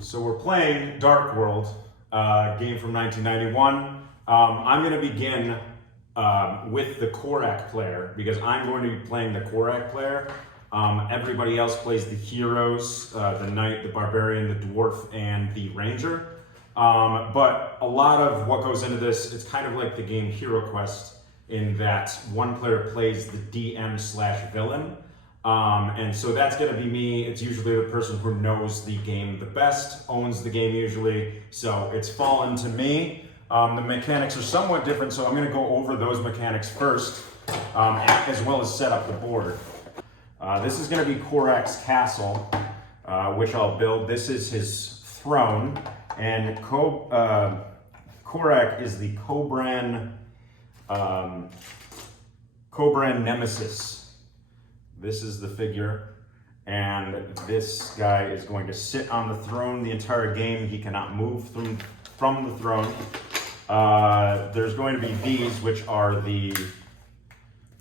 So we're playing Darkworld, game from 1991. I'm going to begin with the Korak player because I'm going to be playing the Korak player. Everybody else plays the heroes, the knight, the barbarian, the dwarf, and the ranger. But a lot of what goes into this, it's kind of like the game Hero Quest in that one player plays the DM/villain. And so that's going to be me. It's usually the person who knows the game the best, owns the game usually. So it's fallen to me. The mechanics are somewhat different, so I'm going to go over those mechanics first, as well as set up the board. This is going to be Korak's castle, which I'll build. This is his throne, and Korak is the Kobran nemesis. This is the figure, and this guy is going to sit on the throne the entire game. He cannot move from the throne. There's going to be these, which are the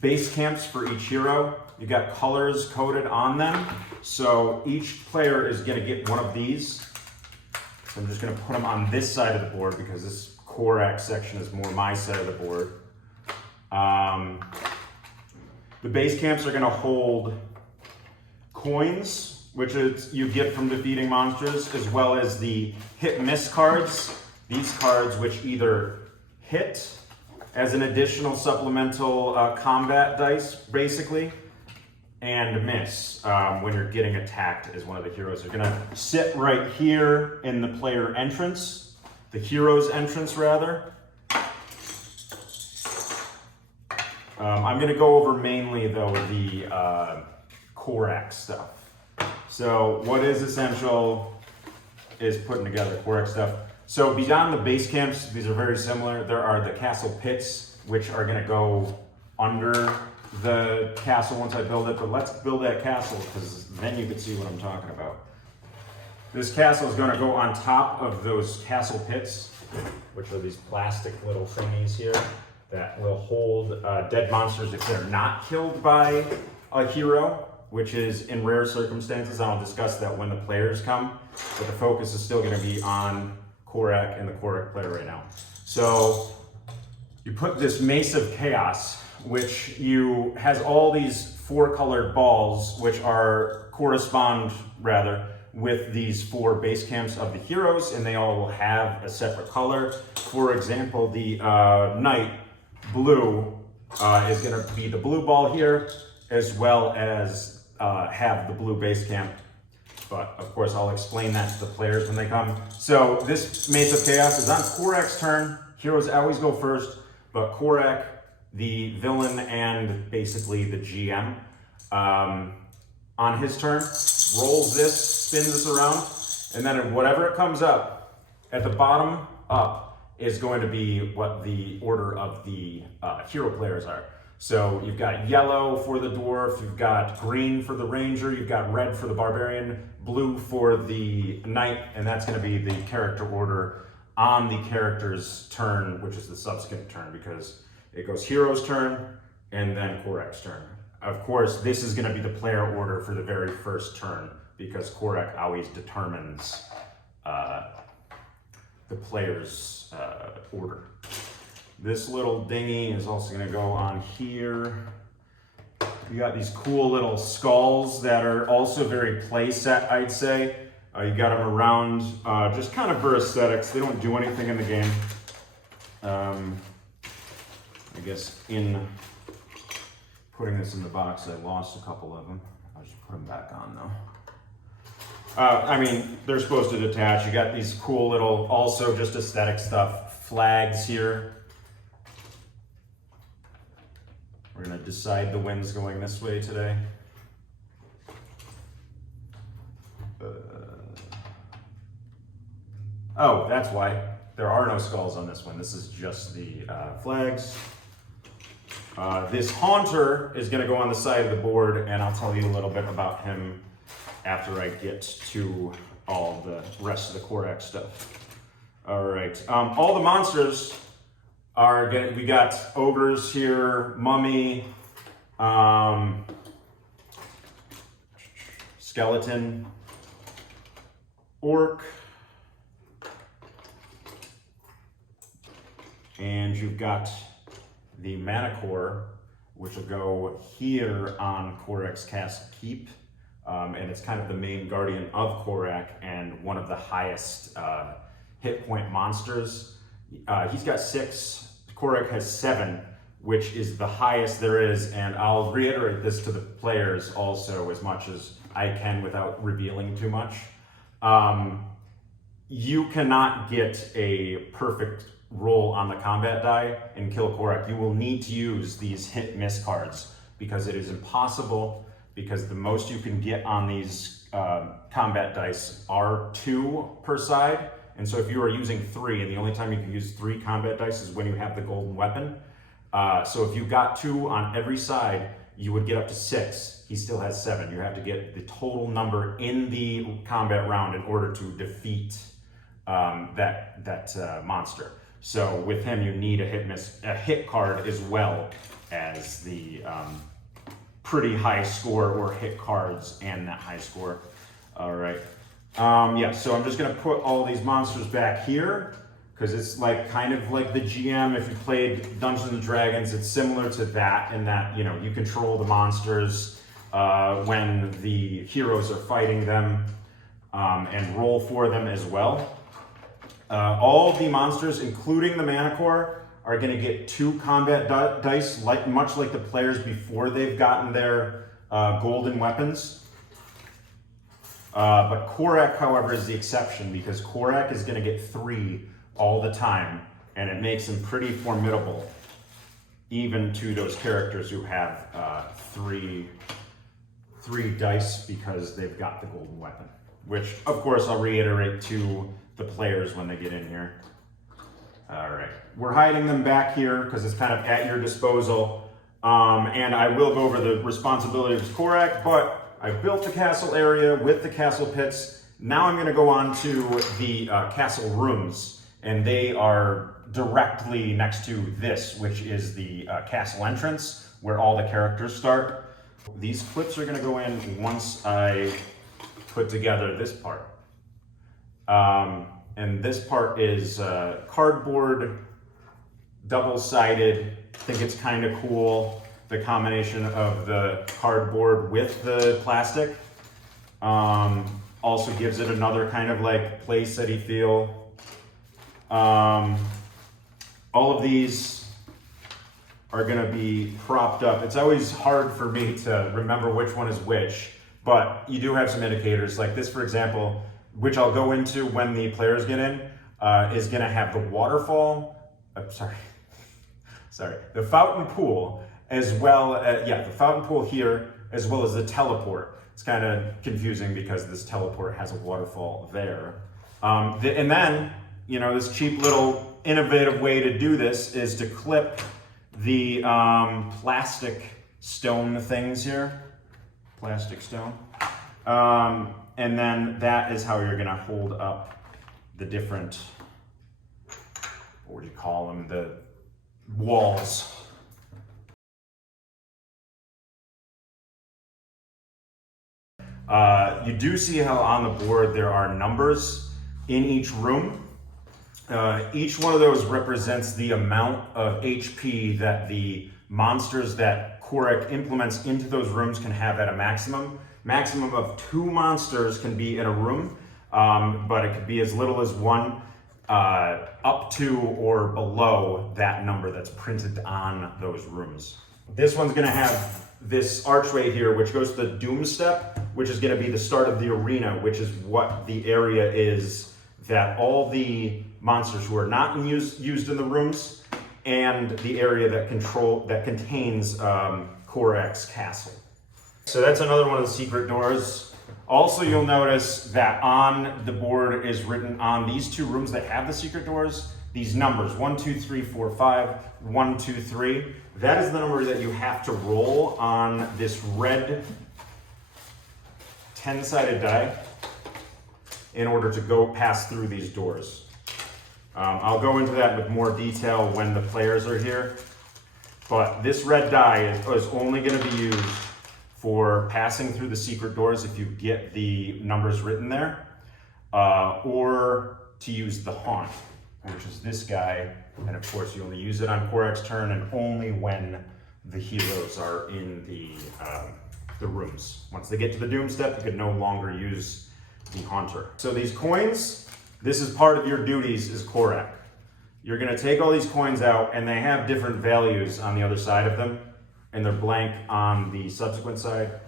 base camps for each hero. You got colors coded on them, so each player is going to get one of these. So I'm just going to put them on this side of the board because this Korak section is more my side of the board. The base camps are going to hold coins, which is you get from defeating monsters, as well as the hit-miss cards. These cards which either hit as an additional supplemental combat dice, basically, and miss when you're getting attacked as one of the heroes. They're going to sit right here in the player entrance, the hero's entrance, rather. I'm going to go over mainly, though, the Korak stuff. So what is essential is putting together Korak stuff. So beyond the base camps, these are very similar. There are the castle pits, which are going to go under the castle once I build it. But let's build that castle, because then you can see what I'm talking about. This castle is going to go on top of those castle pits, which are these plastic little thingies here that will hold dead monsters if they're not killed by a hero, which is in rare circumstances. I'll discuss that when the players come, but the focus is still going to be on Korak and the Korak player right now. So you put this Mace of Chaos, which has all these four-colored balls, which correspond with these four base camps of the heroes, and they all will have a separate color. For example, the knight blue is going to be the blue ball here, as well as have the blue base camp. But of course, I'll explain that to the players when they come. So this Mace of Chaos is on Korak's turn. Heroes always go first, but Korak, the villain and basically the GM, on his turn, rolls this, spins this around, and then whatever it comes up, at the bottom up, is going to be what the order of the hero players are. So you've got yellow for the dwarf, you've got green for the ranger, you've got red for the barbarian, blue for the knight, and that's going to be the character order on the character's turn, which is the subsequent turn, because it goes hero's turn and then Korak's turn. Of course, this is going to be the player order for the very first turn, because Korak always determines the player's order. This little dinghy is also going to go on here. You got these cool little skulls that are also very play set, I'd say. You got them around just kind of for aesthetics. They don't do anything in the game. I guess in putting this in the box, I lost a couple of them. I'll just put them back on though. I mean, they're supposed to detach. You got these cool little, also just aesthetic stuff, flags here. We're gonna decide the wind's going this way today. Oh, that's why. There are no skulls on this one. This is just the flags. This Haunter is gonna go on the side of the board, and I'll tell you a little bit about him after I get to all the rest of the Korak stuff. All right, all the monsters we got ogres here, mummy, skeleton, orc, And you've got the mana core, which will go here on Korak's Castle Keep. And it's kind of the main guardian of Korak and one of the highest hit point monsters. He's got 6, Korak has 7, which is the highest there is. And I'll reiterate this to the players also as much as I can without revealing too much. You cannot get a perfect roll on the combat die and kill Korak. You will need to use these hit miss cards because it is impossible, because the most you can get on these combat dice are 2 per side. And so if you are using 3, and the only time you can use 3 combat dice is when you have the golden weapon. So if you got 2 on every side, you would get up to 6. He still has 7. You have to get the total number in the combat round in order to defeat that monster. So with him, you need a hit card as well as the pretty high score or hit cards and that high score. All right. Yeah, so I'm just gonna put all these monsters back here because it's like kind of like the GM. If you played Dungeons and Dragons, it's similar to that in that, you know, you control the monsters when the heroes are fighting them and roll for them as well. All the monsters, including the mana core, are going to get 2 combat dice, much like the players before they've gotten their golden weapons. But Korak, however, is the exception because Korak is going to get 3 all the time, and it makes him pretty formidable, even to those characters who have 3 dice because they've got the golden weapon. Which, of course, I'll reiterate to the players when they get in here. All right, we're hiding them back here because it's kind of at your disposal. And I will go over the responsibilities of Korak, but I built the castle area with the castle pits. Now I'm gonna go on to the castle rooms, and they are directly next to this, which is the castle entrance where all the characters start. These clips are gonna go in once I put together this part. And this part is cardboard, double-sided. I think it's kind of cool, the combination of the cardboard with the plastic. Also gives it another kind of like play-city feel. All of these are gonna be propped up. It's always hard for me to remember which one is which, but you do have some indicators. Like this, for example, which I'll go into when the players get in, is gonna have the waterfall, the fountain pool, as well as, the fountain pool here, as well as the teleport. It's kind of confusing because this teleport has a waterfall there. And then, you know, this cheap little innovative way to do this is to clip the plastic stone things here. Plastic stone. And then that is how you're gonna hold up the different, what would you call them, the walls. You do see how on the board there are numbers in each room. Each one of those represents the amount of HP that the monsters that Korak implements into those rooms can have at a maximum. Maximum of 2 monsters can be in a room, but it could be as little as 1, up to or below that number that's printed on those rooms. This one's gonna have this archway here, which goes to the Doom Step, which is gonna be the start of the arena, which is what the area is that all the monsters who are not used in the rooms, and the area that contains Korak's castle. So that's another one of the secret doors. Also, you'll notice that on the board is written on these 2 rooms that have the secret doors, these numbers, 1, 2, 3, 4, 5, 1, 2, 3. That is the number that you have to roll on this red 10-sided die in order to go pass through these doors. I'll go into that with more detail when the players are here, but this red die is only going to be used for passing through the secret doors if you get the numbers written there, or to use the haunt. which is this guy. And of course, you only use it on Korak's turn and only when the heroes are in the rooms. Once they get to the doom step, you can no longer use the Haunter. So these coins, this is part of your duties as Korak. You're gonna take all these coins out and they have different values on the other side of them and they're blank on the subsequent side.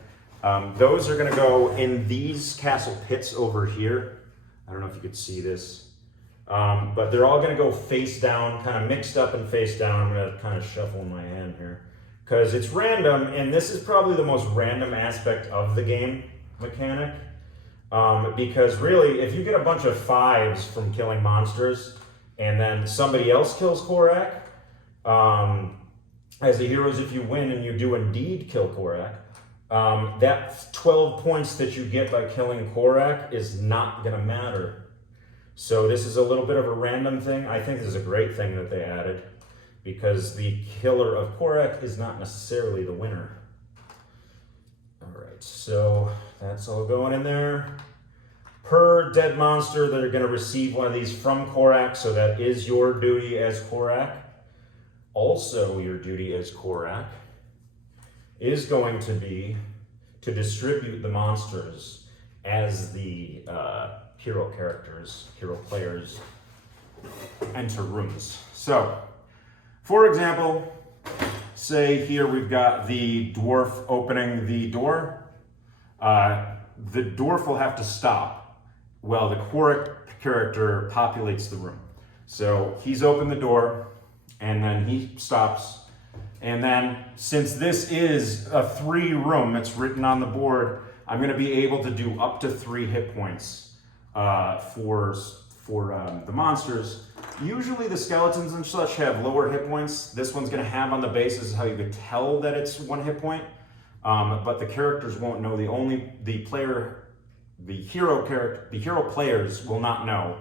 Those are gonna go in these castle pits over here. I don't know if you could see this, but they're all gonna go face down, kind of mixed up and face down. I'm gonna kind of shuffle my hand here because it's random, and this is probably the most random aspect of the game mechanic. Because really, if you get a bunch of 5s from killing monsters, and then somebody else kills Korak, as the heroes, if you win and you do indeed kill Korak, that 12 points that you get by killing Korak is not gonna matter. So this is a little bit of a random thing. I think this is a great thing that they added, because the killer of Korak is not necessarily the winner. All right, so that's all going in there. Per dead monster, they're going to receive one of these from Korak, so that is your duty as Korak. Also, your duty as Korak is going to be to distribute the monsters as the hero characters, hero players enter rooms. So, for example, say here we've got the dwarf opening the door. The dwarf will have to stop while the Korak character populates the room. So he's opened the door, and then he stops. And then, since this is a 3 room, it's written on the board, I'm going to be able to do up to 3 hit points for the monsters. Usually the skeletons and such have lower hit points. This one's going to have on the base. This is how you could tell that it's 1 hit point. But the characters won't know. The hero players will not know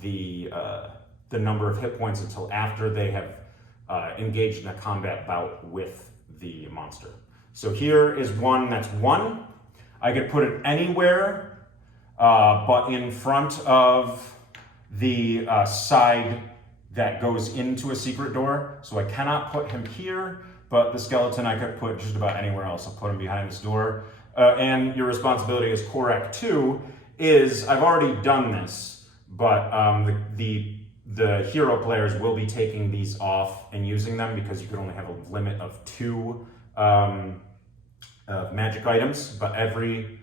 the number of hit points until after they have engaged in a combat bout with the monster. So here is one that's 1. I could put it anywhere but in front of the side that goes into a secret door. So I cannot put him here, but the skeleton I could put just about anywhere else. I'll put him behind this door. And your responsibility as Korak 2 is, I've already done this, but the hero players will be taking these off and using them, because you could only have a limit of 2 magic items, but every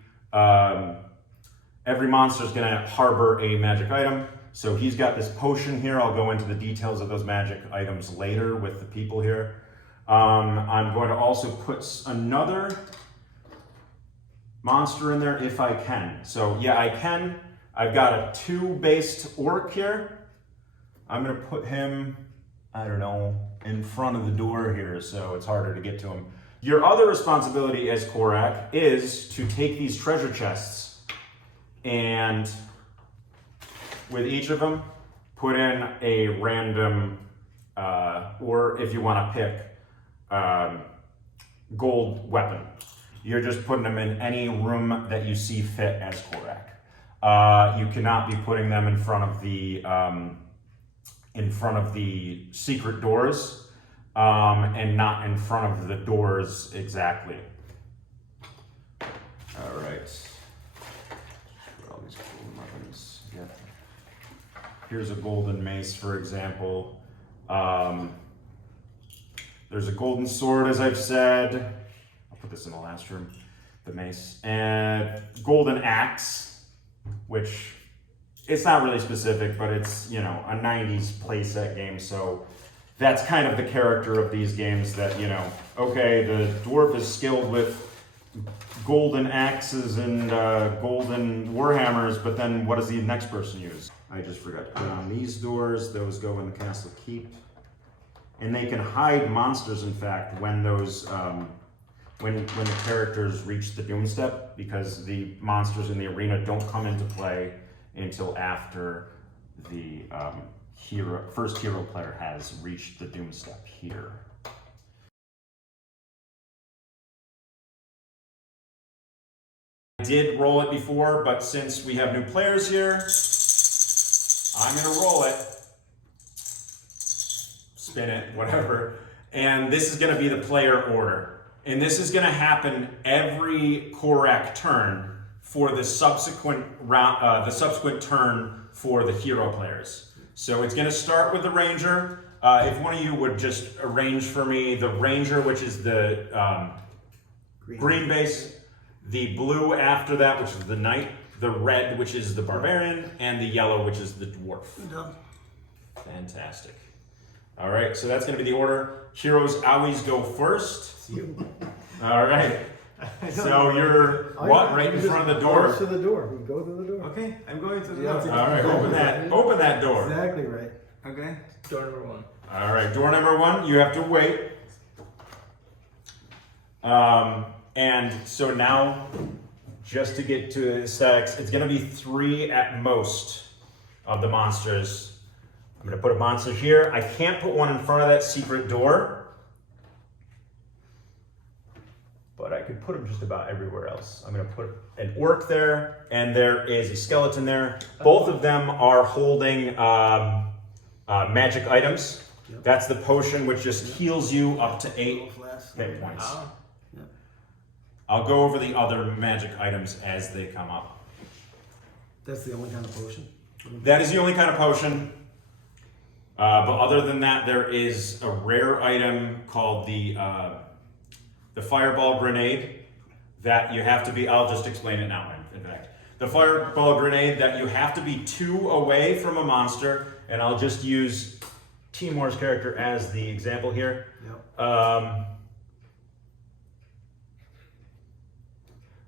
monster is going to harbor a magic item. So he's got this potion here. I'll go into the details of those magic items later with the people here. I'm going to also put another monster in there if I can. So yeah, I can. I've got a 2-based orc here. I'm going to put him, I don't know, in front of the door here, so it's harder to get to him. Your other responsibility as Korak is to take these treasure chests and with each of them, put in a random, or if you want to pick, gold weapon. You're just putting them in any room that you see fit as Korak. You cannot be putting them in front of the secret doors, and not in front of the doors exactly. All right. All these cool weapons. Yeah. Here's a golden mace, for example. There's a golden sword, as I've said. I'll put this in the last room. The mace. And golden axe, which it's not really specific, but it's, you know, a 90s playset game, so that's kind of the character of these games that, you know, okay, the dwarf is skilled with golden axes and golden warhammers, but then what does the next person use? I just forgot to put on these doors. Those go in the castle keep. And they can hide monsters, in fact, when those, when the characters reach the doom step, because the monsters in the arena don't come into play until after the first hero player has reached the doom step here. I did roll it before, but since we have new players here, I'm gonna roll it, spin it, whatever, and this is gonna be the player order. And this is gonna happen every Korak turn for the subsequent round, the subsequent turn for the hero players. So it's gonna start with the Ranger. If one of you would just arrange for me the Ranger, which is the green base, the blue after that, which is the Knight, the red, which is the Barbarian, and the yellow, which is the Dwarf. Fantastic. All right, so that's gonna be the order. Heroes always go first. All right. So you're what? Right in front of the door? To the door. You go to the door. Okay, I'm going to the Yeah, door. All right, open that door. Exactly right. Okay. Door number 1. All right, door number 1, you have to wait. And so now, just to get to aesthetics, it's gonna be 3 at most of the monsters. I'm gonna put a monster here. I can't put one in front of that secret door, but I could put them just about everywhere else. I'm gonna put an orc there, and there is a skeleton there. Both of them are holding magic items. Yep. That's the potion, which just heals you up to 8 Flask. hit points. Oh. Yep. I'll go over the other magic items as they come up. That's the only kind of potion. That is the only kind of potion. But other than that, there is a rare item called the fireball grenade that you have to be, I'll just explain it now, in fact. The fireball grenade that you have to be 2 away from a monster, and I'll just use Timur's character as the example here. Yep.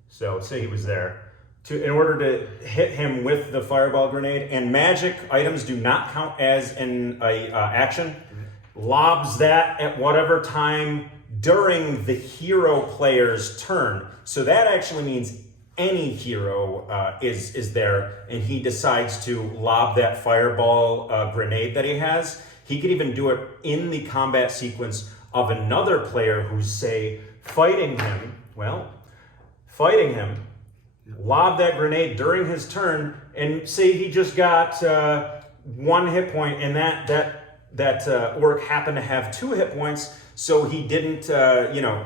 So say he was there. In order to hit him with the fireball grenade, and magic items do not count as an action, lobs that at whatever time during the hero player's turn. So that actually means any hero is there, and he decides to lob that fireball grenade that he has. He could even do it in the combat sequence of another player who's, say, fighting him, lob that grenade during his turn, and say he just got 1 hit point, and that orc happened to have 2 hit points, so he didn't,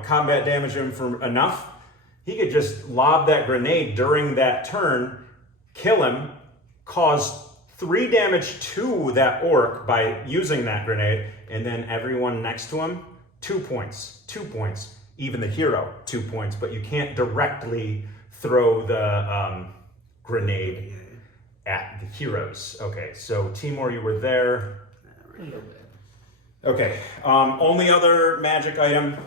combat damage him for enough. He could just lob that grenade during that turn, kill him, cause 3 damage to that orc by using that grenade, and then everyone next to him, 2 points, 2 points. Even the hero, 2 points, but you can't directly throw the grenade at the heroes. Okay, so Timur, you were there. Okay, only other magic item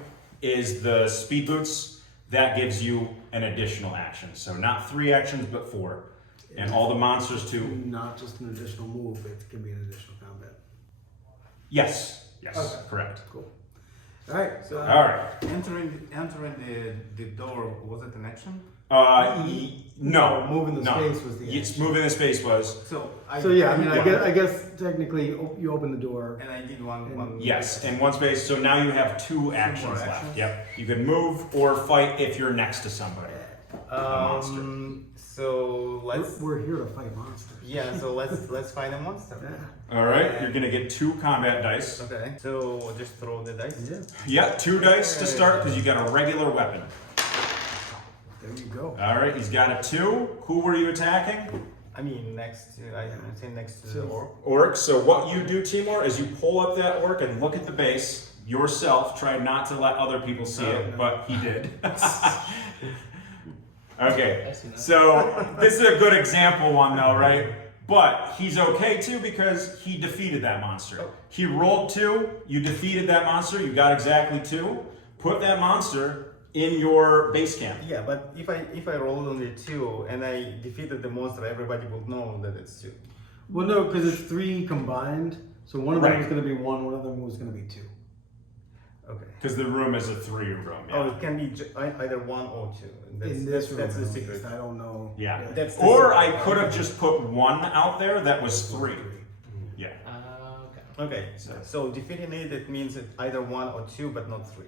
is the speed boots. That gives you an additional action. So not 3 actions, but 4. And all the monsters too. Not just an additional move, it can be an additional combat. Yes, Okay. correct. Cool. All right. So All right. entering the door, was it an action? No. Moving the space was the Yes, action. moving the space was. So So yeah, I mean, I guess technically you open the door. And I did one. Yes, and 1 space. So now you have 2 actions left. actions? Yep. You can move or fight if you're next to somebody. So let's. We're here to fight monsters. Yeah. So let's find a monster. Yeah. All right. You're gonna get 2 combat dice. Okay. So just throw the dice. Yeah. Yeah, 2 dice to start because you got a regular weapon. There you go. All right. He's got a 2. Who were you attacking? I mean, next to the orc. Orc. So what you do, Timur, is you pull up that orc and look at the base yourself. Try not to let other people see it, but he did. Okay, so this is a good example one though, right? But he's okay too because he defeated that monster. He rolled 2, you defeated that monster, you got exactly 2. Put that monster in your base camp. Yeah, but if I rolled only 2 and I defeated the monster, everybody will know that it's 2. Well, no, because it's 3 combined. So one of them Right. was going to be 1, one of them was going to be 2. Okay. Because the room is a 3 room. Yeah. Oh, it can be either 1 or 2. In this room, that's the at secret. least, I don't know. Yeah. That's the Or secret. I could have just put 1 out there that was 3. Yeah. Okay. Okay. So defeating it means it either 1 or 2, but not 3.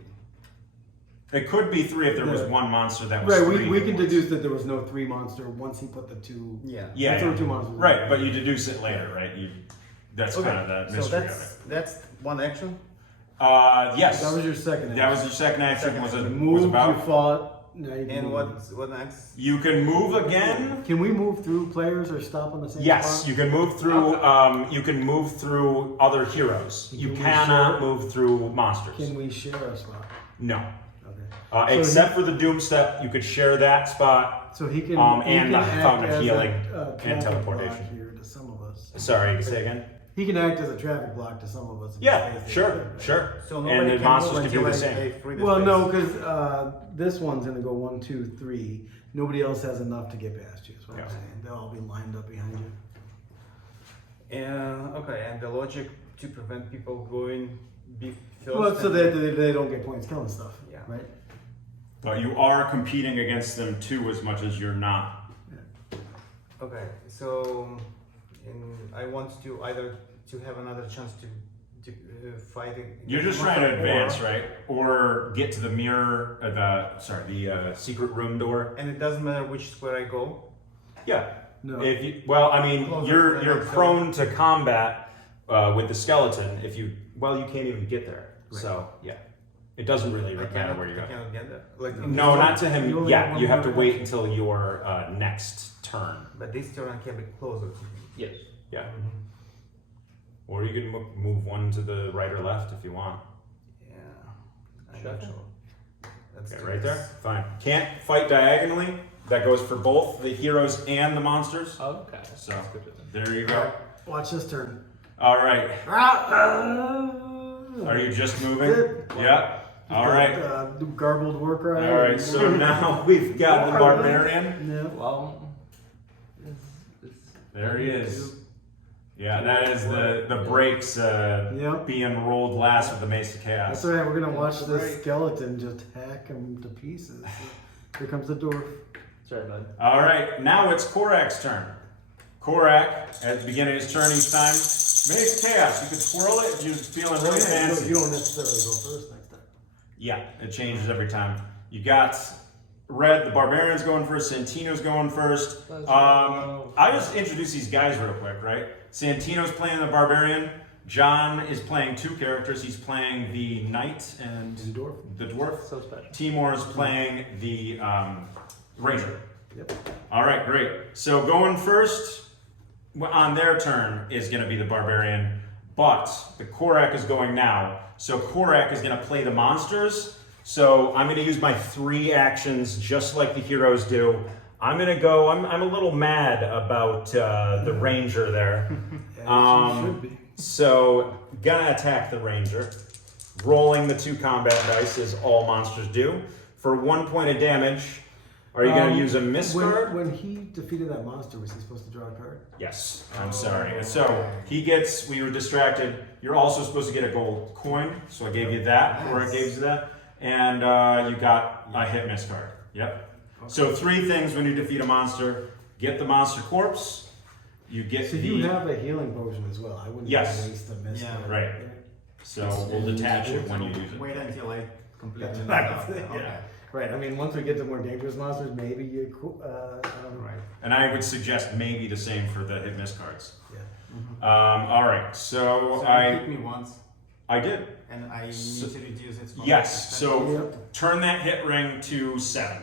It could be 3 if there was one monster that was Right, 3. we can deduce that there was no 3 monster once he put the 2. Yeah. Yeah, There were 2 monsters. right, but you deduce it later, right? That's Okay. kind of the So mystery of it. that's one action. Yes. That was your second That was your second action. Second Was action. You moved, you about. fought. Now you can And move. what next? You can move again. Can we move through players or stop on the same Yes, spot? you can move through. You can move through other heroes. You Can we cannot share- move through monsters. Can we share a spot? No. Okay. So Except for the Doom step, you could share that spot. So he can. And he can the act Fountain of as Healing a and traffic teleportation. block here to some of us. Sorry, say again. He can act as a traffic block to some of us. if he Yeah, stays sure, there, right? sure. So And nobody the can monsters move can do until the I same. free the Well, space. no, because this one's gonna go 1, 2, 3. Nobody else has enough to get past you. Is what I'm Yeah. saying. They'll all be lined up behind you. Okay, and the logic to prevent people going first. Well, so and- that they don't get points killing stuff. Yeah. Right. But you are competing against them too, as much as you're not. Okay, so I want to either to have another chance to fight. You're just trying to advance, right? Or get to the mirror, the secret room door. And it doesn't matter which square I go. Yeah. No. If you, well, I mean, Closer, you're so- prone to combat with the skeleton. If you, well, you can't even get there. Right. So yeah, it doesn't really I matter where you I go. cannot get there. Like No, not to You him only yet. have You one have to more wait action. until your next turn. But this turn I can be closer to me. Yes. Yeah. Or you can move one to the right or left if you want. Yeah. I'm Sure. not sure. Let's Okay, do right this. there. Fine. Can't fight diagonally. That goes for both the heroes and the monsters. Okay. So That's good to know. there you go. Watch this turn. All right. Are Are you just moving? Good. Yeah. All right. Garbled war cry. All right. So now we've got the barbarian. Yeah. Well, There he is. Yeah, that is the breaks Yep. being rolled last with the Mace of Chaos. That's all right. We're gonna watch this Right. skeleton just hack him to pieces. Here comes the dwarf. sorry, bud. All right, now it's Korak's turn. Korak, at the beginning of his turn each time, Mace of Chaos. You can swirl it if you're feeling really fancy. You don't necessarily go first next time. Yeah, it changes every time. You got Red, the Barbarian's going first, Santino's going first. I just introduce these guys real quick, right? Santino's playing the Barbarian. John is playing 2 characters. He's playing the Knight and And dwarf. the Dwarf. So special. Timur is playing the Ranger. Yep. All right, great. So going first on their turn is going to be the Barbarian, but the Korak is going now. So Korak is going to play the monsters. So I'm going to use my 3 actions just like the heroes do. I'm going to go, I'm a little mad about the Ranger there. As you should be. So gonna attack the Ranger. Rolling the 2 combat dice as all monsters do. For 1 point of damage, are you going to use a miss card? When he defeated that monster, was he supposed to draw a card? Yes, I'm sorry. So he gets, we were distracted. You're also supposed to get a gold coin. So I gave you that, or I gave you that. And you got a hit miss card. Yep. So 3 things when you defeat a monster. Get the monster corpse. You get So the... you have a healing potion as well. I wouldn't Yes. waste a miss. Yeah. card. Right. So we'll detach it when you use it. Wait until I complete the Right. stuff. Yeah. Okay. Right. I mean, once we get to more dangerous monsters, maybe you. I don't know. Right. And I would suggest maybe the same for the hit miss cards. Yeah. All right, so So I hit me once, I did. and I need So- to reduce it. From Yes, so Yep. turn that hit ring to 7.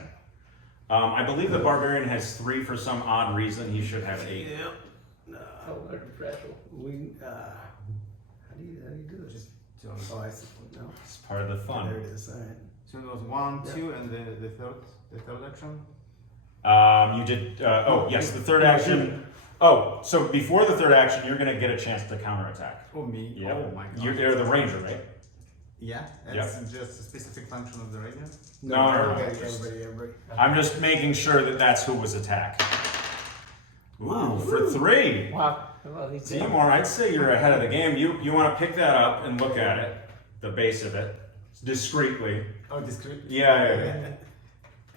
I believe the Barbarian has 3 for some odd reason. He should have 8. Yep. Oh, they're fragile. We. How do you do this? So, Oh, I see. No. It's part of the There fun. it is. All right. so it was 1, 2, and the third action. You did. Oh, yes, the third action. Oh, so before the third action, you're going to get a chance to counterattack. Oh me. Yep. Oh my god. You're the Ranger, right? Yeah, that's just a specific function of the radio. No, no, no. Everybody. I'm just making sure that that's who was attacked. Ooh, for 3. Wow. Well, he's Timur, I'd say you're ahead of the game. You want to pick that up and look at it, the base of it, discreetly. Oh, discrete. Yeah.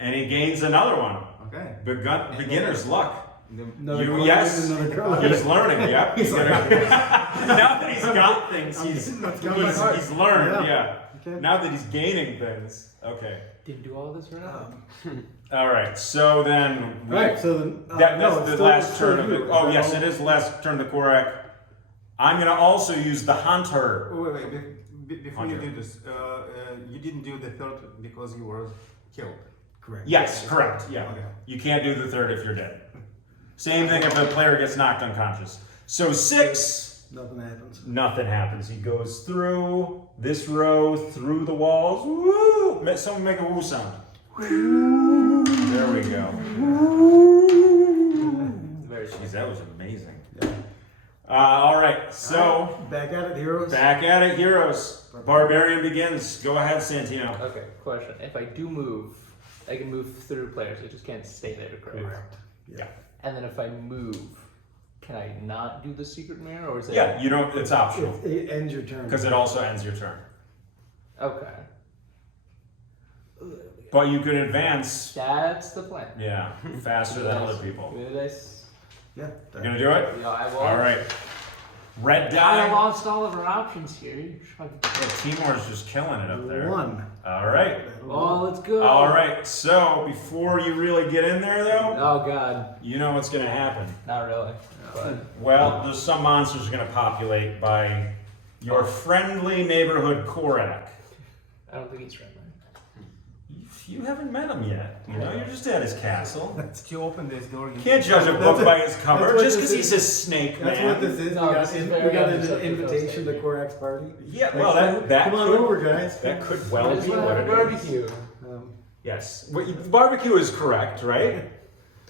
And he gains another one. Okay. Beginner's luck. Another You color, yes, another color. he's learning. Yep. He's like- Now that he's got things, he's Let's go. learned. Yeah. Yeah. Okay. Now that he's gaining things. Okay. Didn't do all this right now. All right, so then. Alright, so then, That's no, the it's last still turn of you. it. Oh, yes, it is the last turn of the Korak. I'm going to also use the Hunter. Wait, before you do this, you didn't do the third because you were killed. Correct. Yes, correct. Yeah. Okay. You can't do the third if you're dead. Same thing if the player gets knocked unconscious. So 6, Nothing happens. nothing happens. He goes through this row, through the walls. Woo! Someone make a woo sound. There we go. Very Jeez, that was amazing. All right, so Back at it, heroes. back at it, heroes. Barbarian begins. Go ahead, Santino. Okay, question. If I do move, I can move through players. I just can't stay there, correct? Correct. Yeah. And then if I move, can I not do the secret mirror, or is it? Yeah, you don't. It's optional It ends your turn. because it also ends your turn. Okay. But you could advance. That's the plan. Yeah, faster than other people. Give me this. Yeah. You're gonna do it? Yeah, I will. All right. Red I die. lost all of our options here. Yeah, Timur's just killing it up there. 1. All right. Oh, let's go. All right. So before you really get in there, though, Oh God, you know what's gonna happen. not really. But Well, there's some monsters are gonna populate by your friendly neighborhood Korak. I don't think he's friendly. You haven't met him yet. You know, you're just at his castle. If you open this door, you Can't judge a book by his cover what just this because he is. says snake, That's man. what this is. No, we got, this is we very got an unacceptable invitation to thing. Korak's party. Yeah, well, that Come on could, over, guys. that could I well just be want what to have a it is. barbecue. Yes, barbecue is correct, right?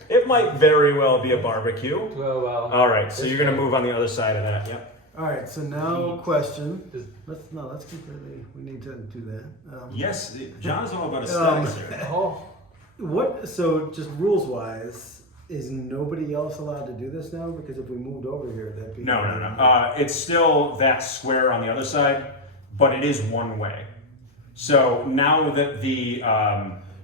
It might very well be a barbecue. Well, All right, so you're gonna move on the other side of that. Yep. All right. So now, question. Does- Let's completely. We need to do that. Yes, John's all about Um, aesthetics here. oh, What? So just rules wise, is nobody else allowed to do this now? Because if we moved over here, that'd be No. It's still that square on the other side, but it is one way. So now that the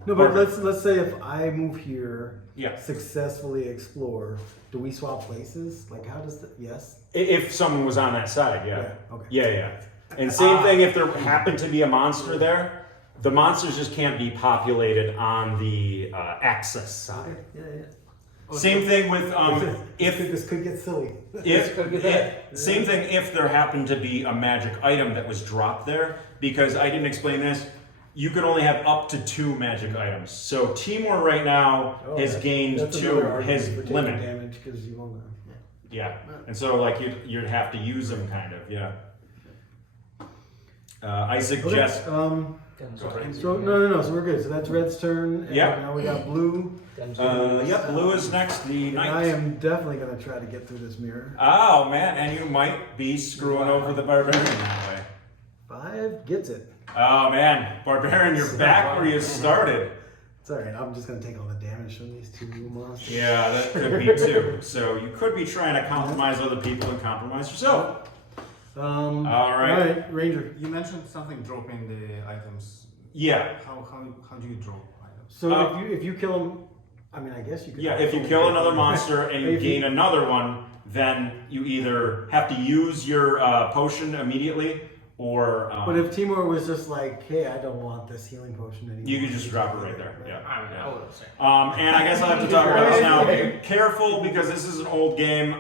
No, but let's say if I move here, Yeah. successfully explore, do we swap places? Like how does that? Yes. if someone was on that side, yeah. Yeah, okay. Yeah. And same thing if there happened to be a monster there, the monsters just can't be populated on the access side. Yeah. Same thing with if This could get silly. same thing if there happened to be a magic item that was dropped there, because I didn't explain this. You could only have up to 2 magic items. So Timur right now has gained That's to another argument his for taking limit. damage because you won't. Yeah, and so like you'd have to use them kind of. Yeah. I suggest. So no. So we're good. So that's Red's turn. And Yeah. Now we got Blue. Yep, blue is next. The And I knight. am definitely gonna try to get through this mirror. Oh man, and you might be screwing over the barbarian that way. 5 gets it. Oh man, barbarian, you're back where you started. It's alright. I'm just gonna take all the damage from these 2 monsters. Yeah, that could be too. So you could be trying to compromise other people and compromise yourself. All right. Ranger. You mentioned something dropping the items. Yeah, How do you drop items? So if you kill him, I mean I guess you could. yeah. If you kill another monster and you gain another one, then you either have to use your potion immediately, or But if Timur was just like, hey, I don't want this healing potion anymore. you could just drop it right there. Yeah. I mean, I would have said. And I guess I'll have to talk about this now. Be careful because this is an old game.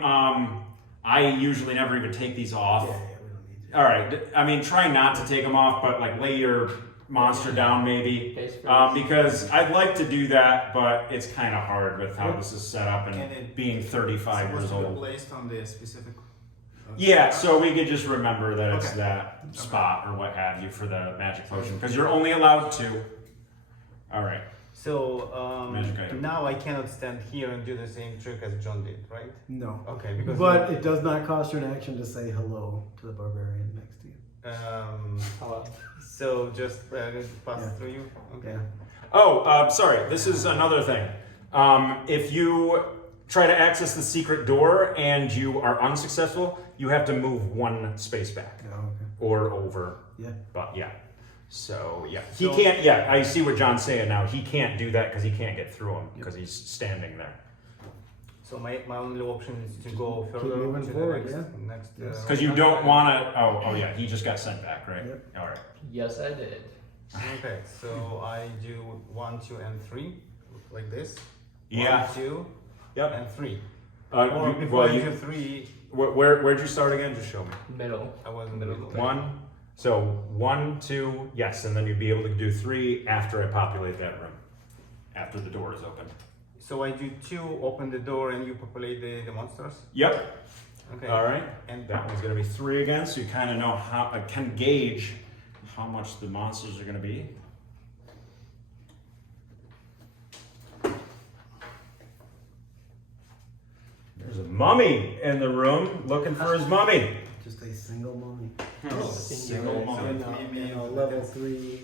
I usually never even take these off. Yeah, we don't need to. All right. I mean, try not to take them off, but like lay your monster down maybe. Face first. Because I'd like to do that, but it's kind of hard with how this is set up Can and it- being 35 years Supposed to be old. placed on the specific. Yeah, so we could just remember that it's Okay. that spot or what have you for the magic potion because you're only allowed 2. All right. So Magic item. now I cannot stand here and do the same trick as John did, right? No. Okay, because But it does not cost you an action to say hello to the barbarian next to you. Hello. So just pass Yeah. through you. Okay. Yeah. Oh, sorry. This is another thing. If you try to access the secret door and you are unsuccessful, you have to move 1 space back Oh, okay. or over. Yeah. But yeah. So yeah, he can't. Yeah, I see what John's saying now. He can't do that because he can't get through him because he's standing there. So my only option is to go further moving to forward, the next. Yes. Because you don't want to. Oh yeah. He just got sent back, right? Yep. All right. Yes, I did. Okay, so I do 1, 2, and 3, like this. Yeah. 1, 2, Yep. and 3. Or Or before I do 3, where'd you start again? Just show me. Middle. I was in the middle. One. So 1, 2, yes, and then you'd be able to do 3 after I populate that room. After the door is open. So I do 2, open the door, and you populate the monsters? Yep. Okay. All right. And That one's gonna be 3 again, so you kind of know how can gauge how much the monsters are gonna be. There's a mummy in the room looking for his mummy. Just a single mummy. Single mummy. And, level 3.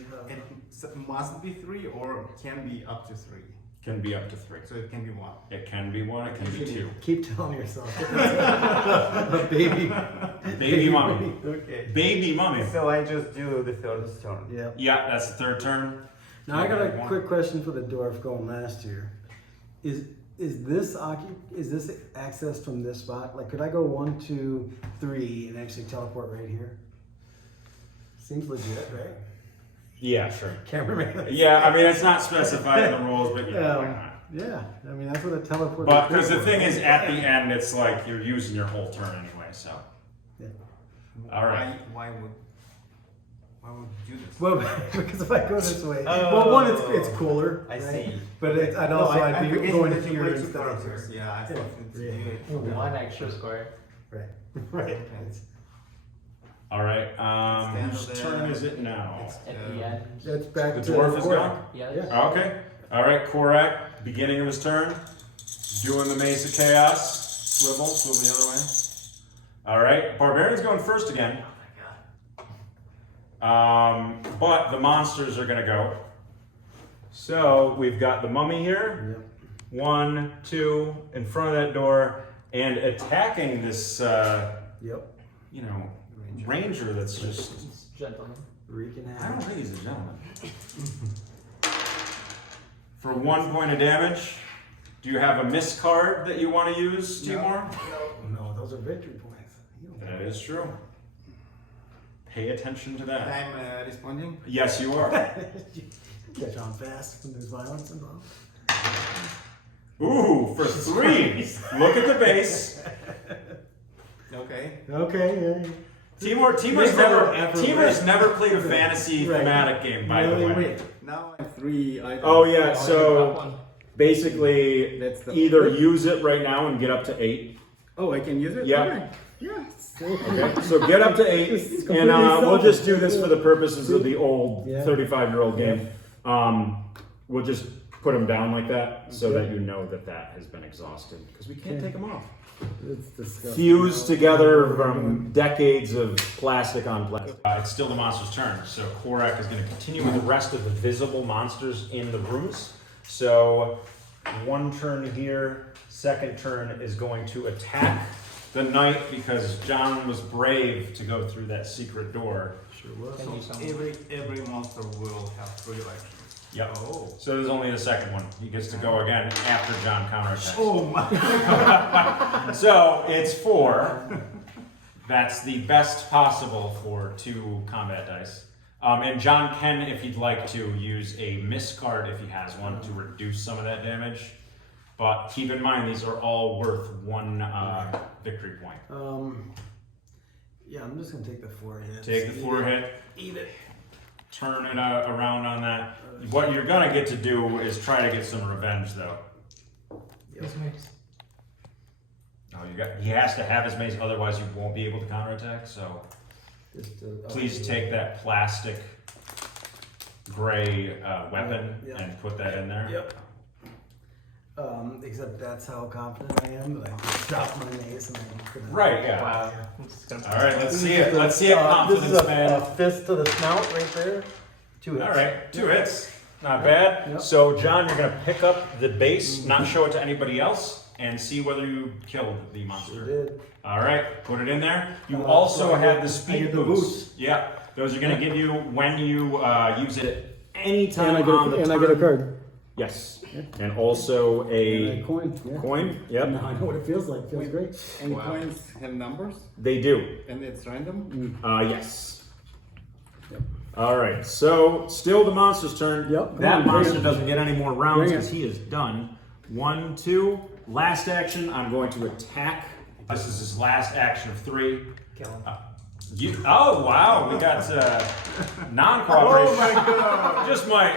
It must be 3 or can be up to 3. Can be up to 3. So it can be 1. It can be 1. It can be 2. Keep telling yourself. A baby. Baby mummy. okay. Baby mummy. So I just do the third turn. Yeah. Yeah, that's the 3rd turn. Now I got a quick question for the dwarf going last year. Is this access from this spot? Like, could I go 1, 2, 3 and actually teleport right here? Seems legit, right? Yeah, sure. Cameraman. Yeah, I mean it's not specified in the rules, but yeah, why not? Yeah, I mean that's what a teleport. But because the thing is, at the end, it's like you're using your whole turn anyway. So, Yeah. all right. Why would you do this? Well, because if I go this way, Oh. well, one it's cooler. I right? see. But I'd also I'd be forget going that you here play 2 instead of characters. here. Yeah, I thought it's Yeah. One extra square. Right. Right. All right. Stand Whose there. turn is it now? At the end. That's back The to dwarf is Korak. gone? Yeah. Yeah. Okay. All right, Korak, beginning of his turn. Doing the Maze of Chaos. Swivel the other way. All right, Barbarian's going first again. But the monsters are gonna go. So we've got the mummy here. Yep. 1, 2 in front of that door, and attacking this, Yep. ranger that's just. Gentleman. Wreaking I don't havoc. think he's a gentleman. For 1 point of damage, do you have a miss card that you want to use, Timur? No, those are victory points. You don't That is true. Pay attention to that. I'm responding. Yes, you are. catch on fast when there's violence involved. Ooh, for 3. Look at the base. Okay. Okay. Yeah. Timur's never played a fantasy Right. thematic game, by the Really? way. Now I'm 3 items. Oh yeah, Got so one. basically That's the either use it right now and get up to 8. Oh, I can use it? Yeah. Okay. Yes. Okay, so get up to 8, It's and completely we'll just do selfish. this for the purposes of the old Yeah. 35-year-old game. We'll just put them down like that so Okay. that you know that that has been exhausted, because we can't Okay. take them off. It's disgusting. Fused together from decades of plastic on plastic. It's still the monster's turn, so Korak is going to continue with the rest of the visible monsters in the rooms. So 1 turn here, 2nd turn is going to attack the knight because John was brave to go through that secret door. Sure was. Can you summon? Every monster will have 3 actions. Yep. Oh. So there's only the 2nd one. He gets to go again after John counterattacks. Oh my. So it's 4. That's the best possible for 2 combat dice. And John can, if he'd like to, use a miss card if he has one to reduce some of that damage. But keep in mind, these are all worth 1 victory point. Yeah, I'm just gonna take the 4 hits. Take the 4 hit. Eat it. Turn it around on that. What you're gonna get to do is try to get some revenge, though. His mace. No, he has to have his mace, otherwise you won't be able to counterattack. So please take that plastic gray weapon Yeah. and put that in there. Yep. Except that's how confident I am that I just dropped my mace and I'm gonna. Right, yeah. Wow. I'm just gonna- All right, let's see it. Let's see it, confidence, This is a man. fist to the snout right there. 2 hits. All right, 2 hits. Not bad. Yep. So, John, you're going to pick up the base, not show it to anybody else, and see whether you killed the monster. Sure did. All right, put it in there. You So also I have get- the I speed get the boots. boots. Yeah, those are going to give you when you use it anytime And on the turn. I get a card. Yes, and also And a a coin. Yeah. coin. Yep, Now I know what it feels like. Feels great. And Wow. coins have numbers they do. and it's random? Yes. Yep. All right, so still the monster's turn. Yep, come That on, bring monster it. doesn't get any more rounds Bring it. because he is done. 1, 2. Last action, I'm going to attack. This is his last action of 3. Kill him. Oh, wow, we got non-cooperation. Oh my god! Just my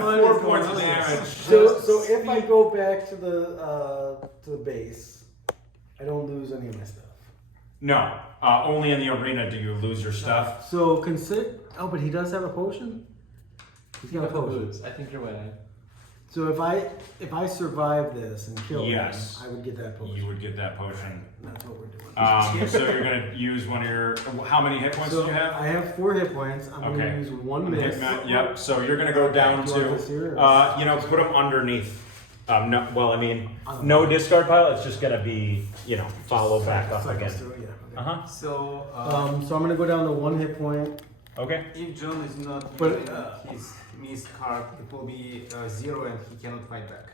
What 4 is points of going on? damage. So if I go back to the base, I don't lose any of my stuff. No, only in the arena do you lose your stuff. So consider. Oh, but he does have a potion. He's got a potion. I think you're winning. So if I survive this and kill Yes. him, I would get that potion. You would get that potion. That's what we're doing. So you're gonna use one of your. How many hit points So do you have? I have 4 hit points. I'm Okay. gonna use 1 miss. Yep. So you're gonna go down Do you want this here, to. or- Put them underneath. No. Well, I mean, no discard pile. It's just gonna be, follow back up Cycle again. through, yeah, okay. Uh huh. So, So I'm gonna go down to 1 hit point. Okay. if John is not But, using his miss card, it will be 0 and he cannot fight back.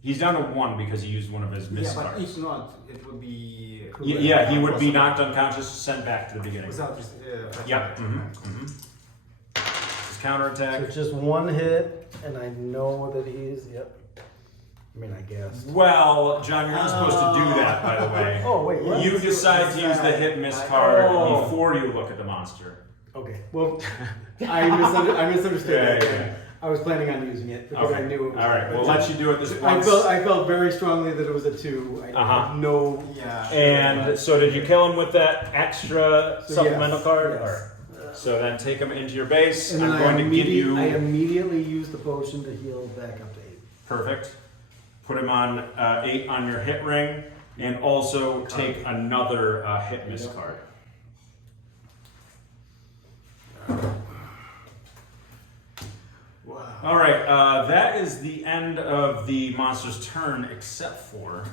He's down to 1 because he used one of his miss Yeah, but cards. if not, it would be Yeah, he would be knocked unconscious, sent back to the beginning. without. Yep. Mm-hmm. His So counterattack. it's just 1 hit, and I know that he's. Yep. I mean, I guess. Well, John, you're not supposed to do that, by the way. Oh wait. What? You decide to use the hit miss card Oh. before you look at the monster. Okay. Well, I misunderstood Yeah, that. yeah. I was planning on using it because I knew it was. All right, we'll let you do it this I once. felt very strongly that it was a 2. I Uh-huh. had no. Yeah. And so, did you kill him with that extra So supplemental yes, card? yes. Or- so then take him into your base. And then I'm going to give you. I immediately used the potion to heal back up to 8. Perfect. Put him on 8 on your hit ring, and also take another hit miss card. Wow. All right, that is the end of the monster's turn, except for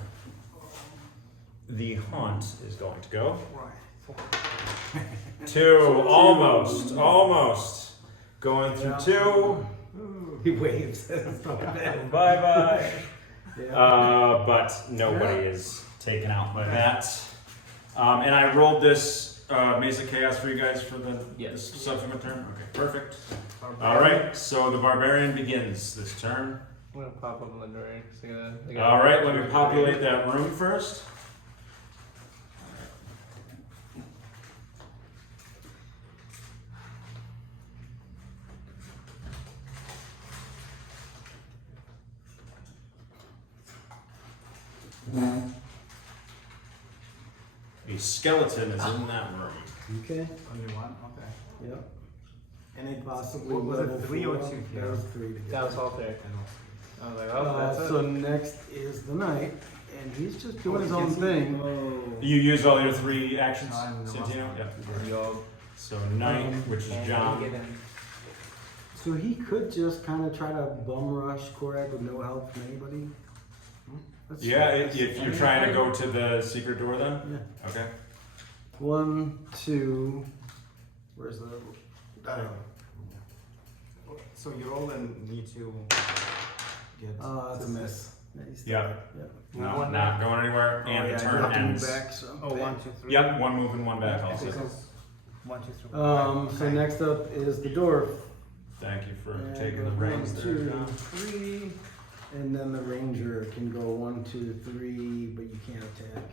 the haunt is going to go. 2, almost. Going through 2. He waves. That's not bad. Bye-bye. Yeah. But nobody is taken out by that. And I rolled this Mesa Chaos for you guys for the Yes. subsequent turn. Okay, perfect. All right, so the barbarian begins this turn. I'm gonna pop up in the door. So All right, let me populate that room first. A skeleton is in that room. Okay. Only 1. Okay. Yep. And it Possibly. was level it 3 or 2 4. here? That was 3 to get. That was all there. I was like, oh, that's So it. next is the knight, and he's just doing Oh, his you own can see- thing. Oh. You used all your 3 actions, I'm the Santino? master. Yeah. Yo. So knight, which is And John. get in. So he could just kind of try to bum rush Korak with no help from anybody. That's- Yeah, if you're trying to go to the secret door then? Yeah. Okay. 1, 2. Where's the? So you roll and need to get. It's a miss. Yeah. he's still Yeah. there. Yep. No, One not going anywhere, and yeah, the you turn have to move ends. back. So. Oh, 1, 2, 3. Yep, 1 move and 1 back also. This is 1, 2, 3. So next up is the dwarf. Thank you for And taking the go reins 1, there, 2, John. 3, and then the ranger can go 1, 2, 3, but you can't attack.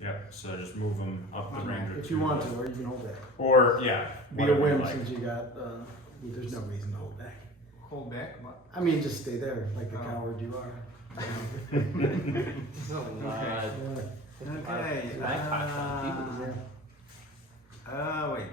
Yep, so just move them up the ranger. If you want to, or you can hold back. Or, yeah. Be a whatever you whim like. since you got. There's no reason to hold back. Hold back. But I mean, just stay there like the Oh. coward you are. So, Okay. Wait.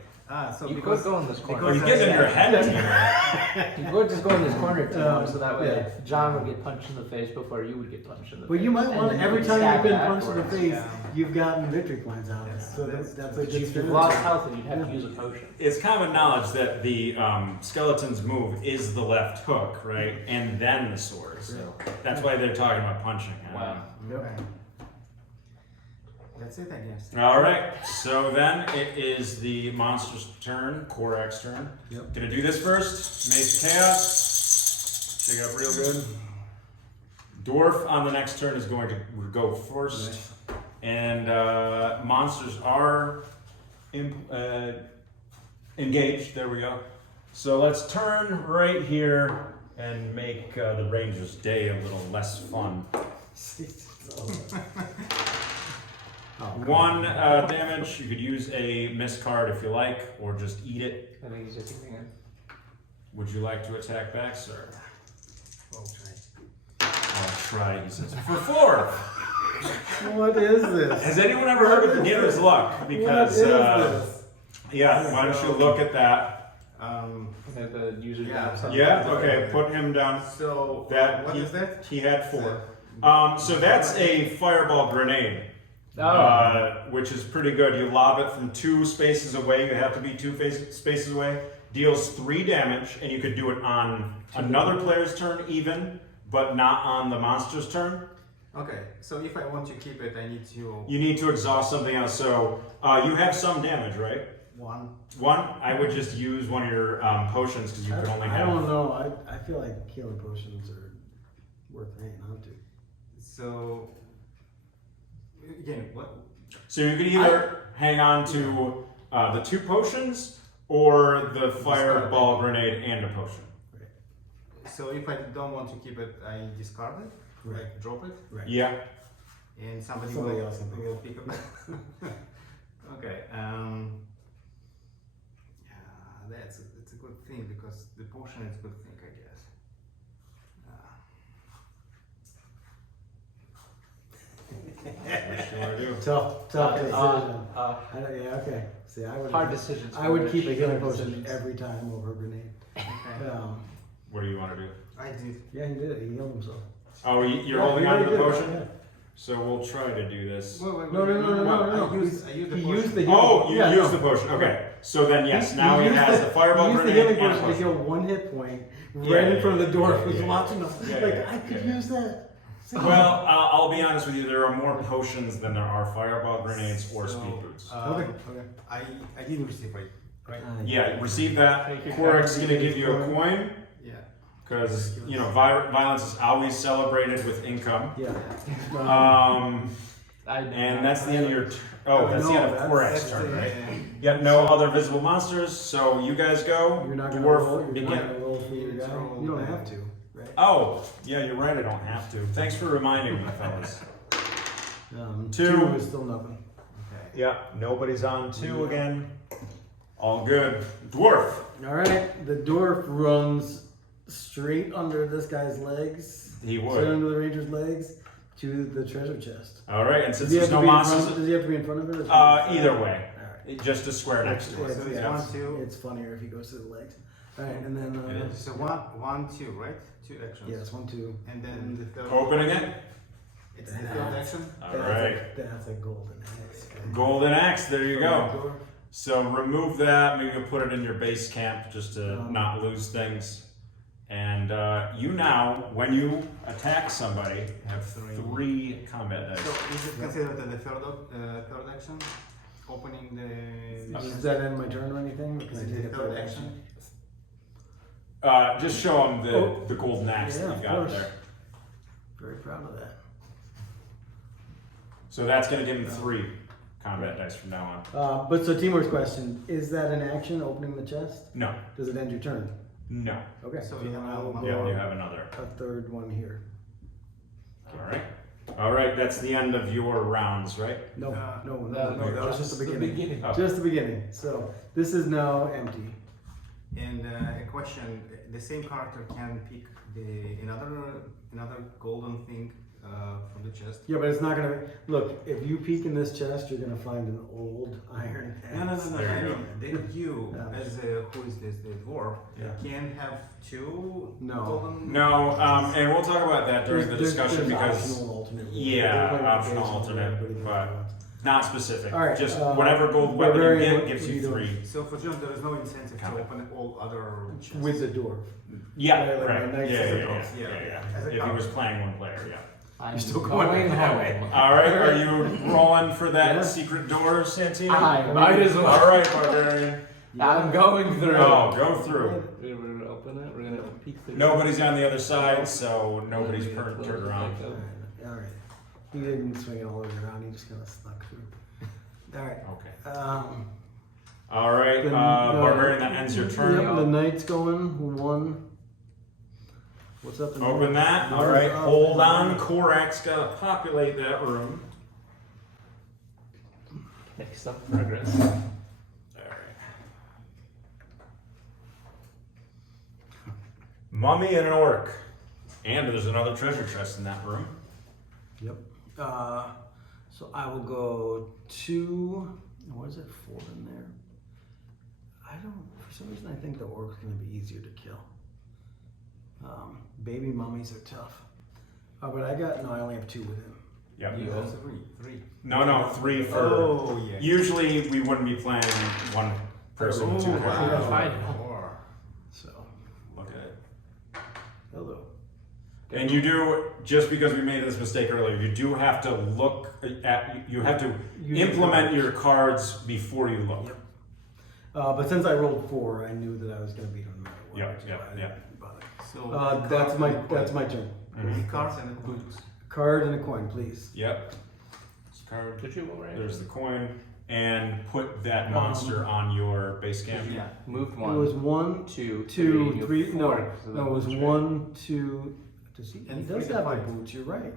So you because could go in this corner. Oh, he's getting in your head here. You could just go in this corner too, so that way Yeah. John would get punched in the face before you would get punched in the face. But you might And want then to, every you time stab you've been back punched in the or- face, yeah. you've gotten victory points out of it. Yes, So that's- that's a If good you've strategy. lost health, then you'd have to use a potion. It's common knowledge that the skeleton's move is the left hook, right? And then the sword. So that's why they're talking about punching. Wow. Okay. That's it, I guess. All right, so then it is the monster's turn, Korak's turn. Yep. Gonna do this first. Mace Chaos. Shake it up real good. Dwarf on the next turn is going to go first. And monsters are engaged. There we go. So let's turn right here and make the Ranger's day a little less fun. One damage. You could use a miss card if you like, or just eat it. I think he's just eating it. Would you like to attack back, sir? I'll try, he says. For 4! What is this? Has anyone ever heard of beginner's luck? Because, yeah, why don't you look at that? The user Yeah, okay, put him down. So That what he, is that? He had 4. So that's a fireball grenade, which is pretty good. You lob it from 2 spaces away. You have to be 2 spaces away. Deals 3 damage, and you could do it on another player's turn even, but not on the monster's turn. Okay, so if I want to keep it, I need to You need to exhaust something else. So you have some damage, right? 1. 1? I would just use one of your potions because you could only I have. don't know. I feel like healing potions are worth hanging on to. So again, what? So you could either hang on to the 2 potions or the fireball grenade and a potion. So if I don't want to keep it, I discard it, like drop it, Right. Yeah. and somebody else will pick up. Okay. Yeah, that's a good thing because the potion is a good thing, I guess. What you want to do? Tough decision. Yeah, okay. See, I would. Hard decisions. I would keep a healing Hard potion decisions. every time over a grenade. Okay. What do you want to do? I did. Yeah, he did it. He healed himself. Oh, you're Yeah, holding he on to already the did it, potion? yeah. So we'll try to do this. No. I used the He potion. used the healing. Oh, you yeah, used no. the potion. Okay. So then, yes, He now he used has the fireball he used the grenade healing and a potion to potion. heal 1 hit point Yeah, right in yeah, front of the yeah, dwarf yeah, who's yeah. watching us. Yeah, Like, yeah, I could yeah. use that. Well, I'll be honest with you. There are more potions than there are fireball grenades or speed boots. Okay. I didn't receive it, right? Yeah, receive that. Thank you. Quark's gonna give you a coin Yeah. because you know violence is always celebrated with income. Yeah. And that's the end of your. That's the end of Quark's That's turn, the- right? Yep. No other visible monsters. So you guys go. You're not gonna Dwarf roll. You're begin. not gonna roll for your guy. You don't have to, right? Oh, yeah, you're right. I don't have to. Thanks for reminding me, fellas. 2. 2 is still nothing. Okay. Yeah, nobody's on 2 again. All good. Dwarf. All right, the dwarf runs straight under this guy's legs. He Straight would. under the ranger's legs to the treasure chest. All right, and since Does he have there's to no be in front? monsters, Does he have to be in front of it? Or either way, All right. just a square next to it. So it's Yeah. 1, 2. It's funnier if he goes to the legs. All right, and then It is. So 1, 2, right? 2 actions. yeah, it's 1, 2. And then the third. Opening it. It's the third action. All right. That's a golden axe. Golden axe. There you From go. the dwarf. So remove that. Maybe you'll put it in your base camp just to Um, not lose things. And you now, when you attack somebody, have 3 combat dice. So is it considered the third action? Opening the. Does that end my turn or anything? Or can Is I it take the a third third action? Just show them Oh. the golden axe Yeah, that of you've got course. there. Very proud of that. So that's going to give him 3 combat dice from now on. But so Timur's question, is that an action, opening the chest? No. Does it end your turn? No. Okay, So so you then have I will one- Yeah, go you have another. a third one here. All right. All right, that's the end of your rounds, right? No, Uh, no, no, that was just the beginning. Oh. Just the beginning. So this is now empty. And a question: the same character can pick another golden thing from the chest. Yeah, but it's not gonna look. If you peek in this chest, you're gonna find an old iron axe. No. There I you mean, then you, Yeah. as who is this? The dwarf Yeah. can have 2 No. golden. No, and we'll talk about that during the discussion because optional alternate. Yeah, We'll play optional with the alternate, base and but- not specific. All right, Just whatever gold weapon you barbarian, get gives what are you you doing? 3. So for John, there is no incentive to Combat. open all other chests. with the dwarf. Yeah, Like right. my Yeah, knights yeah, as a yeah, cost. yeah. As a If he cost. was playing one player, yeah. I'm still going that way. All right, are you rolling for that Yeah. secret door, Santino? I might as well. All right, barbarian. I'm going through. Oh, go through. We're gonna open it. We're gonna peek through. Nobody's on the other side, so nobody's We're gonna turned close it around. back up. All right. He didn't swing it all the way around. He just kind of snuck through. All right. Okay. All right, Then, Barbarian, that ends your turn. Yep, the knight's going. 1. What's up? in Open there? that. All What is right, up? hold on. Korak's gotta populate that room. Make some progress. All right. Mummy and an orc. And there's another treasure chest in that room. Yep. So I will go 2. What is it? 4 in there. I don't. For some reason, I think the orc's going to be easier to kill. Baby mummies are tough. But I only have 2 with him. Yep. You have three. No, 3 for. Oh, yeah. Usually we wouldn't be playing one person. Oh, 2 wow. characters. Fine. So, Look at it. hello. And you do, just because we made this mistake earlier, you do have to look at, you have to implement your cards before you look. Yep. But since I rolled 4, I knew that I was going to beat him no matter what. Yep, so yep, I yep. didn't bother. So That's my turn. three cards and a boots. Card and a coin, please. Yep. This card, Did you go right? there's the coin, and put that monster on your base camp. Yeah. Moved It was 1, 2, 2, 3. No, 4. So no, it was that's 1, 2. Does he? He And does 3 to have the 5. boots. You're right.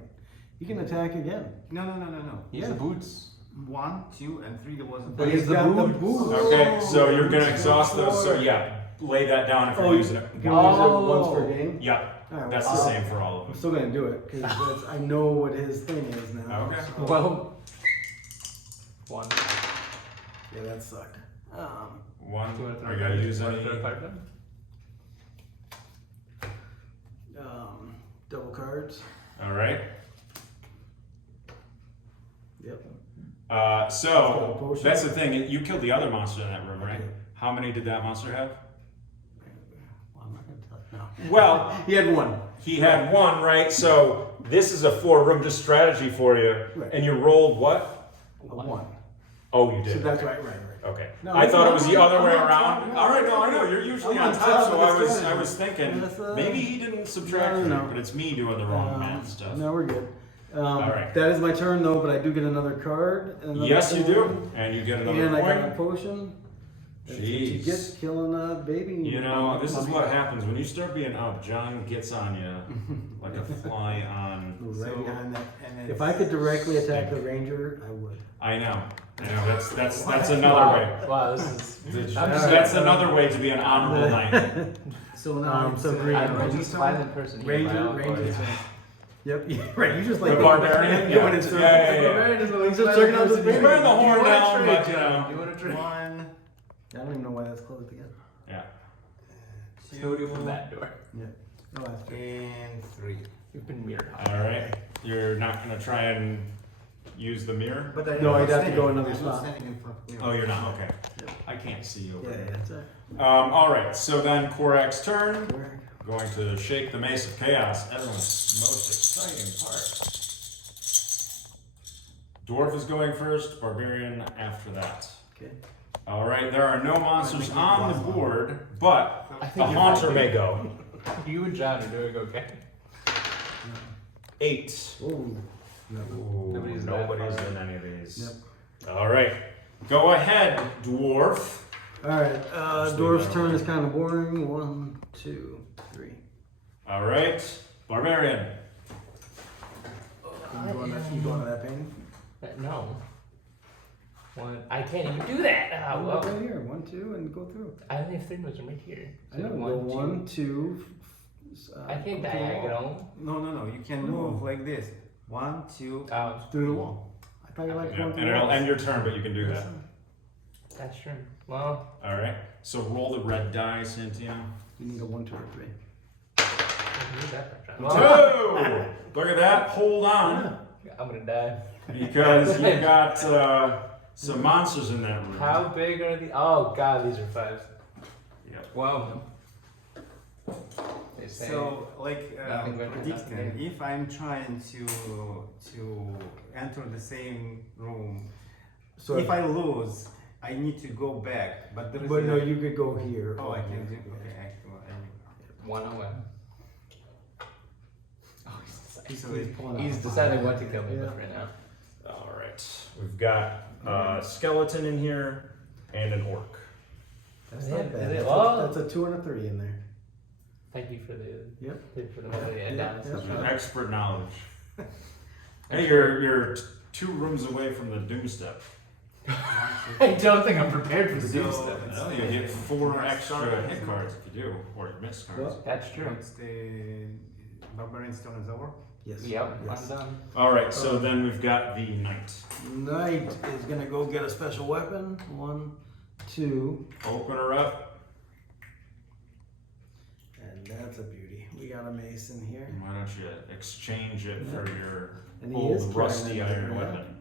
He can attack again. No. He's Yeah. the boots. 1, 2, and 3. There was a But five. he's got the boots. Okay, so you're gonna exhaust those, so yeah, lay that down if you're using it. You can use it once per game. Yeah, All right, that's the well, same for all of I'm them. still gonna do it because I know what his thing is now. Okay. so- Well, 1. Yeah, that sucked. One, Do you want to are you gonna use want to any? throw a card down? Double cards. All right. Yep. So Potion. that's the thing. You killed the other monster in that room, right? Okay. How many did that monster have? Well, I'm not gonna tell you. No. Well, He had 1. he had 1, right? So this is a 4-room just strategy for you, Right. and you rolled what? A 1. Oh, you So did. that's right. Okay. No, I thought it was the other I'm way on top, around. no. All right, no, I know you're usually I'm on on top, top so of the I strategy. was thinking Yes, maybe he didn't subtract no, from no. it, but it's me doing the wrong math stuff. No, we're good. right. That is my turn though, but I do get another card. And another Yes, you coin, do, and you get another And I got a coin. potion. That's what you Jeez. get killing a baby. You know, this is what happens when you start being up. John gets on you like a fly on. Right So- behind that. And If I could directly attack the ranger, I would. I know. That's another way. Wow, this is. I'm just, That's another way to be an honorable knight. so now So it's, green. I'm the Ranger least turn? violent person here. Ranger, by all ranger. boys. turn. Yep. Right. You just like The barbarian? going Yeah. in circles. Yeah. Barbarian is the least Just violent checking out this person baby. here. Wearing the horn You wanna down, trade, but you know. You want to trade? 1, I don't even know why that's closed again. Yeah. 2 from that door. Yeah. Oh, that's true. and 3. You've been mirrored. All right. You're not gonna try and use the mirror. But No, I'd have to standing. go another I'm not spot. standing in front of you. Oh, you're not. Okay. I can't see you over Yeah, there. yeah, it's a All right. So then Korak's turn. where? Going to shake the mace of chaos. Everyone's most exciting part. Dwarf is going first. Barbarian after that. Okay. All right. There are no monsters on the board, but I the think you're haunter fine. may go. You and John are doing okay. 8. Ooh. No. Ooh, Nobody's nobody's that far. in any of these. Yep. All right. Go ahead, dwarf. All right. Just Dwarf's leave that turn over. is kind of boring. 1, 2, 3. All right. Barbarian. You going to that painting? No. 1. I can't even do that. Ah, Go well. right here. 1, 2, and go through. I only have 3 moves. I'm right here. I know. So Go 1, 2. I can't go through the wall. diagonal. No, you can move like this. 1, 2. Through the wall. I thought you liked Yeah, going and through the it'll wall. end your turn, but you can do that. That's true. Well, All right. So roll the red die, Santino. You need a 1, 2, or 3. I can do that for John. Whoa! Look at that. Hold on. I'm gonna die. Because you got some monsters in that room. How big are the? Oh God, these are 5s. Yep. Wow. They say. So, like Nothing better, predicting, nothing if I'm trying to enter the same room, So if I lose, I need to go back. But there is But a, no, you could go here. Oh, I can do. Yeah. Okay, I can. 1 away. So He's deciding what to kill me Yeah. with right now. All right. We've got skeleton in here. and an orc. That's Yeah, not bad. is it- That's, well- that's a 2 and a 3 in there. Thank you for the Yep. for the melody and Yeah, dance. yeah. Expert knowledge. Hey, you're 2 rooms away from the doom step. I don't think I'm prepared for the doom So- step. Well, you get 4 extra hit cards if you do, or miss cards. Well, That's true. Once the barbarian stone is over. Yes. Yep, Yes. I'm done. All right, so then we've got the knight. Knight is gonna go get a special weapon. 1, 2, Open her up. and that's a beauty. We got a mace in here. Why don't you exchange it for your And he is old trying rusty to iron do that. weapon?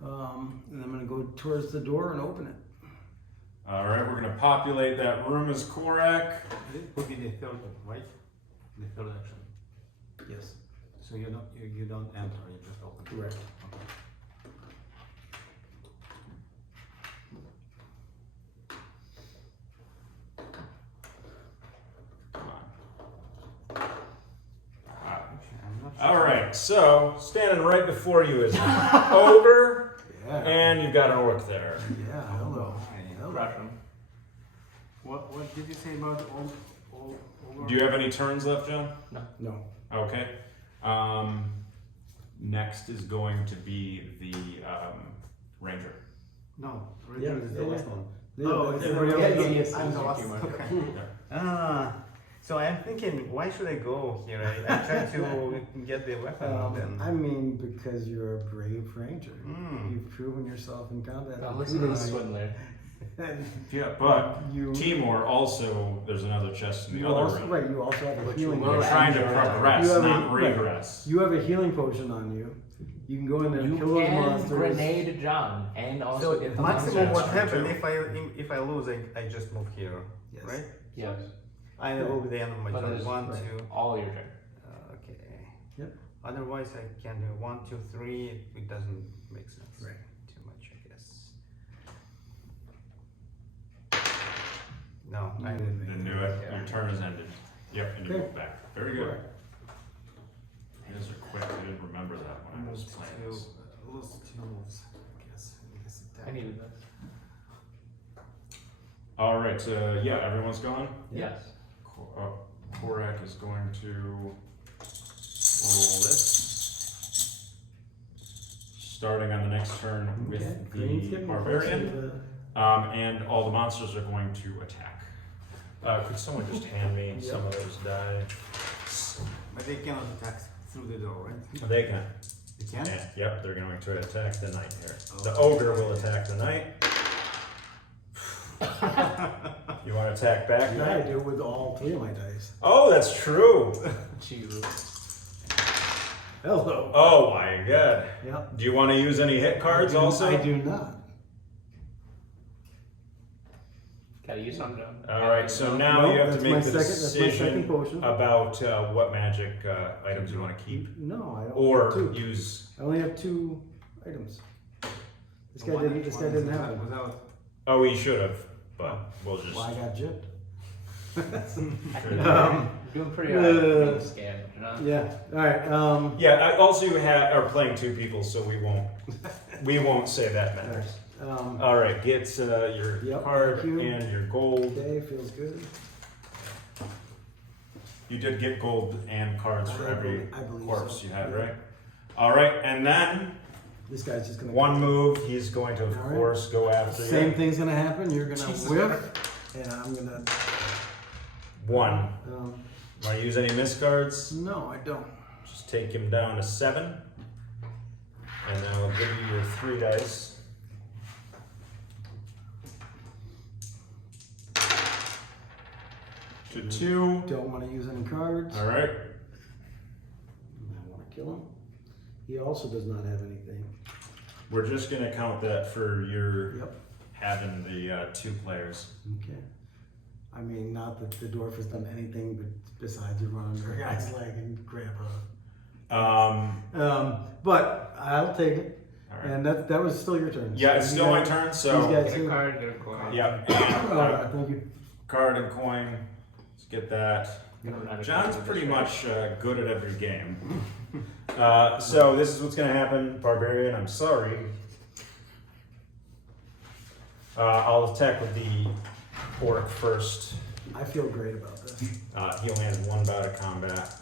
And I'm gonna go towards the door and open it. All right, we're gonna populate that room as Korak. This would be the third one, right? The third action. Yes. So you don't enter, you just open. Correct. I'm not sure. All right, so standing right before you is an ogre, Yeah. and you've got an orc there. Yeah. Hello. Crush him. What did you say about all Do you have any turns left, John? No. Okay. Next is going to be the ranger. No, Yeah, Ranger is the yeah, last yeah. one. Yeah, Oh, that's it's the- everybody Yeah, else. yes, I'm the yes, last. you are. Okay. So I'm thinking, why should I go here? I tried to get the weapon. then. I mean, because you're a brave ranger. Mm. You've proven yourself in combat. Now listen to the swindler. And Yeah, but you, Timor also, there's another chest in the you other also, room. right, you also have a But healing you We're will potion. trying to You progress, have a- not right. regress. You have a healing potion on you. You can go in there and You kill those can monsters. grenade John and also So get the maximum monsters. what happens if I lose, I just move here, Yes. right? Yes, I will be the end of my but turn. it's 1, right. 2. all your turn. Okay. Yep. Otherwise, I can do 1, 2, 3. It doesn't make sense. Right. Too much, I guess. No, I didn't. Then do it. Yeah. Your turn is ended. Yep, and you Okay. move back. Very good. Correct. You guys are quick. I didn't remember that when I was Almost playing this. lose 2 moves, I guess. In this attack. I needed this. All right. Yeah, everyone's gone. Yes. Korak is going to roll this. Starting on the next turn with Okay. Green's the getting barbarian. closer to And all the monsters are going to attack. Could someone just hand me some of those die? But they cannot attack through the door, right? They can. They can? Yeah, yep, they're going to attack the knight here. The Oh. ogre will attack the knight. You want to attack back, Yeah, I knight? do with all 3 of my dice. Oh, that's true. Jesus. Hello. Oh my god. Yep. Do you want to use any hit cards also? I do not. Gotta use some John. All right, so now No, you have to that's make my the second- that's my second decision potion. about what magic items you want to keep, No, I don't. or have 2. use. I only have 2 items. This guy didn't. This guy didn't have one. Without. Oh, he should have, but we'll just. Well, I got gypped. Doing pretty alright. Being scammed, you know? Yeah. All right. Yeah. I also you are playing 2 people, so we won't say that matters. All right, get your Yep, card thank you. and your gold. Okay, feels good. You did get gold and cards for every I believe corpse so. you had, Yeah. right? All right, and then This guy's just gonna. one move, he's going to, of All right. course, go after Same you. thing's gonna happen. You're gonna Jesus. whiff, and I'm gonna. 1. Um, Want to use any miss cards? no, I don't. Just take him down to 7, and then I'll give you your 3 dice. To 2. Don't want to use any cards. All right. I want to kill him. He also does not have anything. We're just gonna count that for your Yep. having the 2 players. Okay. I mean, not that the dwarf has done anything but besides run under a guy's leg and grab a. But I'll take it. All right. And that was still your turn. Yeah, So it's you still my got- turn. These So guys Get a too. card, get a coin. yeah, Thank you. card and coin. Let's get that. Get a John's card. pretty much good at every game. So this is what's gonna happen, Barbarian. I'm sorry. I'll attack with the orc first. I feel great about this. He only has 1 bout of combat.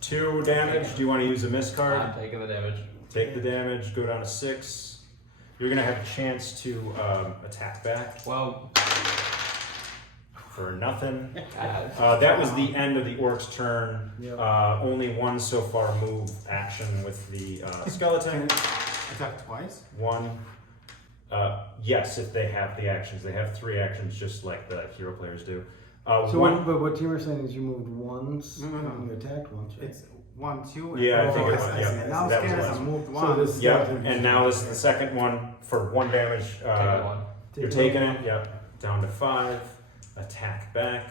2 damage. Do you want to use a miss card? I'm taking the damage. Take the damage. Go down to 6. You're gonna have a chance to attack back Well, for nothing. God. That was the end of the orc's turn. Yep. Only 1 so far move action with the skeleton. Attack twice? 1. Yes, if they have the actions. They have 3 actions just like the hero players do. So, one, but what you were saying is you moved once No. and you attacked once, right? It's 1, 2. Yeah, I think it was, I yeah, see. Now that was Scanner the has last moved So 1. this- Yep, and now this is the second one for 1 damage. Take one. You're taking it, yep, down to 5. Attack back.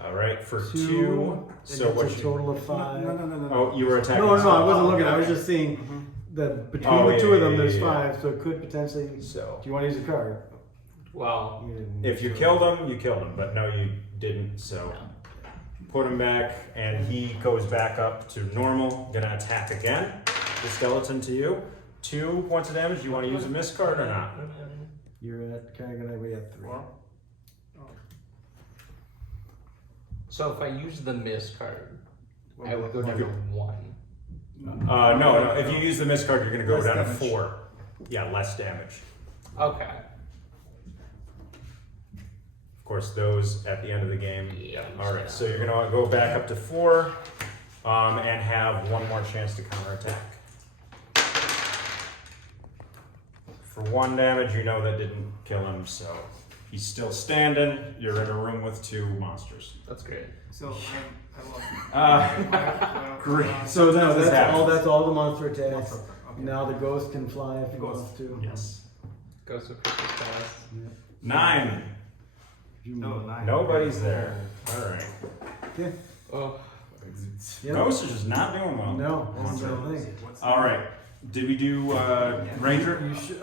Alright, for 2. So It's what a you. total of 5. No. Oh, you were attacking. No, I wasn't Oh, looking. I was okay. just seeing Mhm. that between Oh, the yeah, 2 of them, yeah, there's yeah. 5, so it could potentially. So, Do you want to use a card? Well, You didn't. if you killed him, you killed him, but no, you didn't, so. Put him back, and he goes back up to normal. Gonna attack again. The skeleton to you. 2 points of damage. You want to use a miss card or not? You're at kind of gonna be at 3. so if I use the miss card, I would go down to 1. No. If you use the miss card, you're gonna go Less down damage. to 4. Yeah, less damage. Okay. Of course, those at the end of the game. Yeah. All right, so you're gonna go back up to 4, and have 1 more chance to counterattack. For 1 damage, you know that didn't kill him, so he's still standing. You're in a room with 2 monsters. That's great. So I lost. Great. So no, This happens. that's all the monster attacks. Okay. Now the ghost can fly if he Ghost. wants to. Yes. Goes with Christmas past. 9. No, 9. Nobody's there. All right. Okay. Oh, Yep. Ghosts are just not doing well. No, that's the Monster. thing. All right. Did we do Ranger? You should.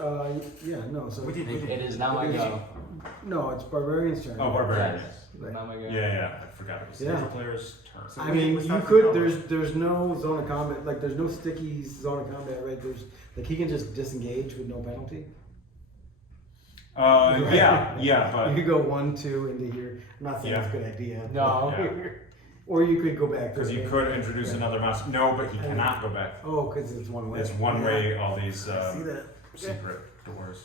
Yeah. No. So We did. it is now my go. No, it's barbarian's turn. Oh, barbarian. Yes. Right. Now my go. Yeah. I forgot it was the Yeah. neutral player's turn. So I we mean, you start could. with There's no zone of combat. Like, there's no sticky zone of combat, right? There's like he can just disengage with no penalty. Yeah, You but could go 1, 2 into here. I'm not saying Yeah. it's a good idea. No. Yeah. Or you could go back. because you could introduce another monster. No, but he cannot go back. Oh, because it's one way. It's one Yeah. way. All these I see that. secret doors.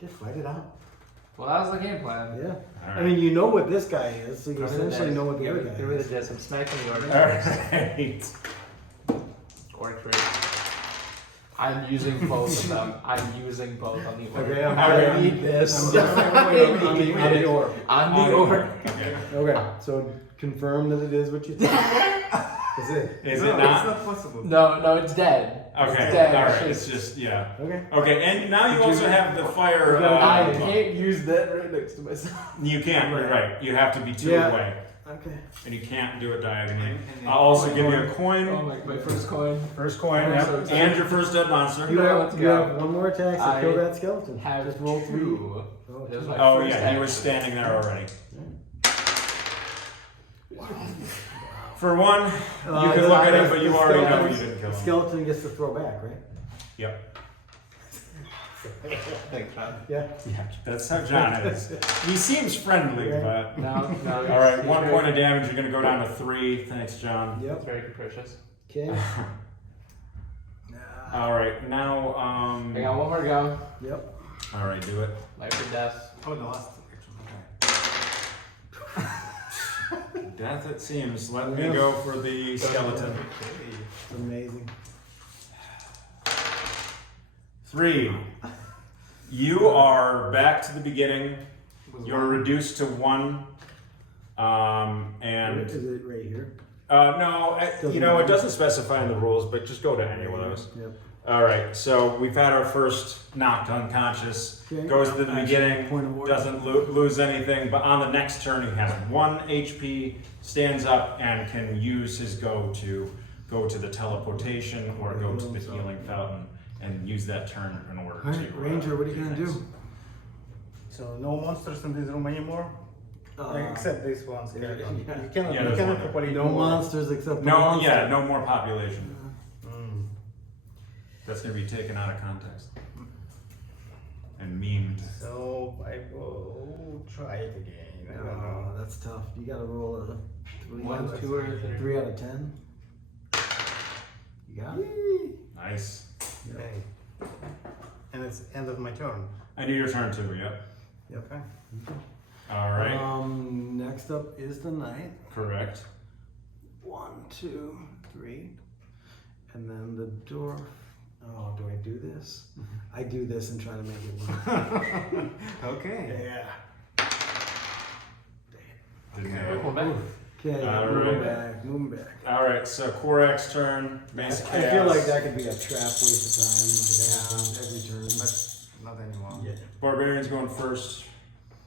Just fight it out. Well, that was the game plan. Yeah. All I right. mean, you know what this guy is, so you Go to the essentially desk. know what the other guy Give me the is. disc. I'm smacking the order. All right. Or trade. I'm using both of them. I'm using both on the order. Okay, I need this. I'm definitely on the orb. On the order. Okay. Okay, so confirm that it is what you think. Is it? Is No, it not? It's not possible. No, it's dead. Okay. It's dead. All right. It's just yeah. Okay. Okay, and now you also have the fire. I can't use that right next to myself. You can't. You're right. You have to be 2 Yeah. away, Okay. and you can't do it diagonally. And I'll also give you a coin. Oh my first coin. First coin, Oh, yep. so it's- And your first dead monster. You let's have, go. you have one more attack to I kill that skeleton. Have Just roll 3. 2. Oh, It was two. my Oh first yeah, he was action. standing there already. For 1, you can the- look at the- it, but you the already know skeleton- you didn't kill The him. skeleton gets to throw back, right? Yep. Thanks, John. Yeah. Yeah, that's how John is. He seems friendly, but. No. All right, 1 point of damage. You're gonna go down to 3. Thanks, John. It's Yep. very capricious. Okay. All right, now I got one more go. Yep. All right, do it. Life or death. Oh, the last action. Death it seems. Let me Yeah. go for the skeleton. Okay. It's amazing. 3. You are back to the beginning. You're reduced to 1. And Is it right here? no, you know it doesn't specify in the rules, but just go to any of those. Yep. All right, so we've had our first knocked unconscious. Okay. Goes to the beginning, Point of order. doesn't lose anything, but on the next turn he has 1 HP, stands up and can use his go to the teleportation or go to the healing fountain and use that turn in order All right, to. Ranger, what are you gonna things. do? So no monsters in this room anymore? Except this one skeleton. yeah. You cannot, Yeah, you there's cannot one. populate No more. monsters except the No, monster. yeah, no more population. Mm. That's gonna be taken out of context and memed. So I will try it again. I don't know. Oh, that's tough. You gotta roll a 3, 1, 2, or 3. 3 out of 10. You got it? Nice. Okay. And it's end of my turn. I knew your turn too. Yep. Okay. All right. Next up is the knight. Correct. 1, 2, 3. And then the dwarf. Oh, do I do this? I do this and try to make it work. Okay. Yeah. Didn't Okay. have it. Well, back. Okay, All moving right. back, moving back. All right. So Korak's turn. Mace of I feel Chaos. like that could be a trap waste of time. Like every turn. But not anymore. Yeah. Barbarian's going first.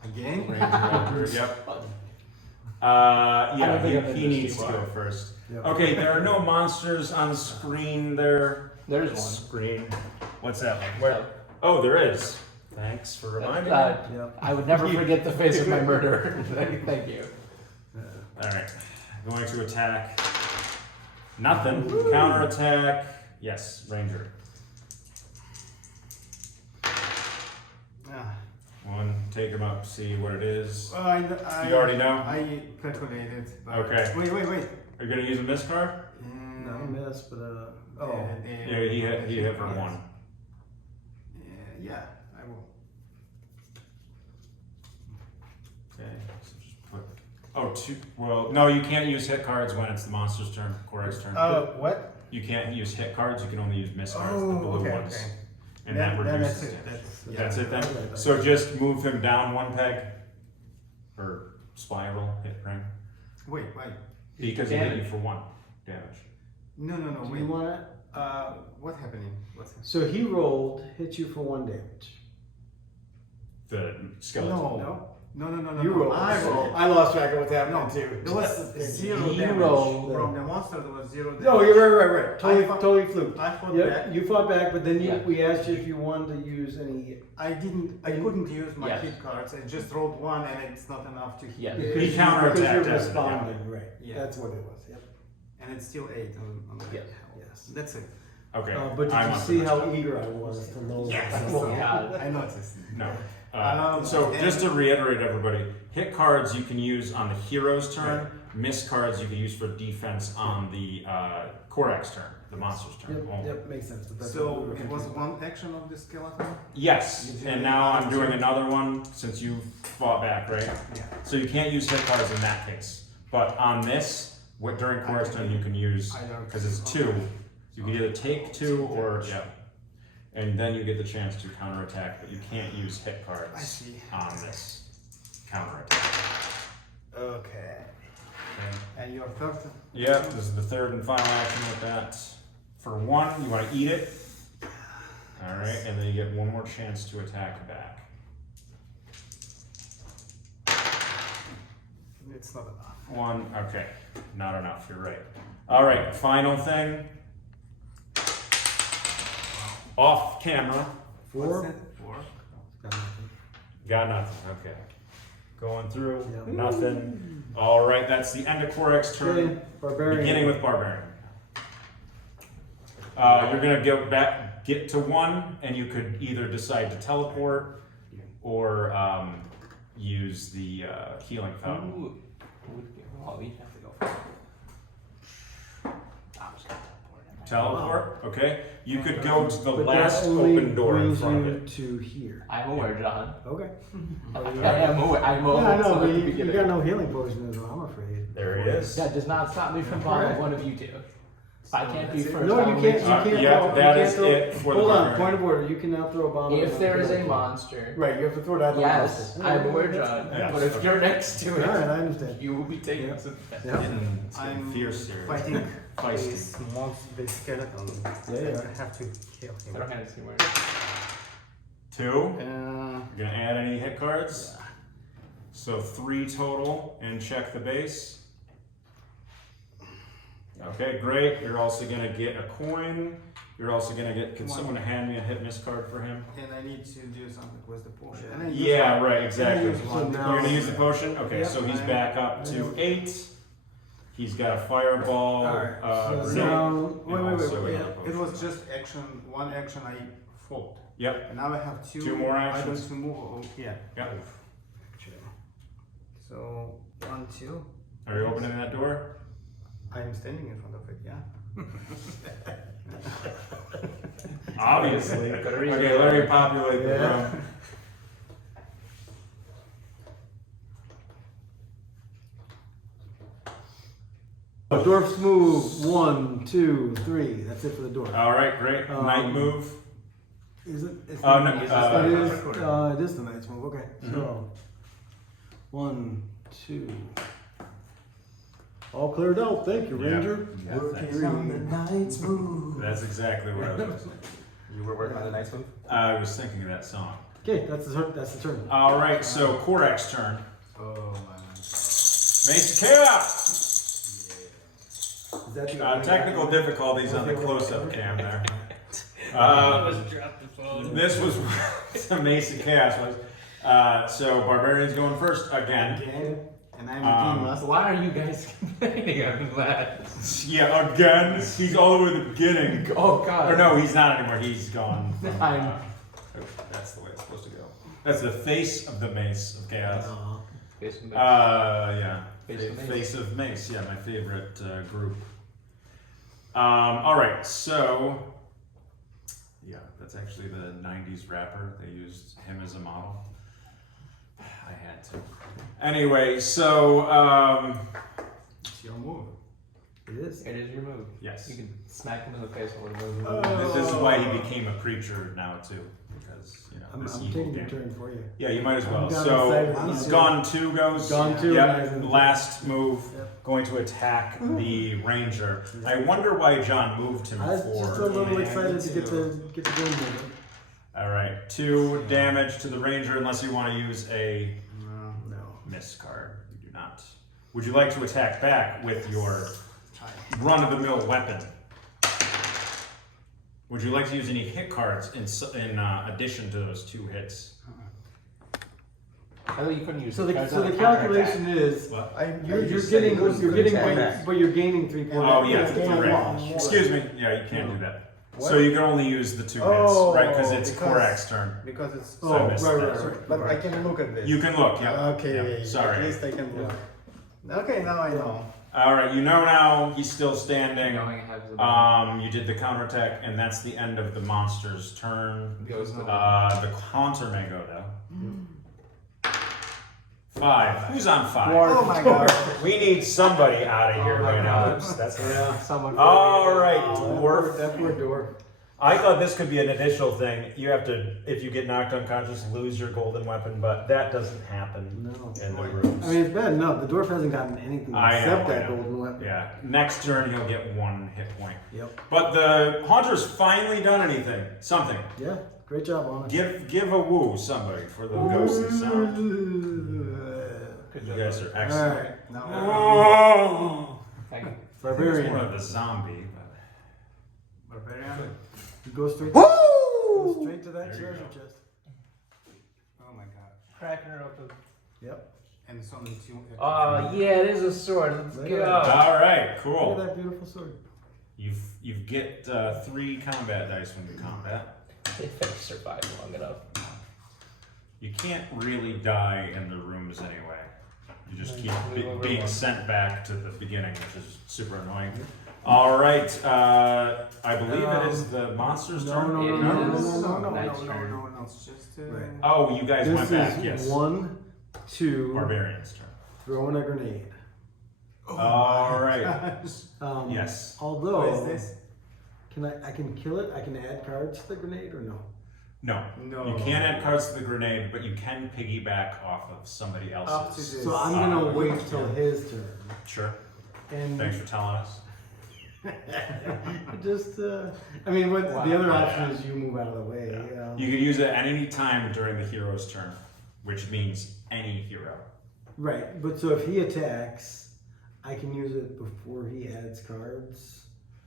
Again? Ranger after. Yep. I Yeah, don't think I'm he in needs this to team. go first. Yep. Okay, there are no monsters on the screen there. There's one. Screen. What's that like? Where? Oh, there is. Thanks for reminding me. Yep. I would never forget the face of my murderer. Thank you. All right, going to attack. Nothing. Counter attack. Yes, Ranger. Ah. One. Take him up. See what it is. I You already know. I calculated. But Okay. Wait. Are you gonna use a miss card? Not a miss, but oh. Yeah, he hit for one. Yeah, I will. Okay. So just put. Oh, two. Well, no, you can't use hit cards when it's the monster's turn. Korak's turn. What? You can't use hit cards. You can only use miss cards. Oh, the blue okay, ones. okay. And Then that reduces that's it. damage. That's, That's it then. Okay. So just move him down one peg, or spiral hit ring, Wait. because he hit you for one damage. No, Do wait. you want it? What's happening? What's happening? So he rolled, hit you for 1 damage. The skeleton. No. You rolled. I rolled. I lost track of what's happening No, too. there was zero He damage rolled. from the monster. There was 0 damage. No, you're right. I fought- Totally fluked. I fought Yeah, back. you fought back, but then Yeah. we asked you if you wanted to use any. I couldn't use my Yes. hit cards. I just rolled 1, and it's not enough to hit. Yes. Because He counterattacked because you're us, responding, right? Yeah. That's what it was. Yep. And it's still 8 on the Yes. Yes. That's it. Okay. But did I'm you on see the how next eager I was to lower Yes. myself? Oh, God. I noticed. one. No. And- Just to reiterate, everybody, hit cards you can use on the hero's turn. Miss cards you can use for defense on the Korak's turn, the monster's turn. only. Yep, makes sense. But that's what So we were it was confused. one action of the skeleton? Yes, You did and it now I'm last doing turn. another one since you fought back, right? Yeah. So you can't use hit cards in that case. But on this, during Korak's turn, you can use, because it's 2, you can either take 2 or, yeah. And then you get the chance to counterattack, but you can't use hit I cards see. on this counterattack. Okay. And your third? Yeah, this is the third and final action with that. For 1, you want to eat it. Alright, and then you get one more chance to attack back. It's not enough. 1, okay, not enough, you're right. Alright, final thing. Off camera. 4. What's it? 4. Got nothing. Got nothing, okay. Going through, Yep. nothing. Alright, that's the end of Korak's turn. Okay, barbarian. Beginning with Barbarian. You're gonna get to 1, and you could either decide to teleport or use the healing fountain. Ooh. Oh, we have to go for it. I'm just gonna teleport. Teleport, okay. You could go to the But last that only open door in brings front of you it. to here. I'm aware, John. Okay. I am aware. I'm aware. Yeah, I know, at but the you beginning. got no healing potion as well, I'm afraid. There he is. That does not stop me from following one of you two. I can't be that's it? first. No, I you will can't. make- You can't. yeah, throw, that you is can't throw, it for the Hold on. barbarian. Point of order. You can now throw a bomb. If there is a monster. monster, Right, you have to throw that. at the yes, monster. I'm aware, John. Yes, But if okay. you're next to All right, it, I understand. you will be taking Yeah. some. Yeah. It's getting I'm fierce here. fighting Feisty. this monster, this skeleton. Yeah. I have to kill I don't him. have to see where. 2. Uh, You're gonna add any hit cards. So 3 total, and check the base. Okay, great. You're also gonna get a coin, You're also gonna get. Can someone hand me a hit miss card for him? And I need to do something with the potion. And I use Yeah, one. right, exactly. And I use one. So You're gonna use the potion? Okay, Yep. so he's back up to 8. He's got a fireball. Alright, So grenade, now, and also a Wait, healer it potion. was just one action I fought. Yep. And now I have two. Two more items actions. to move. Oh, yeah. Yep. So 1, 2. Are you opening that door? I'm standing in front of it. Yeah. Obviously. Gotta read Okay, it. let me populate the Yeah. room. Dwarfs move 1, 2, 3. That's it for the dwarf. All right, great. Night move. Is it? It's Oh, not- no, it is the knight's move. Okay. So 1, 2. All cleared out. Thank you, Yeah. Ranger. Yeah, thanks. knight's move. That's exactly what I was listening. You were working on the nice move? I was thinking of that song. Okay, that's the turn. That's the turn. All right, so Korak's turn. Oh my. Mace of Chaos. Is that the Technical difficulties on the close-up cam there. This was what the Mace of Chaos was. So Barbarian's going first again. Again. And I'm Um, again last. Why are you guys complaining on that? Yeah, again. He's all the way to the beginning. Oh god. Or no, he's not anymore. He's gone. From, I'm- that's the way it's supposed to go. That's the face of the Mace of Chaos. Face of Mace. Yeah. Face of Mace. Face of Mace. Yeah, my favorite group. All right, so yeah, that's actually the '90s rapper. They used him as a model. I had to. Anyway, so It's your move. It is. It is your move. yes, You can smack him in the face with a move. this is why he became a preacher now too, because you know I'm this evil taking your game. turn for you. Yeah, you might as well. I'm gone So inside. gone 2 goes. Gone 2, Yep. and I- Last move, Yep. going to attack the ranger. I wonder why John moved him I was just a forward. little Yeah, excited me to get too. the game moving. All right, 2 damage to the ranger, unless you want to use a No. No. miss card. You do not. Would you like to attack back with your run-of-the-mill weapon? Would you like to use any hit cards in addition to those 2 hits? I thought you couldn't use So it. the calculation is What? you're just getting said you're getting attack. but you're gaining 3 points. Oh yeah, It's you're gaining right. one. Excuse me. Yeah, you can't do that. What? So you can only use the 2 hits, Oh, right? Because it's because- Korak's turn. Because it's. Oh, I right, missed right, that. right. But I can look at this. You can look. Yeah. Okay. Yeah, sorry. At least I can look. Okay, now I know. All right. You know now he's still standing. Going ahead of the You did the counterattack, and that's the end of the monster's turn. goes to The counter may go though. 5. Who's on 5? Oh my god. We need somebody out of here Oh my right now. God. That's someone. all right, Oh, dwarf. that poor dwarf. I thought this could be an additional thing. You have to, if you get knocked unconscious, lose your golden weapon, but that doesn't happen No. in the rooms. I mean, it's bad enough. The dwarf hasn't gotten anything I except know, I that know. golden weapon. Yeah. Next turn he'll get 1 hit point. Yep. But the hunter's finally done anything. Something. Yeah. Great job on it. Give a woo somebody for the ghostly sound. You guys are All excellent. right. Now. Oh. Thank you. It's more Barbarian. of a zombie, but Barbarian. You go straight. Go straight to that There you treasure go. chest. Oh my god. Cracking her open. Yep. And it's only 2. Oh yeah, it is a sword. Let's Look go. at that. all right, Look at cool. that beautiful sword. You get 3 combat dice when you combat. If I survive long enough. You can't really die in the rooms anyway. You just keep Move over being one. sent back to the beginning, which is super annoying. All right, I believe it is the monster's turn. No, It no, no, is. no, no, no, Nice no, no, turn. no, no. It's just. Right. Oh, you guys went This back. is Yes. 1, 2. Barbarian's turn. Throwing a grenade. All right. Yes. Although, What is this? I can kill it? I can add cards to the grenade or no? No. No. You can't add cards to the grenade, but you can piggyback off of somebody Up to else's. this. So I'm gonna wait till his turn. Sure. And Thanks for telling us. just, I mean, what Wow. the other option is you move out of the way. You can use it at any time during the hero's turn, which means any hero. Right, but so if he attacks, I can use it before he adds cards.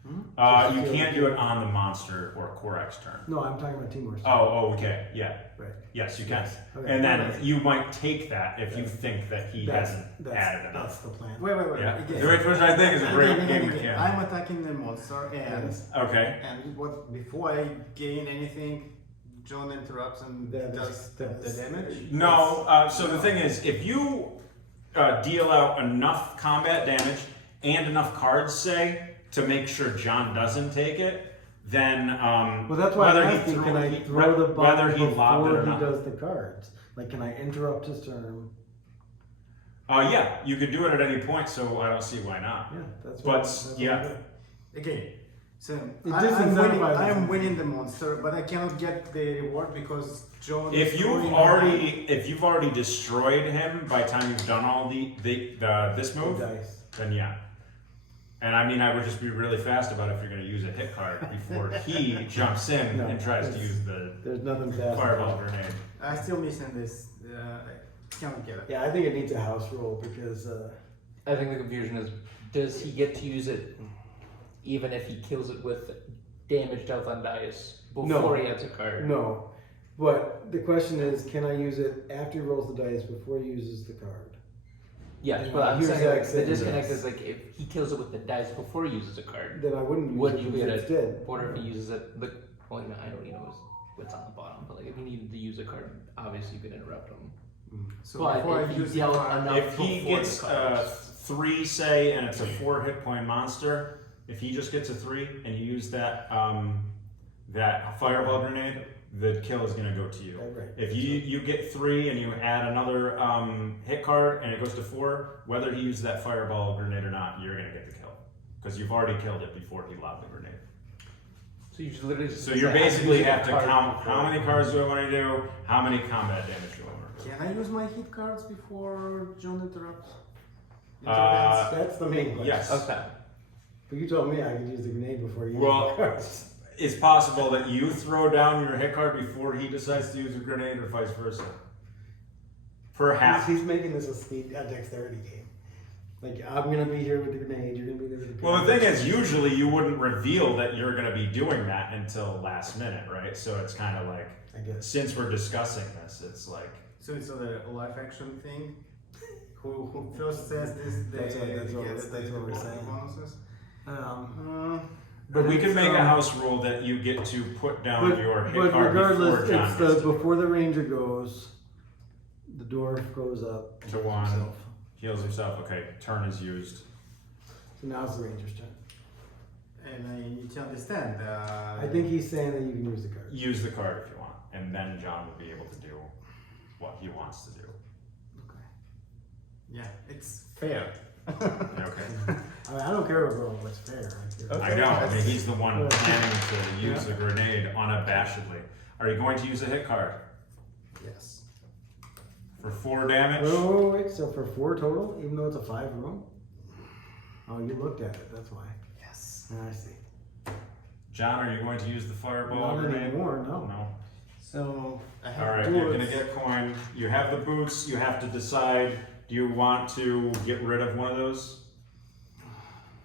You can't do it on the monster or Korak's turn. No, I'm talking about teamwork. Oh, okay, yeah. Right. Yes, you can. Yes. Okay. And then you might take that if you think that he hasn't That's added That's enough. the plan. Wait. Yeah, Again. which I think is a great Again, game again. mechanic. I'm attacking the monster, and Yes. Okay. what before I gain anything, John interrupts and That does is- the that's- damage. No, so the thing is, if you deal out enough combat damage and enough cards, say, to make sure John doesn't take it, then Well, that's why whether I'm he asking, threw- can I he- throw the whether bomb he lobbed it before or he not. does the cards? Like, can I interrupt his turn? Yeah, you could do it at any point, so I don't see why not. Yeah, that's But, that's what yeah. I'm doing. Again, so It I'm winning. disincentivizes I'm him. winning the monster, but I cannot get the reward because John. If is you've throwing already destroyed him by the time you've done all this move, The dice. then yeah. And I mean, I would just be really fast about if you're going to use a hit card before he jumps in No, and tries to it's- use the There's nothing fast. fireball grenade. I still missing this. I cannot get it. Yeah, I think it needs a house rule because I think the confusion is, does he get to use it even if he kills it with damage dealt on dice before No. he adds a card? no. But the question is, can I use it after he rolls the dice before he uses the card? Yes, Yeah, but I'm here's saying the like, the exit. disconnect is like if he kills it with the dice before he uses a card. Then I wouldn't use Would it you because get it's it? dead. Or if he uses it, well, I don't know what's on the bottom, but like if he needed to use a card, obviously you could interrupt him. So But before I if he use the dealt card, enough If he before gets the cards, 3, say, and it's a 4 hit point monster, if he just gets a 3 and you use that fireball grenade, the kill is going to go to you. Right. If you get 3 and you add another hit card and it goes to 4, whether he uses that fireball grenade or not, you're going to get the kill because you've already killed it before he lobbed the grenade. so you should literally just So you say, basically use a have to card count before- how many cards do I want to do, how many combat damage do I want to do. can I use my hit cards before John interrupts? That's the main question. Yes. Okay. But you told me I could use the grenade before you Well, use the cards. It's possible that you throw down your hit card before he decides to use a grenade, or vice versa. Perhaps. He's making this a dexterity game. Like, I'm gonna be here with the grenade, you're gonna be there with the Well, the thing is, usually you wouldn't reveal that you're going to be doing that until last minute, right? So it's kind of like, I guess. since we're discussing this, it's like, So it's a live action thing. Who first says this? That's what- that's what- gets that's the what we're saying. bonuses. but we it's, can make a um, house rule that you get to put down your hit but card regardless, before John it's gets to. before the ranger goes, the dwarf goes up To one. himself. Heals himself. Okay, turn is used. So now it's the ranger's turn. And I need to understand. I think he's saying that you can use the card. Use the card if you want, and then John will be able to do what he wants to do. Okay. Yeah, it's fair. Okay. I don't care about what's fair. I care. I know. I mean, he's the one planning to use the grenade unabashedly. Are you going to use a hit card Yes. for 4 damage? Wait, so for 4 total, even though it's a 5 room? Oh, you looked at it, that's why. Yes. I see. John, are you going to use the fireball Not grenade? anymore, no. No. So I have All right, you're gonna get coin. You have the boots. You have to decide. Do you want to get rid of one of those?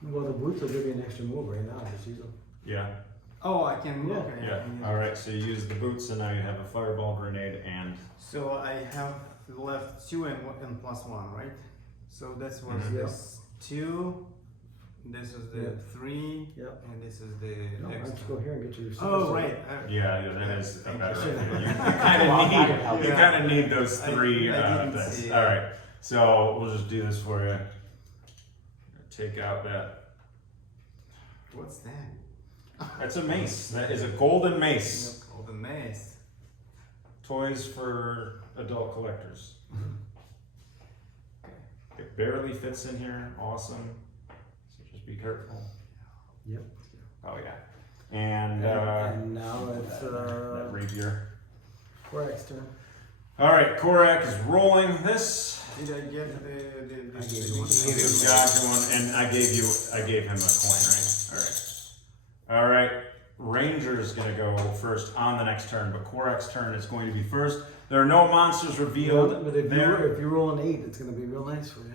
Well, the boots will give you an extra move right now, just use them. Yeah. Oh, I can. Yeah. Okay, I Yeah. can use All it. right. So you use the boots, and now you have a fireball grenade and. So I have left 2 and plus 1, right? So this was Mhm. this 2. This is the Yep. 3. Yep. And this is the No, let's extra. go here and get your super Oh, sword. right. Yeah, that is a Thank better you. idea. You kind of need. You Yeah. kind of need those I 3 didn't things. see All it. right. So we'll just do this for you. Take out that. What's that? That's a mace. That is a golden mace. Oh, the mace. Toys for adult collectors. It barely fits in here. Awesome. So just be careful. Yep. Oh yeah. And And now it's that rapier. Korak's turn. All right, Korak is rolling this. Did I get the I gave you one. You got one, and I gave him a coin, right? All right. All right. Ranger's gonna go first on the next turn, but Korak's turn is going to be first. There are no monsters revealed But if there. you roll an 8, it's gonna be real nice for you.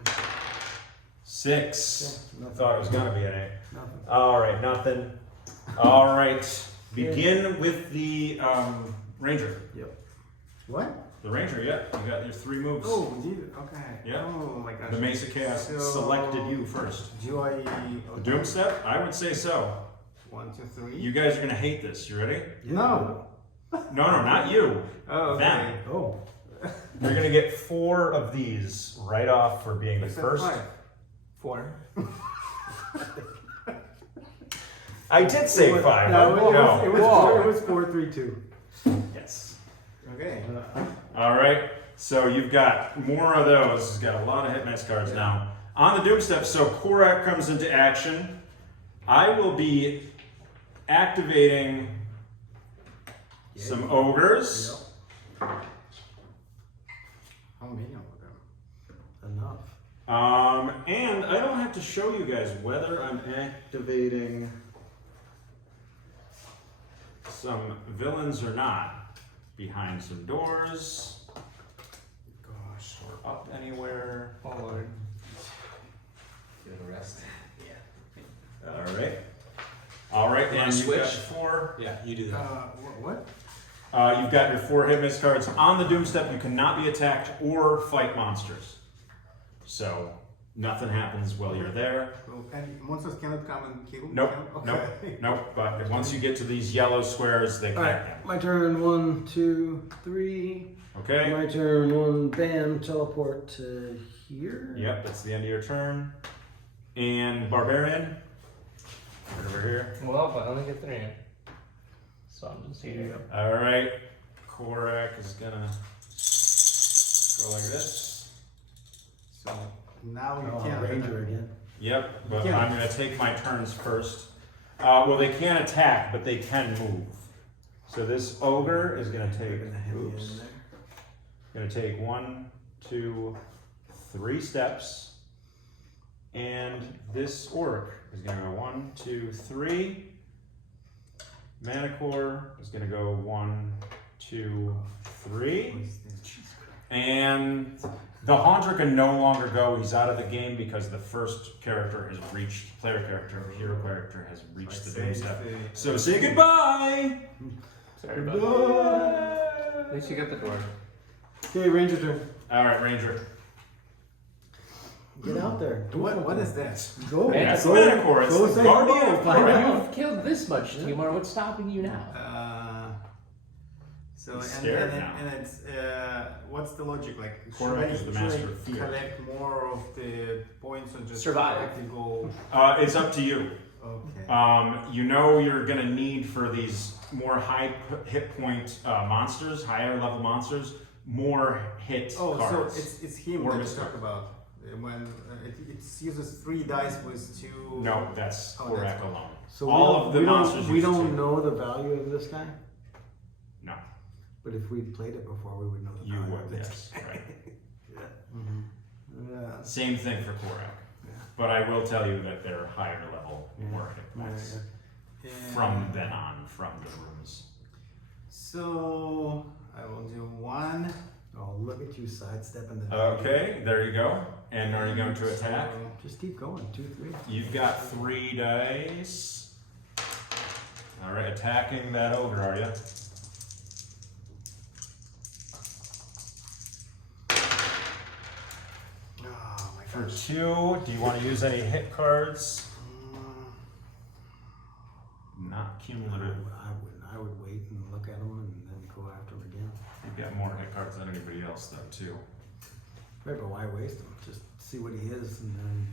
6. Yeah, I nothing. thought it was gonna be an 8. Nothing. All right, nothing. All right, begin with the ranger. Yep. What? The ranger, yeah. You got your 3 moves. Oh, did okay. Yeah. Oh my gosh. The Mesa Chaos So- selected you first. Do I? The Doom Step? I would say so. 1, 2, 3. You guys are gonna hate this. You ready? No. No, not you. Oh, okay. Them. Oh. You're gonna get 4 of these right off for being the Except first. 5. 4. I did say 5. No, No. it was 4, 3, 2. Yes. Okay. All right. So you've got more of those. He's got a lot of hit miss cards now. On the Doom Step, so Korak comes into action. I will be activating some ogres. Yep. How many of them? Enough. And I don't have to show you guys whether I'm activating some villains or not. Behind some doors. Gosh, or up anywhere. Oh Lord. Get a rest. All right. All right, You and wanna you've got switch? 4. Yeah, you do that. What? You've got your 4 hit miss cards. On the Doom Step, you cannot be attacked or fight monsters. So nothing happens while you're there. So monsters cannot come and kill? Nope, them? Okay. nope. But once you get to these yellow squares, they All can't. right, my turn. 1, 2, 3. Okay. My turn. 1. Bam. Teleport to here. Yep, that's the end of your turn. And Barbarian. Right over here. Well, but I only get 3. So I'm just here. All right. Korak is gonna go like this. So now you Oh, can. Ranger again. Yep, but Yeah. I'm gonna take my turns first. Well, they can't attack, but they can move. So this ogre is gonna take. Oops. Gonna take 1, 2, 3 steps, and this orc is gonna go 1, 2, 3. Manicore is gonna go 1, 2, 3. And the Haunter can no longer go. He's out of the game because the first character has reached, player character, hero character has reached the Doom Step. So say goodbye! Sorry about that. At least you got the door. Okay, Ranger turn. Alright, Ranger. Get out there. Do What something. is that? Go. Man, That's go. Manicore. It's Go the say guardian hello. of Find Korak. out. You've killed this much, Timur. What's stopping you now? So He's and, scared and, now. and it's what's the logic like? Korak is the master of fear. Collect more of the points or just Survive. collect the gold? It's up to you. Okay. You know you're gonna need for these more high hit point monsters, higher level monsters, more hit Oh, cards. so it's him Or that you Mr. talk about when it uses 3 dice with 2. No, that's Oh, Korak that's- alone. So All of the monsters we use don't 2. know the value of this guy, No, but if we played it before, we would know the you value would, of this. yes. Right. Yeah. Same thing for Korak. Yeah. But I will tell you that they're higher level, more hit points Yeah. from then on, from the rooms. So I will do 1. Oh, look at you sidestepping the. Okay, there you go. And are you going to attack? Just keep going. 2, 3. You've got 3 dice. All right, attacking that ogre, are you? Oh my For gosh. 2, do you want to use any hit cards? Not cumulative. I wouldn't. I would wait and look at them and then go after them again. You've got more hit cards than anybody else, though, too. Right, but why waste them? Just see what he is and then.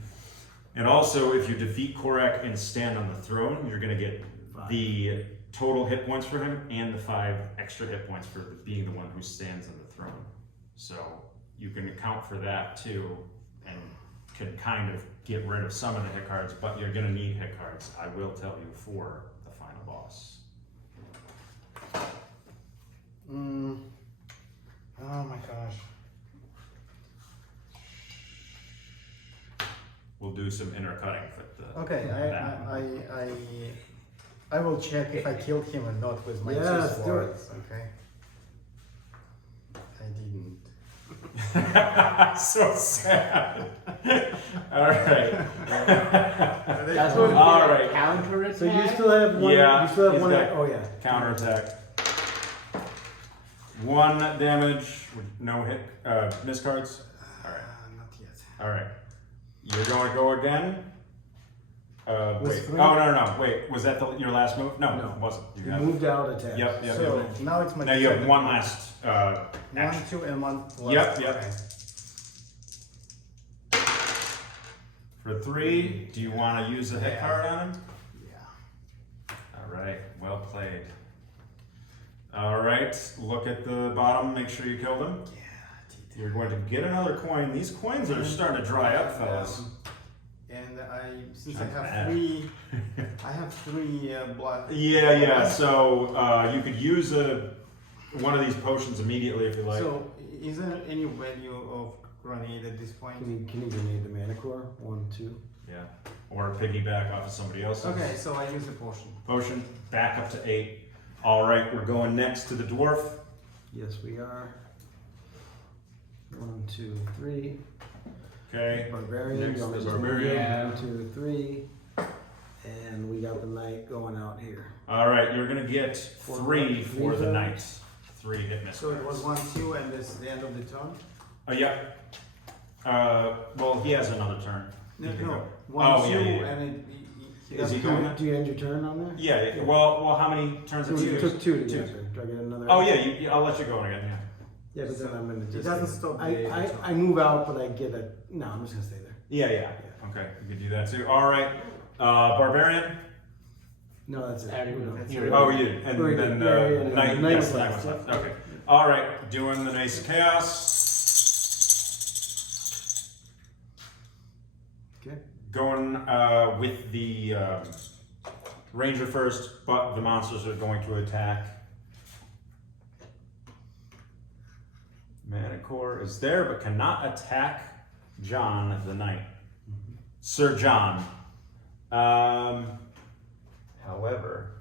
And also, if you defeat Korak and stand on the throne, you're going to get 5. the total hit points for him and the 5 extra hit points for being the one who stands on the throne. So you can account for that too, and can kind of get rid of some of the hit cards, but you're going to need hit cards, I will tell you, for the final boss. Oh my gosh. We'll do some intercutting with the. Okay, I will check if I killed him or not with my Yes, 2 do swords. Okay. I didn't. So sad. All right. That's So- All right. Counter attack. So you still have one. Yeah, You still have he's one. got Oh yeah. Counterattack. 1 damage, no hit, miss cards. All right. Not yet. All right. You're going to go again. Was Wait. three? Oh no. Wait. Was that your last move? No, No. it wasn't. You have- moved out attack. Yep. So now it's my Now you have second one last One, action. 2, and 1 last. Yep. Okay. For 3, do you want to use a hit Yeah. card on him? Yeah. All right. Well played. All right. Look at the bottom. Make sure you killed him. Yeah. You're going to get another coin. These coins are starting to dry up, fellas. And since That's I bad. have 3, I have 3 blood. Yeah. So you could use one of these potions immediately if you like. So is there any value of grenade at this point? Can you grenade the mana core? 1, 2. Yeah. Or piggyback off of somebody else's. Okay, so I use the potion. Potion. Back up to 8. All right. We're going next to the dwarf. Yes, we are. 1, 2, 3. Okay. Barbarian. Next you want me the to do barbarian. Yeah. 1, 2, 3. And we got the knight going out here. All right. You're gonna get 3 for the Three knight. 3 hit miss. So it was 1, 2, and this is the end of the turn? Oh yeah. Well, he has another turn. No, He can no. go. 1, Oh, 2, yeah, yeah. and Is he doesn't going? count. Do you end your turn on there? Yeah. Well, how many turns So have you we used? took 2 Two. together. Do I get another? Oh yeah. I'll let you go again. Yeah. Yeah, but then I'm gonna It just. doesn't stop the I move out, but I get a. No, I'm just gonna stay there. Yeah. Okay. You can do that too. All right. Barbarian. No, that's it. I already We're moved. done. You're- Oh, we did. And We then did. Yeah, knight. Knight Yes, was knight last, was left. yeah. Okay. All right. Doing the Knights of Chaos. Okay. Going with the ranger first, but the monsters are going to attack. Mana core is there, but cannot attack John the Knight. Sir John. However,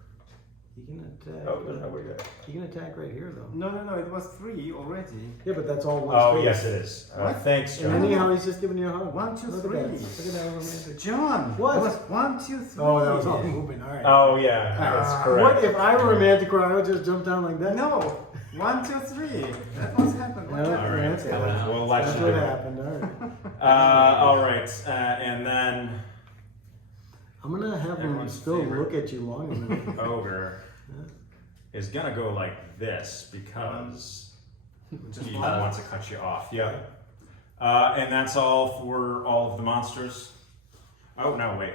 He can attack. no, we're good. He can attack right here, though. No, it was 3 already. Yeah, but that's all one Oh space. yes, it is. What? Thanks, And John. anyhow, he's just giving you a hug. 1, 2, Look 3. at that. Look at that romantic. John! What? It was 1, 2, 3. Oh, that was all moving. All right. Oh yeah, that's correct. What if I were romantic, or I would just jump down like that? No! 1, 2, 3. That was happened. What No. happened? All right, That's it. we'll let That's you what do it. happened. All right. All right, and then I'm gonna have him Everyone's still favorite. look at you long enough. ogre is gonna go like this because Just he one. wants to cut you off. Yeah. And that's all for all of the monsters. Oh no, wait.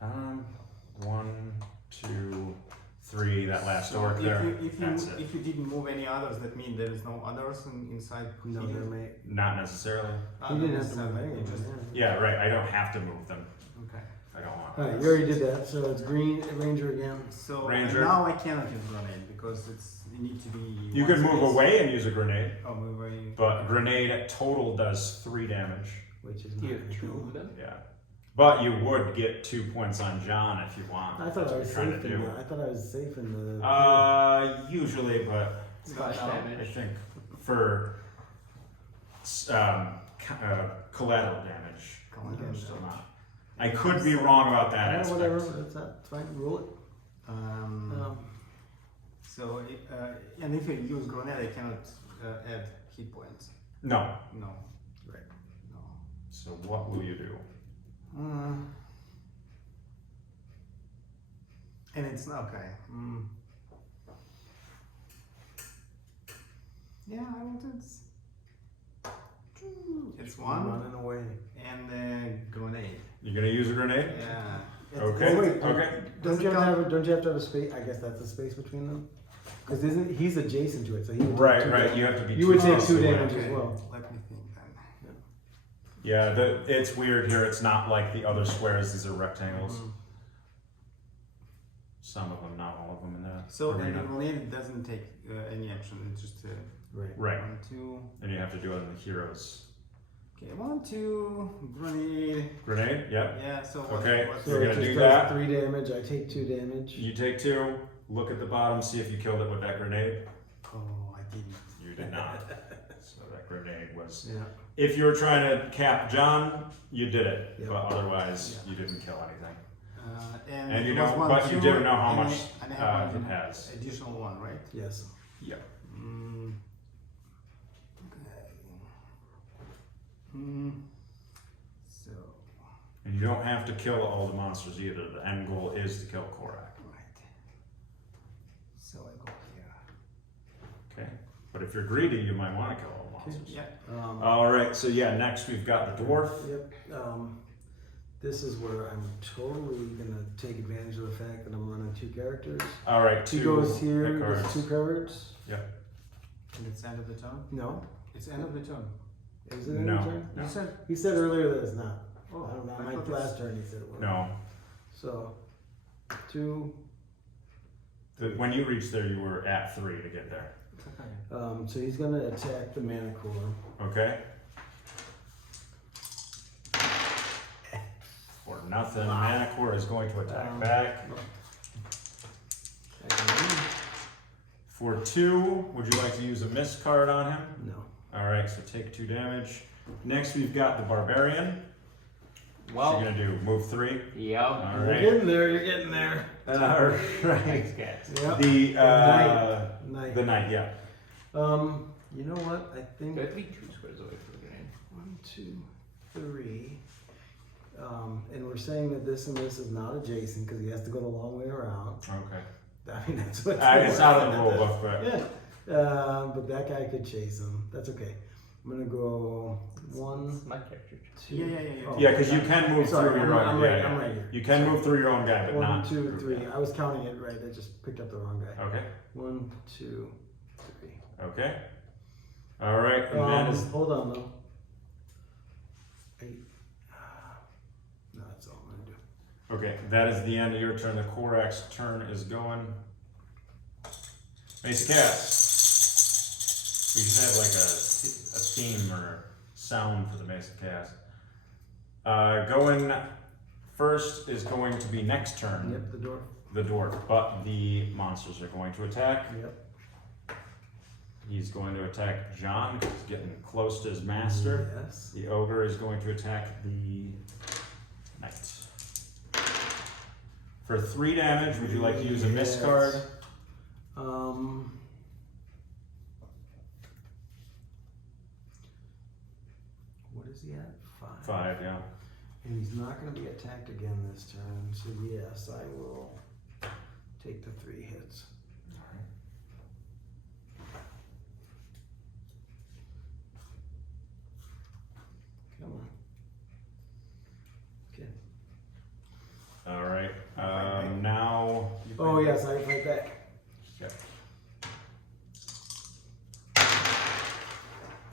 1, 2, 3. That last orc there. That's it. If you didn't move any others, that means there is no others inside. No, hidden? there may. Not necessarily. He didn't have to Seven. move any It of just- them, Yeah, right. I don't have to move them. Okay. I don't want. yeah. All right, you already did that, so it's green ranger again. So Ranger. and now I cannot use grenade because you need to be. You one can move space. away and use a grenade, Oh, move away. but grenade total does 3 damage. Which is You not have 2 of them. Yeah. But you would get 2 points on John if you want. I thought That's I what was you're trying safe to in do. the. I thought I was safe in the. Usually, but Splash No. I damage. think for collateral damage, Collateral I'm still damage. not. I could be wrong about that Yeah, aspect. whatever. That's fine. Roll it. So and if I use grenade, I cannot add hit points. No. No. Right. No. So what will you do? And it's okay. Yeah, I want it. It's one Running away. and the grenade. You're gonna use a grenade? Yeah. Okay. Oh, wait, Okay. Don't you have to have a space? I guess that's a space between them. Because isn't he's adjacent to it, so he would take Right. two Right. damage. You have to be. You would take close 2 to it. damage as well. Let me think then. Yeah. It's weird here. It's not like the other squares. These are rectangles. Some of them, not all of them in the So and the arena. grenade doesn't take any action. It's just Right. Right. 1, 2. And you have to do it in the heroes. Okay, 1, 2. Grenade. Grenade. Yep. Yeah. So what? Okay. What's So You're it gonna just do does that? 3 damage. I take 2 damage. You take 2. Look at the bottom. See if you killed it with that grenade. Oh, I didn't. You did not. So that grenade was. Yeah. If you were trying to cap John, you did it, Yeah. but otherwise you didn't kill anything. And you it was don't, one, but you two, didn't know how and much I have it one has. additional one, right? Yes. Yeah. Okay. So, And you don't have to kill all the monsters either. The end goal is to kill Korak. right. So I go here. Okay. But if you're greedy, you might want to kill all the monsters. Yeah. All right. So yeah, next we've got the dwarf. Yep. This is where I'm totally gonna take advantage of the fact that I'm running 2 characters. All right. He 2 goes here, hit gets cards. 2 cards. And it's end of the turn? No. It's end of the turn. Is it in No. turn? No. You said, He said earlier that it's not. oh, I don't know. I My thought last turn he said it was. No. So, 2. When you reached there, you were at 3 to get there. So he's gonna attack the mana core. Okay. For nothing, Mana Core is going to attack back. For 2, would you like to use a miss card on him? No. Alright, so take 2 damage. Next, we've got the Barbarian. What's he Well, gonna do? Move 3? yep. You're Alright. getting there. You're getting there. Alright. Thanks, guys. Yep. The, Knight. the Knight, yeah. You know what? I think Could be 2 squares away from the grenade. 1, 2, 3. And we're saying that this and this is not adjacent because he has to go the long way around. Okay. I mean, that's what It's not in the rule book, but. Yeah. But that guy could chase him. That's okay. I'm gonna go 1, It's my character. 2. yeah. Oh, Yeah, because you can move sorry, through your I'm own right, guy. I'm right here. You can move through your own guy, but 1, not. 2, through 3. I was counting it right. I just picked up the wrong guy. Okay. 1, 2, 3. Okay. Alright, and that is. Hold on though. 8. No, that's all I'm gonna do. Okay, that is the end of your turn. The Korak's turn is going. Basic cast. We should have like a theme or sound for the basic cast. Going first is going to be next turn. Yep, the door. The dwarf, but the monsters are going to attack. Yep. He's going to attack John because he's getting close to his master. Yes. The ogre is going to attack the knight. For 3 damage, would you like to use a miss Yes. card? What is he at? 5. 5, yeah. And he's not going to be attacked again this turn, so yes, I will take the 3 hits. Come on. Okay. All right. Now. Oh yes, I fight back. Okay.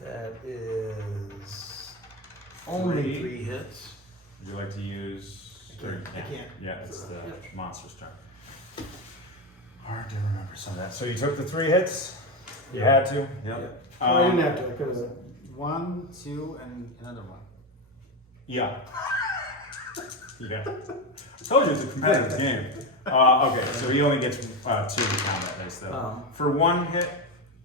That is only 3 hits. Would you like to use? I can't. Yeah, it's the Yep. monster's turn. Hard to remember some of that. So you took the 3 hits. You had to. Yep. Oh, I didn't have to. I could have. 1, 2, and another one. Yeah. Yeah. I told you it's a competitive game. Okay, so he only gets 2 combat dice though. For 1 hit,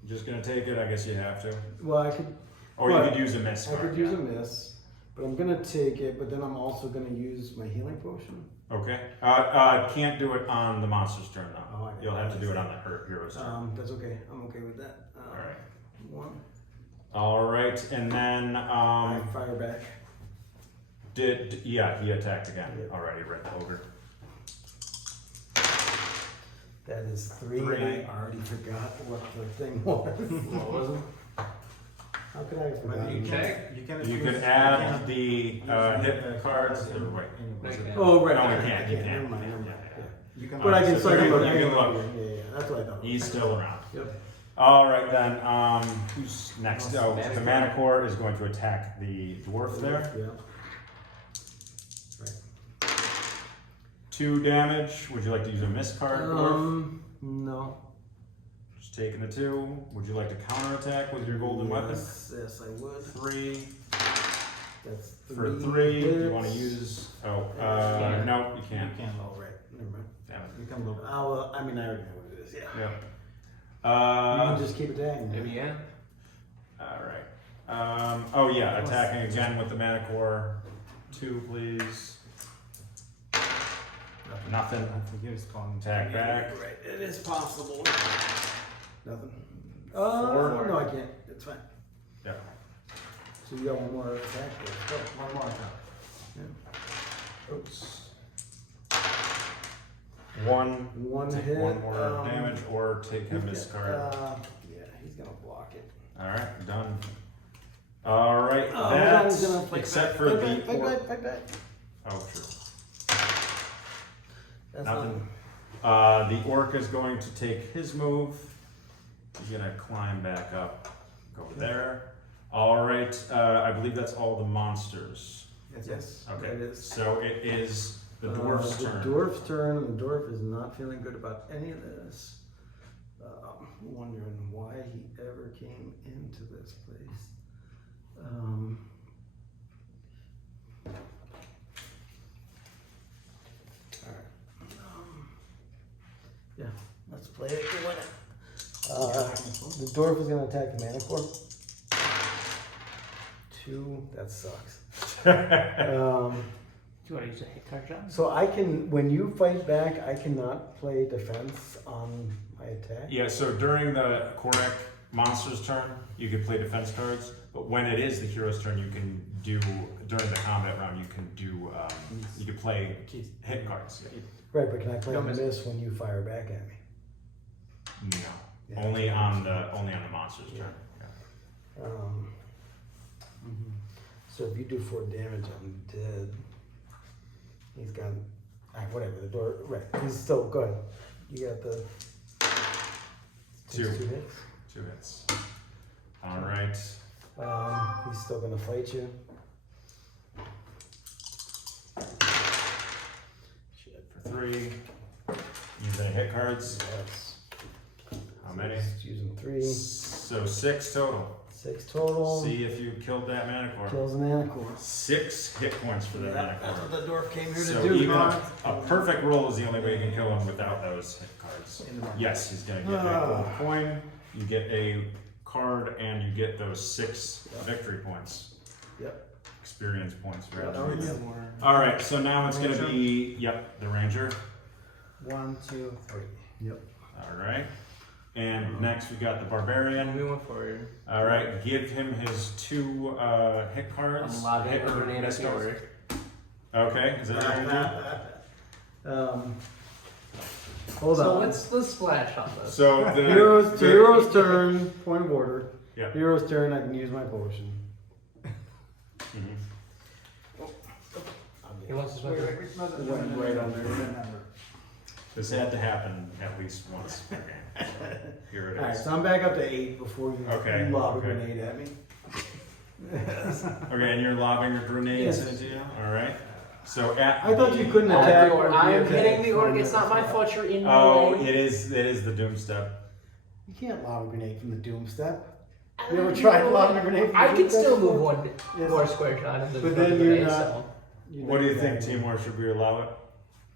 I'm just gonna take it. I guess you have to. Well, I could. Or you could use a miss. I card, could use yeah. a miss, but I'm gonna take it. But then I'm also gonna use my healing potion. Okay. Can't do it on the monster's turn though. Oh, I know. You'll have to do it on the hero's turn. That's okay. I'm okay with that. All right. 1. All right, and then I fire back. he attacked again. Yep. Already, Red Ogre. That is 3. 3. And I already forgot what the thing was. What was it? How could I have But forgotten? you check. can You use- could add cannot the use hit cards. Or wait. Wait. Oh right. No, I you can't. You Never can't. mind. Yeah, Never mind. yeah, Yeah. You can But I can so still you look. can look. Yeah, that's what I thought. He's still around. Yep. All right then. Who's next? Oh, Oh, the Manicore is going to attack the dwarf there. Yeah. 2 damage. Would you like to use a miss card, dwarf? No. Just taking the 2. Would you like to counterattack with your golden weapon? Yes, I would. 3. That's 3. For 3, do you hits. want to use? Oh, Yeah. no, you You can't. can Oh right. Never mind. Damn it. You can look. I mean, I already know what it is. Yeah. Yep. You can just keep attacking. Maybe yeah. All right. Oh yeah, attacking again with the mana core. 2, please. Nothing. I think you respond. Attack back. Right, it is possible. Nothing. 4. No, I can't. It's fine. Yeah. So you got one more attack. Oh, one more attack. Oops. 1. One Take hit. 1 more damage, or take him discard. Yeah, he's gonna block it. All right, done. All right, Hold on, he's gonna that's fight except back. for Fight the back, orc. fight back. Oh, true. That's Nothing. The orc is going to take his move. He's gonna climb back up, go there. All right, I believe that's all the monsters. Yes. Okay, It is. so it is the dwarf's turn. The dwarf's turn, and the dwarf is not feeling good about any of this. Wondering why he ever came into this place. Alright. Yeah, let's play it to win it. The dwarf is going to attack the mana core. 2, that sucks. Do you want to use a hit card, John? So I can, when you fight back, I cannot play defense on my attack. Yeah, so during the Korek monster's turn, you can play defense cards, but when it is the hero's turn, you can do, during the combat round, you can do, you can play hit cards. Right, but can I play No a miss. miss when you fire back at me? No, Yeah. only on the monster's turn. Yeah. So if you do 4 damage, I'm dead. He's got, whatever, the door, right, he's still, go ahead. You got the... 2. 2 hits. 2 hits. All right. He's still gonna fight you. Shit. For 3. Use any hit cards. Yes. How many? He's using 3. So 6 total. 6 total. See if you killed that mana core. Kills the mana core. 6 hit points for the mana That's core. what the dwarf came here So to do. even a perfect roll is the only way you can kill him without those hit cards. Yes, he's gonna get that gold coin. You get a card, and you get those 6 victory points. Yep. Experience points, rather. Oh, yeah. All right, so now it's gonna be the ranger. 1, 2, 3. Yep. All right, and next we got the barbarian. We went forward. All right, give him his 2 hit cards. I'm lobbing Hit a or grenade miss at the cards. orc. Okay, is that what you're gonna do? Hold So on. let's splash on this. So the Hero's turn, point of order. Yeah. Hero's turn, I can use my potion. Mhm. He wants to swing. Went right on there. This had to happen at least once per game. So here it Alright, is. so I'm back up to 8 before you Okay, lob a okay. grenade at me. Okay, and you're lobbing your grenades Yes. into you. All right. So at I thought you couldn't At attack. the orc. I am Okay. hitting the orc. It's not my fault. You're in my Oh, way. it is the doom step. You can't lob a grenade from the doom step. You ever tried lobbing a grenade from the I doom can step still before? move one Yes. more square shot into the But front then of the you're grenade, not- so. What do you think, Timor? Should we allow it?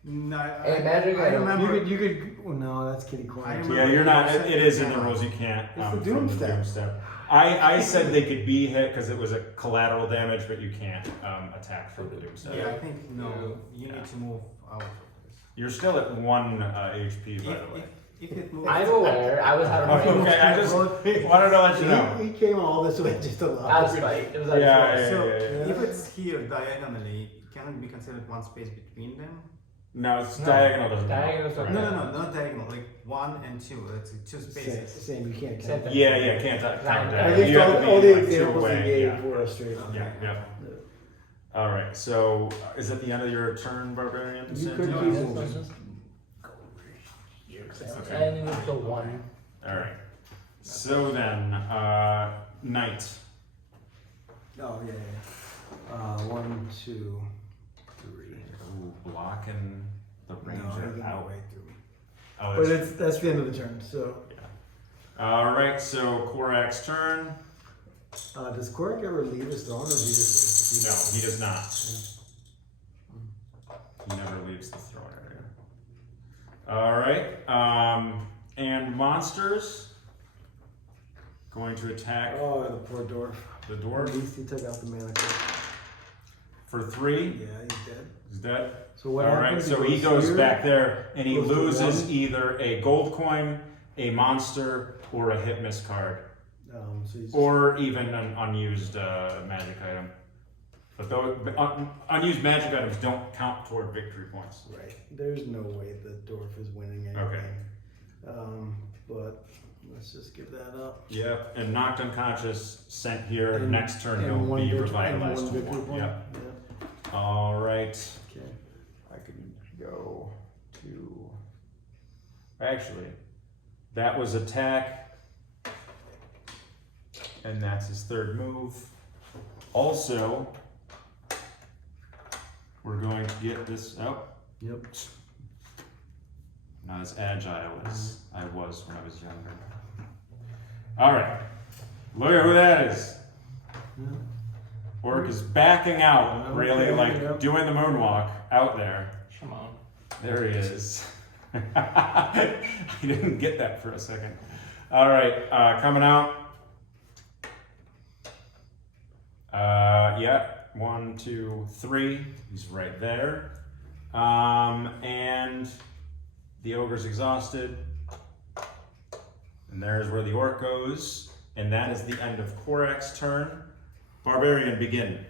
No, Hey, magic I item. remember. You could, well, no, that's kitty corner. I too. remember- Yeah, you're not. It is in the Yeah. rules. You can't. It's the from doom the step. doom step. I said they could be hit because it was a collateral damage, but you can't attack from the doom step. Yeah, I think no. You Yeah. need to move out of this. You're still at 1 HP, by the way. If it moves. I'm aware. I was having a Okay, I just wanted to let you know. He came all this way just to lob. Out of spite. It was out of Yeah, spite. So yeah. if it's here diagonally, can it be considered one space between them? No, it's No. diagonal doesn't. Diagonal's count. okay. No, not diagonal. Like 1 and 2. That's 2 Same, spaces. same, you can't Same count. thing. Yeah, can't count I diagonal. think You have to all be, the like, 2 examples he away, gave yeah. were straight on. Yeah. All right. So is it the end of your turn, barbarian? You could Santi? be Let's moving. just Okay. and move to 1. All right. So then, knight. Oh, yeah. 1, 2, 3. Ooh, blocking the No, ranger he out. went right through me. Oh, But it's, that's the end of the turn, so. all right. So Korak's turn. Does Korak ever leave his throne, or does he just No, leave? he does not. He never leaves the throne area. All right. And monsters. going to attack Oh, the poor dwarf. the At dwarf least he took out the mana card. for 3. Yeah, he's dead. He's dead. So what All right, happens? so he goes here, back there and he goes to loses 1. either a gold coin, a monster, or a hit miss card, So he's or even an unused magic item. But unused magic items don't count toward victory points. right. There's no way the dwarf is winning anything. Okay. But let's just give that up. Yep, and knocked unconscious, sent here. And- Next turn and he'll one be victory- revitalized and to one victory 1. point. Yep. Yeah. All right. Okay. I can go to. Actually, that was attack, and that's his 3rd move. Also, we're going to get this out. Yep. Not as agile as I was when I was younger. All right, look at who that is. Yeah. Orc is backing out, really Okay, like yep. doing the moonwalk out there. Come on. There he is. I didn't get that for a second. All right, coming out. Yeah, 1, 2, 3. He's right there. And the ogre's exhausted. And there's where the orc goes. And that is the end of Korak's turn. Barbarian, begin.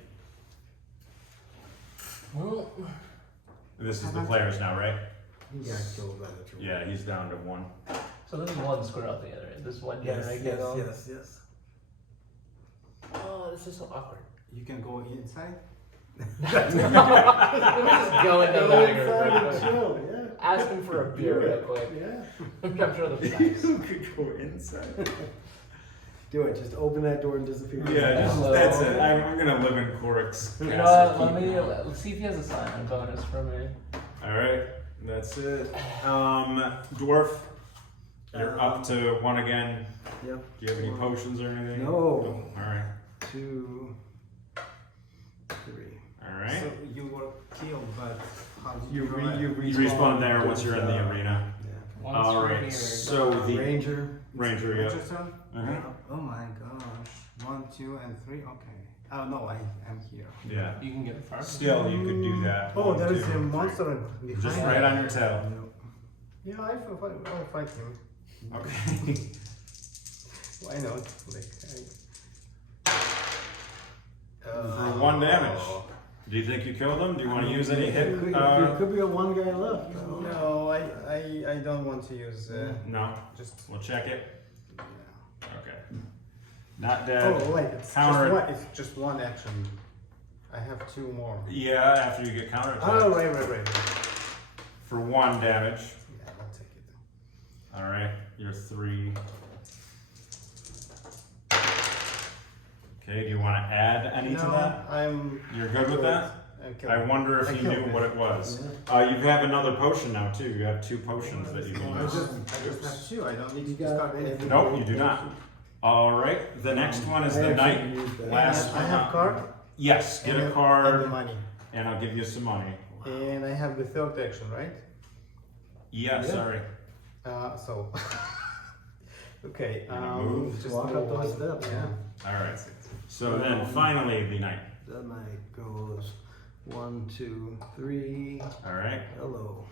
Well, This is the players now, right? He got killed by the troll. Yeah, he's down to 1. so this one square out the other end. This one Yes, generate yes, get on. yes. Oh, this is so awkward. You can go inside. Let me just go into Go the inside and dagger. chill, yeah. Ask him for a beer real quick. Yeah. I'm sure the facts. You could go inside. Do it. Just open that door and disappear. Yeah, just, Hello. that's it. I'm gonna live in Korak's. You know what? Let's see if he has a sign-on bonus for me. Alright, that's it. Dwarf, you're up to 1 again. Yep. Do you have any potions or anything? No. Alright. 2, 3. Alright. So you were killed, but how did You you Respawn there once you're in the Yeah. arena. One Alright, here. so the Ranger. Ranger, yeah. Turn? Uh-huh. Oh my gosh. 1, 2, and 3. Okay. Oh no, I am here. Yeah. You can get it first. Still, you could do that. Oh, 1, there is 2, a 3. monster behind. Just me. right on your tail. Yeah, I'll fight him. Okay. Why not? Like, For 1 damage. Do you think you killed him? Do you want to use any hit? There could be a 1 guy left. No, I don't want to use. No. Just. We'll check it. Yeah. Okay. Not dead. Oh wait, it's Counter- just one. It's just one action. I have 2 more. Yeah, after you get counterattacked. Oh right. For 1 damage. Yeah, I'll take it. Alright, you're 3. Okay, do you want to add any to that? I'm. You're good with that? I'm I wonder if I you killed knew him. what it was. You have another potion now too. You have 2 potions that you I can just use. have 2. I don't need You to got start anything. anything? Nope, you do not. Alright, the next one is the knight. Last I have card. Yes, get a And the card money. and I'll give you some money. And I have the 3rd action, right? Yeah, Yeah. sorry. So. Okay. You wanna move? Just Walk up move those one. steps, Yeah. Alright. So then finally the knight. That night goes 1, 2, 3. Alright. Hello.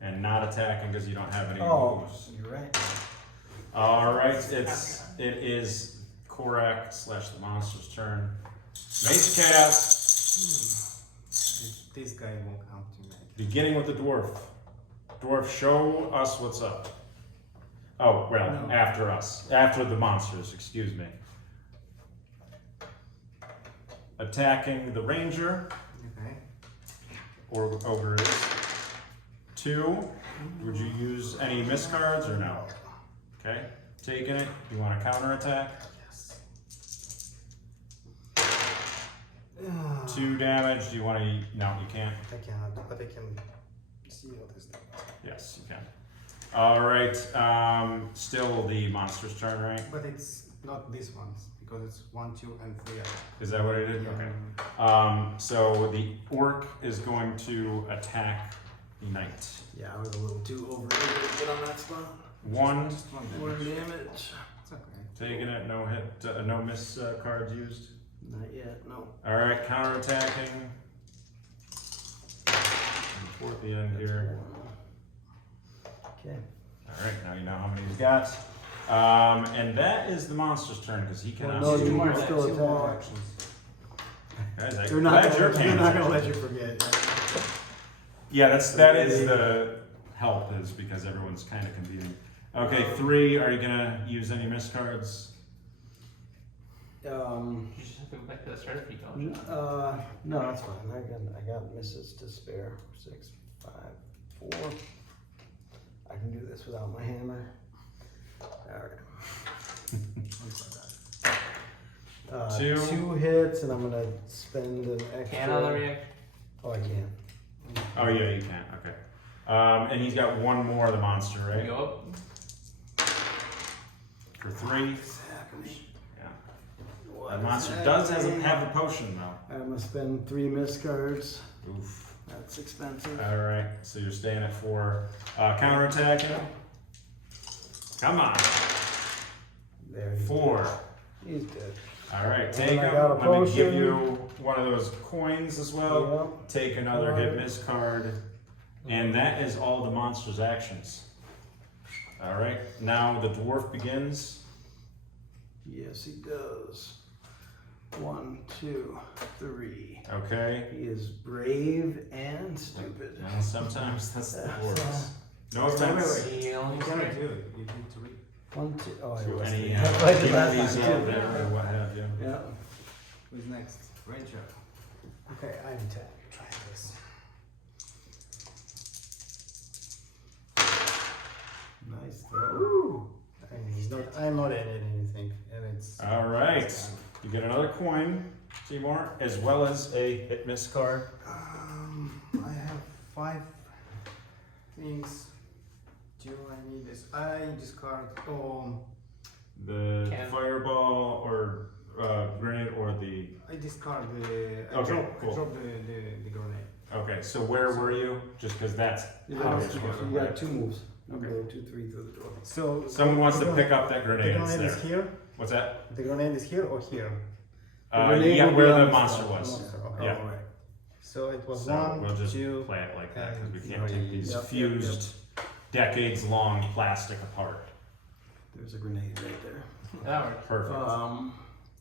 And not attacking because you don't have any Oh, moves. you're right. Alright, it is Korak / the monster's turn. Mace cast. This guy won't come to me. Beginning with the dwarf. Dwarf, show us what's up. Oh, well, No. after us. After the monsters, excuse me. Attacking the ranger, Okay. or ogre is. 2. Would you use any miscards or no? Okay, taking it. You want to counterattack? Yes. 2 damage. Do you want to? No, you can't. I cannot, but I can see what is that. Yes, you can. All right. Still the monster's turn, right? But it's not this one because it's 1, 2, and 3. Is that what it is? Yeah. Okay. So the orc is going to attack the knight. Yeah, I was a little too overrated to get on that spot. 1. Just 1 1 damage. damage. It's okay. Taking it, no hit, no miss cards used. Not yet, no. All right, counterattacking. Toward the end here. Okay. All right, now you know how many he's got. And that is the monster's turn because he cannot. No, do you more. can still Two more attack. actions. Guys, I'm They're not glad you're paying gonna attention. let you forget. Yeah, that is the help is because everyone's kind of competing. Okay, 3. Are you gonna use any miss cards? You just have to go back to the start if you don't. No, that's fine. I got misses to spare. 6, 5, 4. I can do this without my hammer. Alright. 2. 2 hits, and I'm gonna spend an extra. Can on the reaction? Oh, I can. Oh yeah, you can. Okay. And he's got one more of the monster, You right? go up. For 3. Exactly. Yeah. The monster does have the potion though. I'm gonna spend 3 miss cards. Oof. That's expensive. All right, so you're staying at 4. Counterattacking. Come on. There. He's 4. dead. He's dead. All right, And take I him. got a Let me give potion. you one of those coins as well. Yep. Take another hit miss card. And that is all the monster's actions. All right, now the dwarf begins. Yes, he does. 1, 2, 3. Okay. He is brave and stupid. Now, sometimes that's the dwarves. No Wait, offense He only You cannot do it. You need to read. 1, 2. Oh, I to was any I did last communities time, out too. there or what have you. Yeah. Who's next? Ranger. Okay, I'm attack. Try this. Nice throw. Woo! And he's not. I'm not adding anything, and it's. All right, you get another coin, Timur, as well as a hit miss card. I have 5 things. Do I need this? I discard. The Can. fireball or grenade or the. I discard the. I Okay, drop, cool. I drop the grenade. Okay, so where were you? Just because that's You how got, it's you working, got right? 2 moves. Okay. 1, 2, 3 through the door. So Someone wants to the pick up that The grenade. It's grenade there. is here. What's that? The grenade is here or here. grenade Yeah, will be where on the the monster side. was. Monster, okay. Yeah. Alright. So it was So 1, we'll just 2. play it like that because we and can't take these Yep, yep, fused, decades-long plastic apart. There's a grenade right there. That works. Perfect.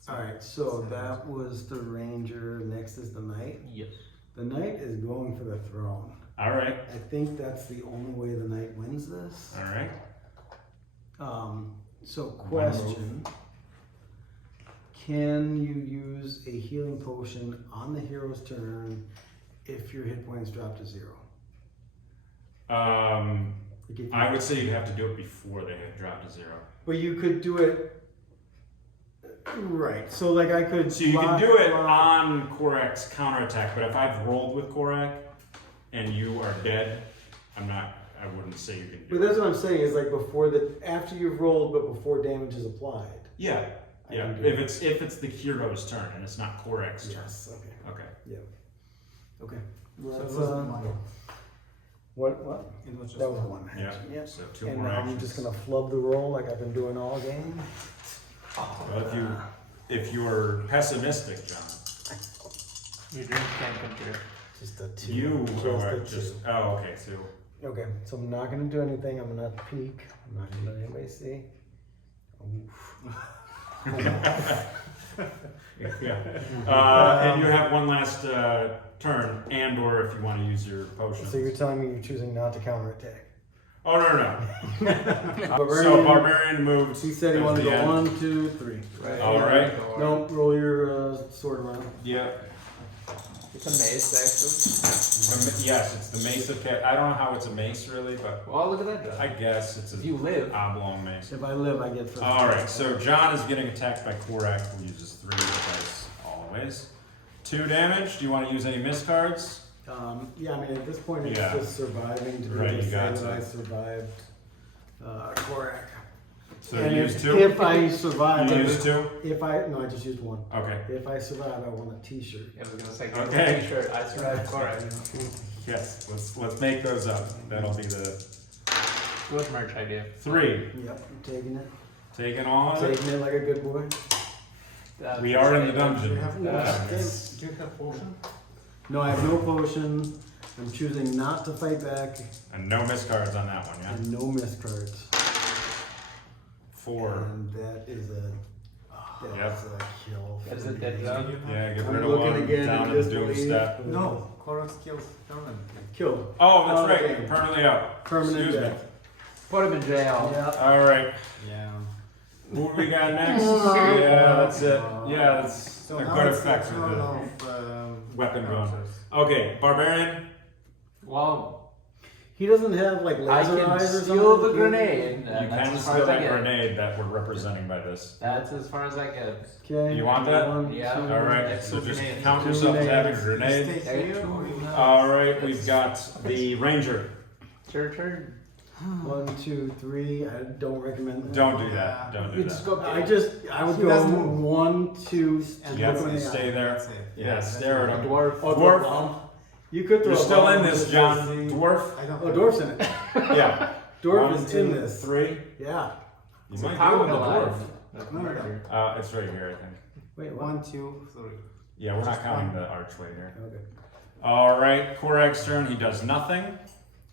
Alright, so that was the ranger. Next is the knight. Yes. The knight is going for the throne. All right. I think that's the only way the knight wins this. All right. So question. Can you use a healing potion on the hero's turn if your hit points drop to 0? Like if you- I would say you have to do it before they have dropped to 0. But you could do it. Right. So like I could. So you can block- do it block- on Korak's counterattack, but if I've rolled with Korak and you are dead, I wouldn't say you can do But that's what I'm saying is like after you've rolled, but before damage is applied. Yeah. I Yeah. can do If it's the hero's turn and it's not Korak's turn. Yes. Okay. Okay. Yeah. Okay. So it Let's, was 1. What? It was just That was 1. one Yeah. action. Yep. So 2 And more now actions. I'm just gonna flub the roll like I've been doing all game. Well, if you're pessimistic, John, Your dreams can come true. Just a 2. you just are a just 2. oh okay, so Okay, so I'm not gonna do anything. I'm gonna peek. I'm not gonna let anybody see. Oof. yeah. And you have one last turn, and or if you want to use your potion. So you're telling me you're choosing not to counterattack? Oh no. Barbarian, So barbarian moved. he said he at wanted to the go end. 1, 2, 3. Right. All right. Don't roll your sword around. Yeah. It's a mace, actually. Yes, it's the mace of cat. I don't know how it's a mace really, but Well, look at that, I though. guess it's If a you live, oblong mace. If I live, I get first. All right. So John is getting attacked by Korak, who uses 3 dice always. 2 damage. Do you want to use any miss cards? Yeah, I mean at this point it's Yeah. just surviving to be Right, able to you got say that to. I survived Korak. So And you if, use 2. if I survive, You I use 2. I just used 1. Okay. If I survive, I want a T-shirt. I was gonna say, Okay. T-shirt. I survived Korak. Yes. Let's make those up. That'll be the Good merch idea. 3. Yep, I'm taking it. Taking all of it. Taking it like a good boy. We are in the Do you dungeon. have That's- do you have potion? No, I have no potion. I'm choosing not to fight back, And no miscards on that one, yeah? and no miscards. 4. And that is a kill. That is for a me. dead zone. Yeah, get I'm rid of looking one, again down at to the this doom bleed. step. No, Korax kills permanently. Kill. Oh, that's right, Okay. you're permanently out. Permanent Excuse me. death. Put him in jail. Yeah. Alright, Yeah. who we got next? Yeah, that's it. Yeah, that's So a now good it's effect the for turn the of weapon going. archers. Okay, Barbarian. Well, He doesn't have like I laser can eyes or something. steal the can he? grenade. You That's can as far steal as I that get. grenade that we're representing by this. That's as far as I get. Okay. You want that? One, Yeah. two, Alright, so just grenades. count Two yourself as having a grenades. grenade. Stay here or you Alright, we've got the Ranger. Your turn. 1, 2, 3. I don't recommend that. Don't do that. Don't do You just that. go. I would He go doesn't move. 1, 2, And Yep, look in the stay eye. there. That's it. Yeah, that's stare at it. him. Dwarf. Oh, Dwarf. You could throw You're a still bomb in this, just to John. see- Dwarf? I don't Oh, Dwarf's in it. Yeah. Dwarf 1, is 2, in this. 3. Yeah. You might How be with the alive? dwarf. No. It's right here, I think. Wait, what? 1, 2, 3. Yeah, we're not Just counting one. the archway here. Okay. Alright, Korak's turn. He does nothing,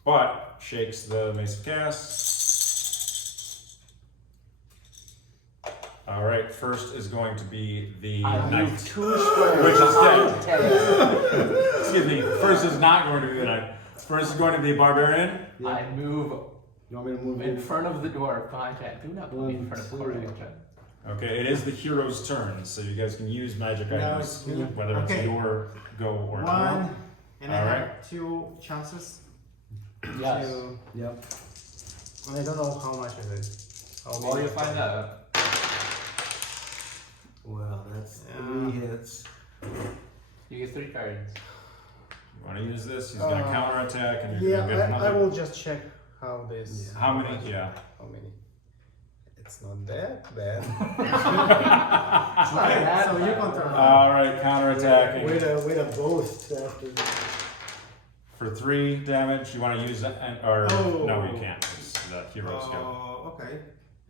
but shakes the Mace of Chaos. Alright, first is going to be the I move knight. 2 squares. Which is behind Ted. Excuse me, first is not going to be the knight. First is going to be Barbarian. I move You want me to move in in? front of the dwarf behind Ted. Do not put me in front of One, two. Korak. Okay, it is the hero's turn, so you guys can use magic No, items, it's- whether it's okay. your go or not. 1, and I All have 2 chances. Yes. To, Yep. and I don't know how much it is. How Well, many- you'll find out. Well, that's Yeah. 3 hits. You get 3 cards. You want to use this? He's going to counterattack, and you're Yeah, going to get I another. will just check how this. Yeah. How many? Yeah. How many? It's not that bad. It's not that So you bad. can turn. Alright, counterattacking. Way to boast after. For 3 damage, you want to use that? Or Oh. no, you can't. It's the hero's go. Oh, okay.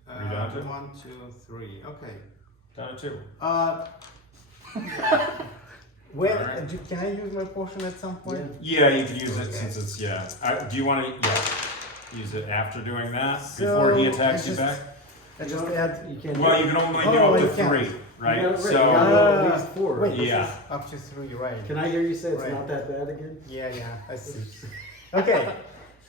Are you down to? 1, 2, 3. Okay. Down to 2. When Alright. can I use my potion at some point? Yeah, you can use it Okay. since it's do you want to? Yeah. Use it after doing that So, before he attacks I you just- back. I just add. You can't. Well, you can only do Oh, up you to can't. 3, right? You gotta So roll at least 4. Wait, this Yeah. is up to 3, right? Can I hear you say it's Right. not that bad again? Yeah, I see. Okay.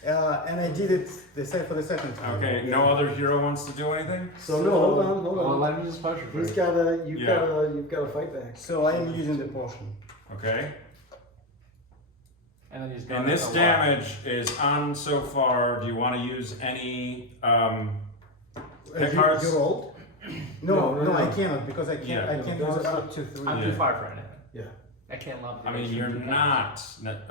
And I did it for the second time. okay, no other hero wants to do anything. So no, hold on. Well, let me just push it He's first. gotta, Yeah. you've gotta fight back. So I am using the potion. Okay. And then he's And going this to damage is on so far. Do you want to use any hit You cards? rolled? No, No, I cannot because I can't. Yeah. I can't use it up to 3. I'm Yeah. too far for anything. Yeah. I can't love I mean, you're not.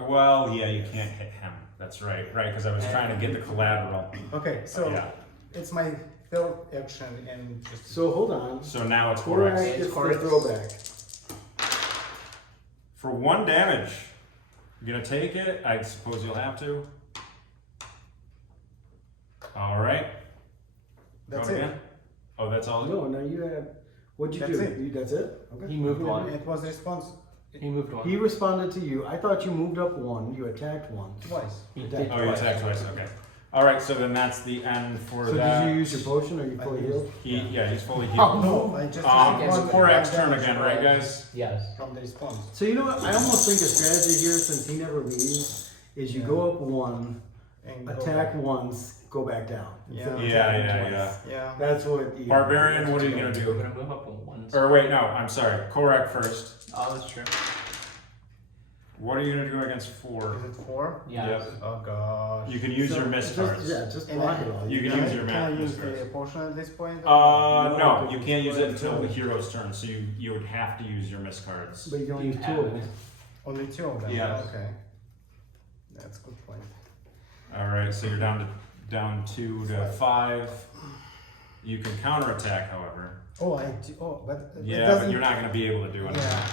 Well, yeah, you can't hit him. That's right, right? Because I was trying to get the collateral. Okay, so Yeah. it's my third action and just. So hold on. So now it's Korak correct. gets the Korak. throwback. For 1 damage, you're gonna take it. I suppose you'll have to. All right. That's Going it. again. Oh, that's all. No, no, you have. What'd you That's do? it. That's it. Okay. He moved one. It was response He moved one. He responded to you. I thought you moved up 1. You attacked 1. twice. He did Oh, you attacked twice. Okay. All right. So then that's the end for So that. did you use your potion? Or are you I fully used- healed? He's fully healed. Oh, No, I just Against one Korak's turn damage again, right, guys? Yes. from the response. So you know what? I almost think a strategy here, since he never leaves, is you go up 1, And go attack back. once, go back down. Yeah. Instead of Yeah, attacking yeah, twice. yeah. Yeah. That's what. Yeah, Barbarian, that's what are you you gonna gotta We're do? gonna move up on one. Or wait, no, I'm sorry. Korak first. Oh, that's true. What are you gonna do against 4? Is it 4? Yes. Oh gosh. You can use So your miss just- cards. Yeah, just And block I- it all. You can Can use I- your Can I map use cards. the potion at this point? No, No, you can't use it until the hero's turn. So you would have to use your miss cards. But you can only You use have 2 of it. them. Only 2 of them. Yeah. Okay. That's a good point. All right, so you're down 2 to 5. You can counterattack, however. Oh, I do. Oh, but it Yeah, doesn't. but you're not gonna be able to do anything. Yeah.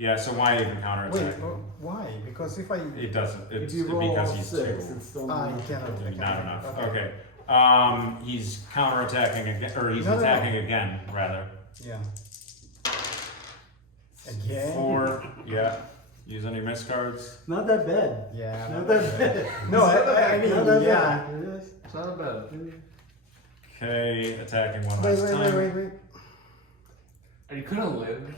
Yeah, so why even Wait. counterattack? Why? Because if I. It doesn't. It's If you roll because all he's 6, 2. it's still I not. cannot. Not enough. Okay. He's counterattacking again, or he's No. attacking again, rather. Yeah. Again? 4, yeah. Use any miss cards. Not that bad. Yeah. Not that bad. No, I mean, Not that yeah. bad. It is. It's not bad. Okay, attacking one Wait, last time. wait. Are you gonna live?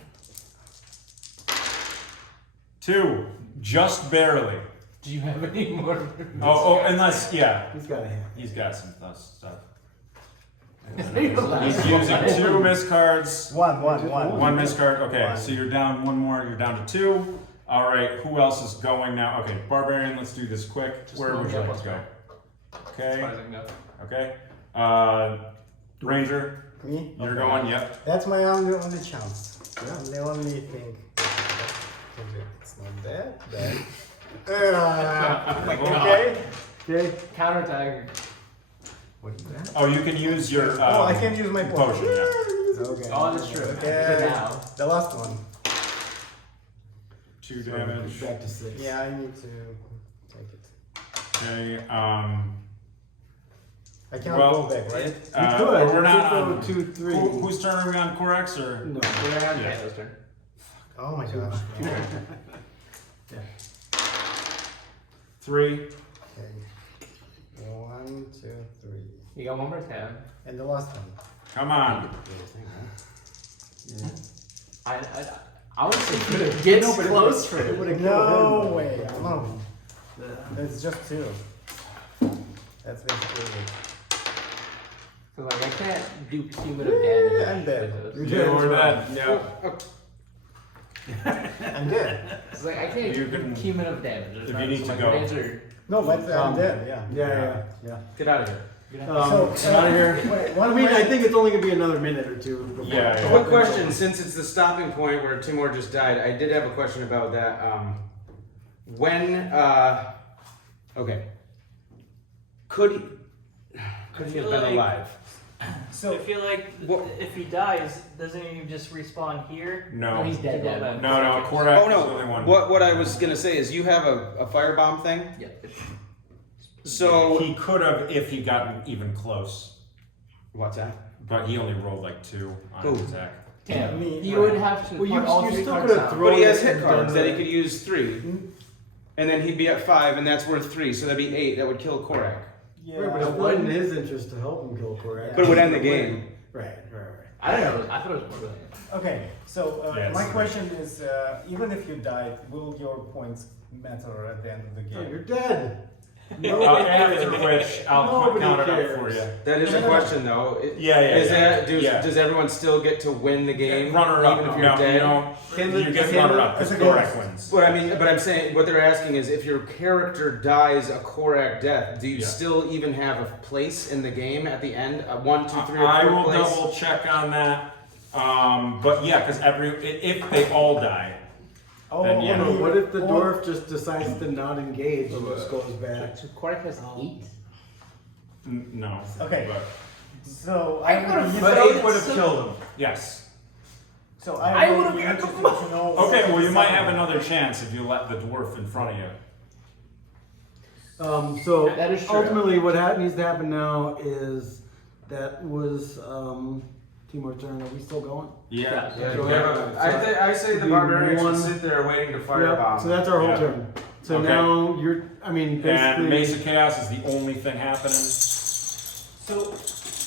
2, just barely. Do you have any more? Oh, unless, yeah. He's got a hand. He's got some stuff. He's He's using 2 miss cards. One. 1 miss card. Okay, One. so you're down 1 more. You're down to 2. All right, who else is going now? Okay, Barbarian, let's do this quick. Just Where go would you up, like to go? As Okay, far as I can go. okay. Ranger, Me? you're Okay. going, yep. That's my only chance. Yeah. The only thing. It's not that bad. Okay. Okay. Counterattack. What is that? Oh, you can use your Oh, I can use my potion, yeah. Okay. Oh, that's true. Okay. For now. The last one. 2 damage. Back to 6. Yeah, I need to take it. Okay, I can't Well, go back, right? You could. we're not You on. could go 2, 3. Whose turn are we on? Corex or? No. We're on Yeah. Taylor's turn. Oh my gosh. Yeah. 3. Okay. 1, 2, 3. You got one more tab. And the last one. Come on. Yeah. I would say it gets close for It it. would've No killed him. way. No. It's just 2. That's basically it. So like I can't do cumulative damage. I'm dead. with You're this. dead. No. I'm dead. It's like I can't You do can- cumulative damage. if you need to go. No, but I'm dead, yeah. Yeah. Get out of here. So, Out of here. Wait, I mean, I think it's only gonna be another minute or 2. Before Yeah. Quick question, since it's the stopping point where Timur just died, I did have a question about that. Okay. Could he have been alive? So I feel like What- if he dies, doesn't he just respawn here? No, No. he's dead. To go dead. back. No, Korak Oh is the only no, one. what I was gonna say is you have a firebomb thing? Yeah. So, He could have if he gotten even close, what's that? but he only rolled like 2 on Who? his attack. Damn. Me, You would have to Well, put all you 3 still cards could've out. thrown- But he has and hit cards done that he the- could use 3. And then he'd be at 5, and that's worth 3, so that'd be 8. That would kill Korak. Yeah. Right, but it's not in his interest to help him kill Korak. But it would end the game. Right. I don't know. I thought it was more than that. Okay, so Yes. my question is, even if you died, will your points matter at the end of the Oh, game? you're dead. After which, I'll Nobody count it up cares. for you. That is a question though. Yeah, Is yeah. that Yeah. does everyone still get to win the game? Runner up, even if no, you're you dead? know, Can you the- get can runner the- up because as a Korak ghost. wins. But I mean, but I'm saying what they're asking is if your character dies a Korak death, do you Yeah. still even have a place in the game at the end? A 1, 2, 3, or 4 I will place? double check on that. But yeah, because if they all die, Oh, Then, yeah. only- What if the oh, dwarf just decides to not engage and just goes back? So Korak has 8. no. Okay. But So I I could've would but thrown 8 would have some- killed him. Yes. So I I would would've be got interested the to know. Okay, well you what might the have sound- another chance if you let the dwarf in front of you. So That is true. ultimately, what needs to happen now is that was Timur's turn. Are we still going? Yeah. Yeah, So, I say the do barbarian should one- sit there waiting to Yeah. firebomb. So that's our whole Yeah. turn. So Okay. now you're. I mean, And basically. Mace of Chaos is the only thing happening. So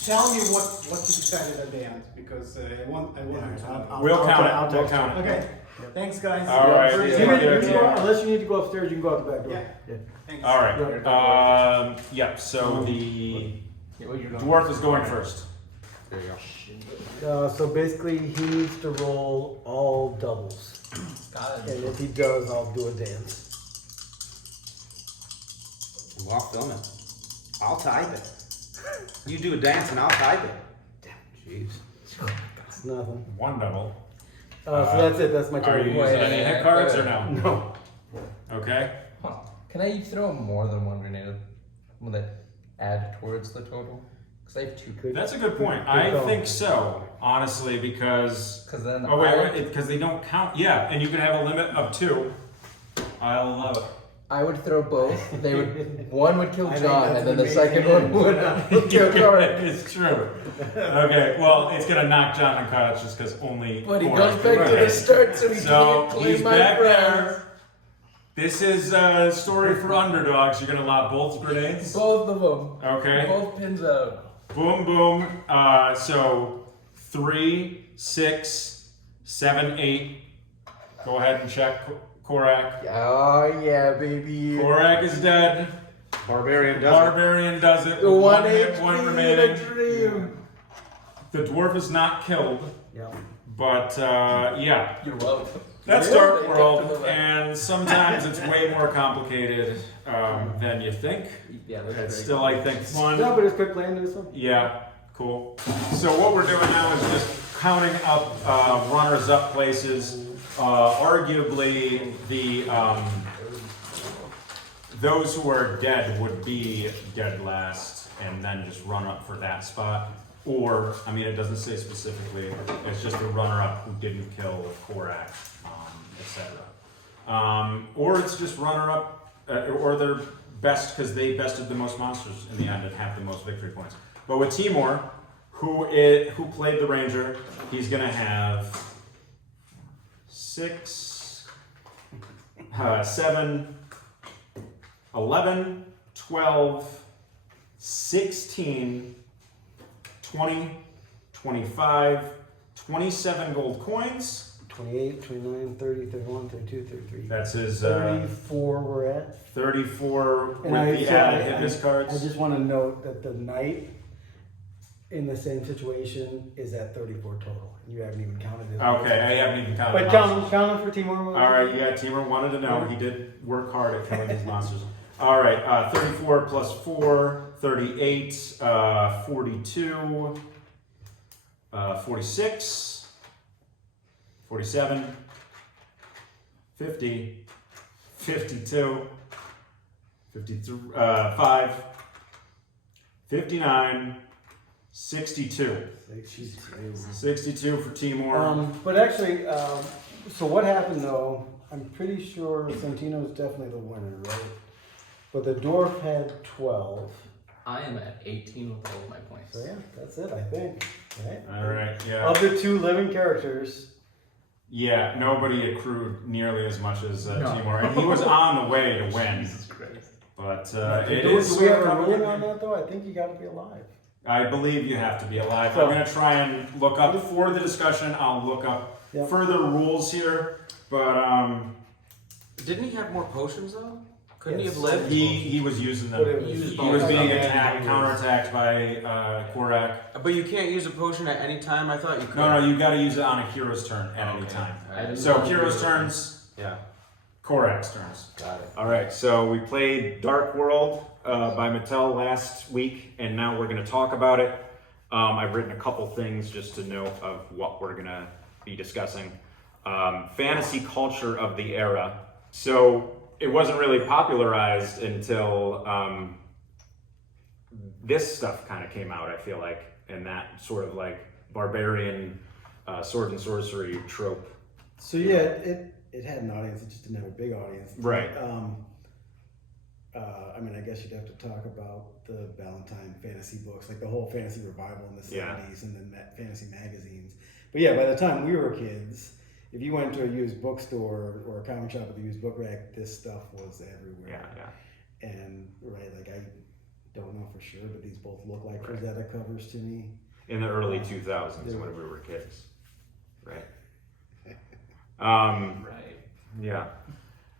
tell me what you decided at the end, because I want to know. We'll count it. I'll We'll text count you. it. Okay, thanks guys. All right. First- Yeah. Even- Yeah. you can go- unless you need to go upstairs, you can go out the back door. Yeah. Thanks. All right. Yeah. Yep. So the Yeah, well, you're going. dwarf is going first. There you go. So basically, he needs to roll all doubles. Got it. And if he does, I'll do a dance. Well, I'll film it. I'll type it. You do a dance and I'll type it. Jeez. It's nothing. 1 double. So that's it. That's my Are turn. you using any hit cards or no? No. Okay. Can I throw more than one grenade? Will that add towards the total? Because I have 2. That's a good point. I think so, honestly, because. Because then Oh wait, because they don't count. Yeah, and you can have a limit of 2. I'll allow it. I would throw both. They would. One would kill I think John, that's and then the an second amazing one would kill Korak. It's true. Okay, well, it's gonna knock John unconscious just because only. But he Korak goes can back to the remain. start, so he So can't claim he's my back prize. there. This is a story for underdogs. You're gonna lob both grenades. Both of them. Okay. Both pins out. Boom, boom. So 3, 6, 7, 8. Go ahead and check Korak. Oh yeah, baby. Korak is dead. Barbarian does Barbarian does it. The with one hit, HP one in a remaining. dream. The dwarf is not killed, Yep. but yeah. You're welcome. That's Yeah, Dark they World, kept it alive. and sometimes it's way more complicated than you think. Yeah, that's It's very still, I think, fun. No, but it's quick plan do something. Yeah, cool. So what we're doing now is just counting up runners-up places. Arguably, the those who are dead would be dead last, and then just run up for that spot. Or, I mean, it doesn't say specifically. It's just a runner-up who didn't kill Korak, etc. Or it's just runner-up, or they're best because they bested the most monsters in the end and have the most victory points. But with Timur, who played the Ranger, he's gonna have 6, 7, 11, 12, 16, 20, 25, 27 gold coins. 28, 29, 30, 31, 32, 33. That's his 34 we're at. 34 with And I- the so added I- hit miss I cards. just want to note that the knight in the same situation is at 34 total. You haven't even counted it. Okay, I haven't even counted. But monsters. count them for Timur. All right, yeah, Timur wanted to know. He did work hard at killing these monsters. All right, 34 plus 4, 38, 42, 46, 47, 50, 52, 55, 59, 62. 62 for Timur. But actually, so what happened though, I'm pretty sure Santino's definitely the winner, right? But the dwarf had 12. I am at 18 with all of my points. So yeah, that's it, I think. Right? All right, yeah. Of the 2 living characters, Yeah, nobody accrued nearly as much as No. Timur, and he was on the way to win. Jesus Christ. But do it do is. we have a ruling on that though? I think you got to be alive. I believe you have to be alive. So- I'm going to try and look up for the discussion. I'll look up Yep. further rules here, but Didn't he have more potions though? Couldn't he Yes. have lived? he was using them. But it was- He was being Yeah. attacked, counterattacked by Korak. But you can't use a potion at any time. I thought you could. No, you got to use it on a hero's turn at any Okay. time. I didn't So know. hero's turns, Yeah, Korak's turns. got it. All right, so we played Darkworld by Mattel last week, and now we're going to talk about it. I've written a couple things just to note of what we're going to be discussing. Fantasy culture of the era. So it wasn't really popularized until this stuff kind of came out, I feel like, and that sort of like barbarian sword and sorcery trope. So yeah, it had an audience. It just didn't have a big audience. Right. I mean, I guess you'd have to talk about the Valentine fantasy books, like the whole fantasy revival in the 70s and then fantasy magazines. But yeah, by the time we were kids, if you went to a used bookstore or a comic shop with a used book rack, this stuff was everywhere. Yeah. And right, like I don't know for sure, but these both look like Rosetta covers to me. In the early 2000s when we were kids. Right. Right. Yeah.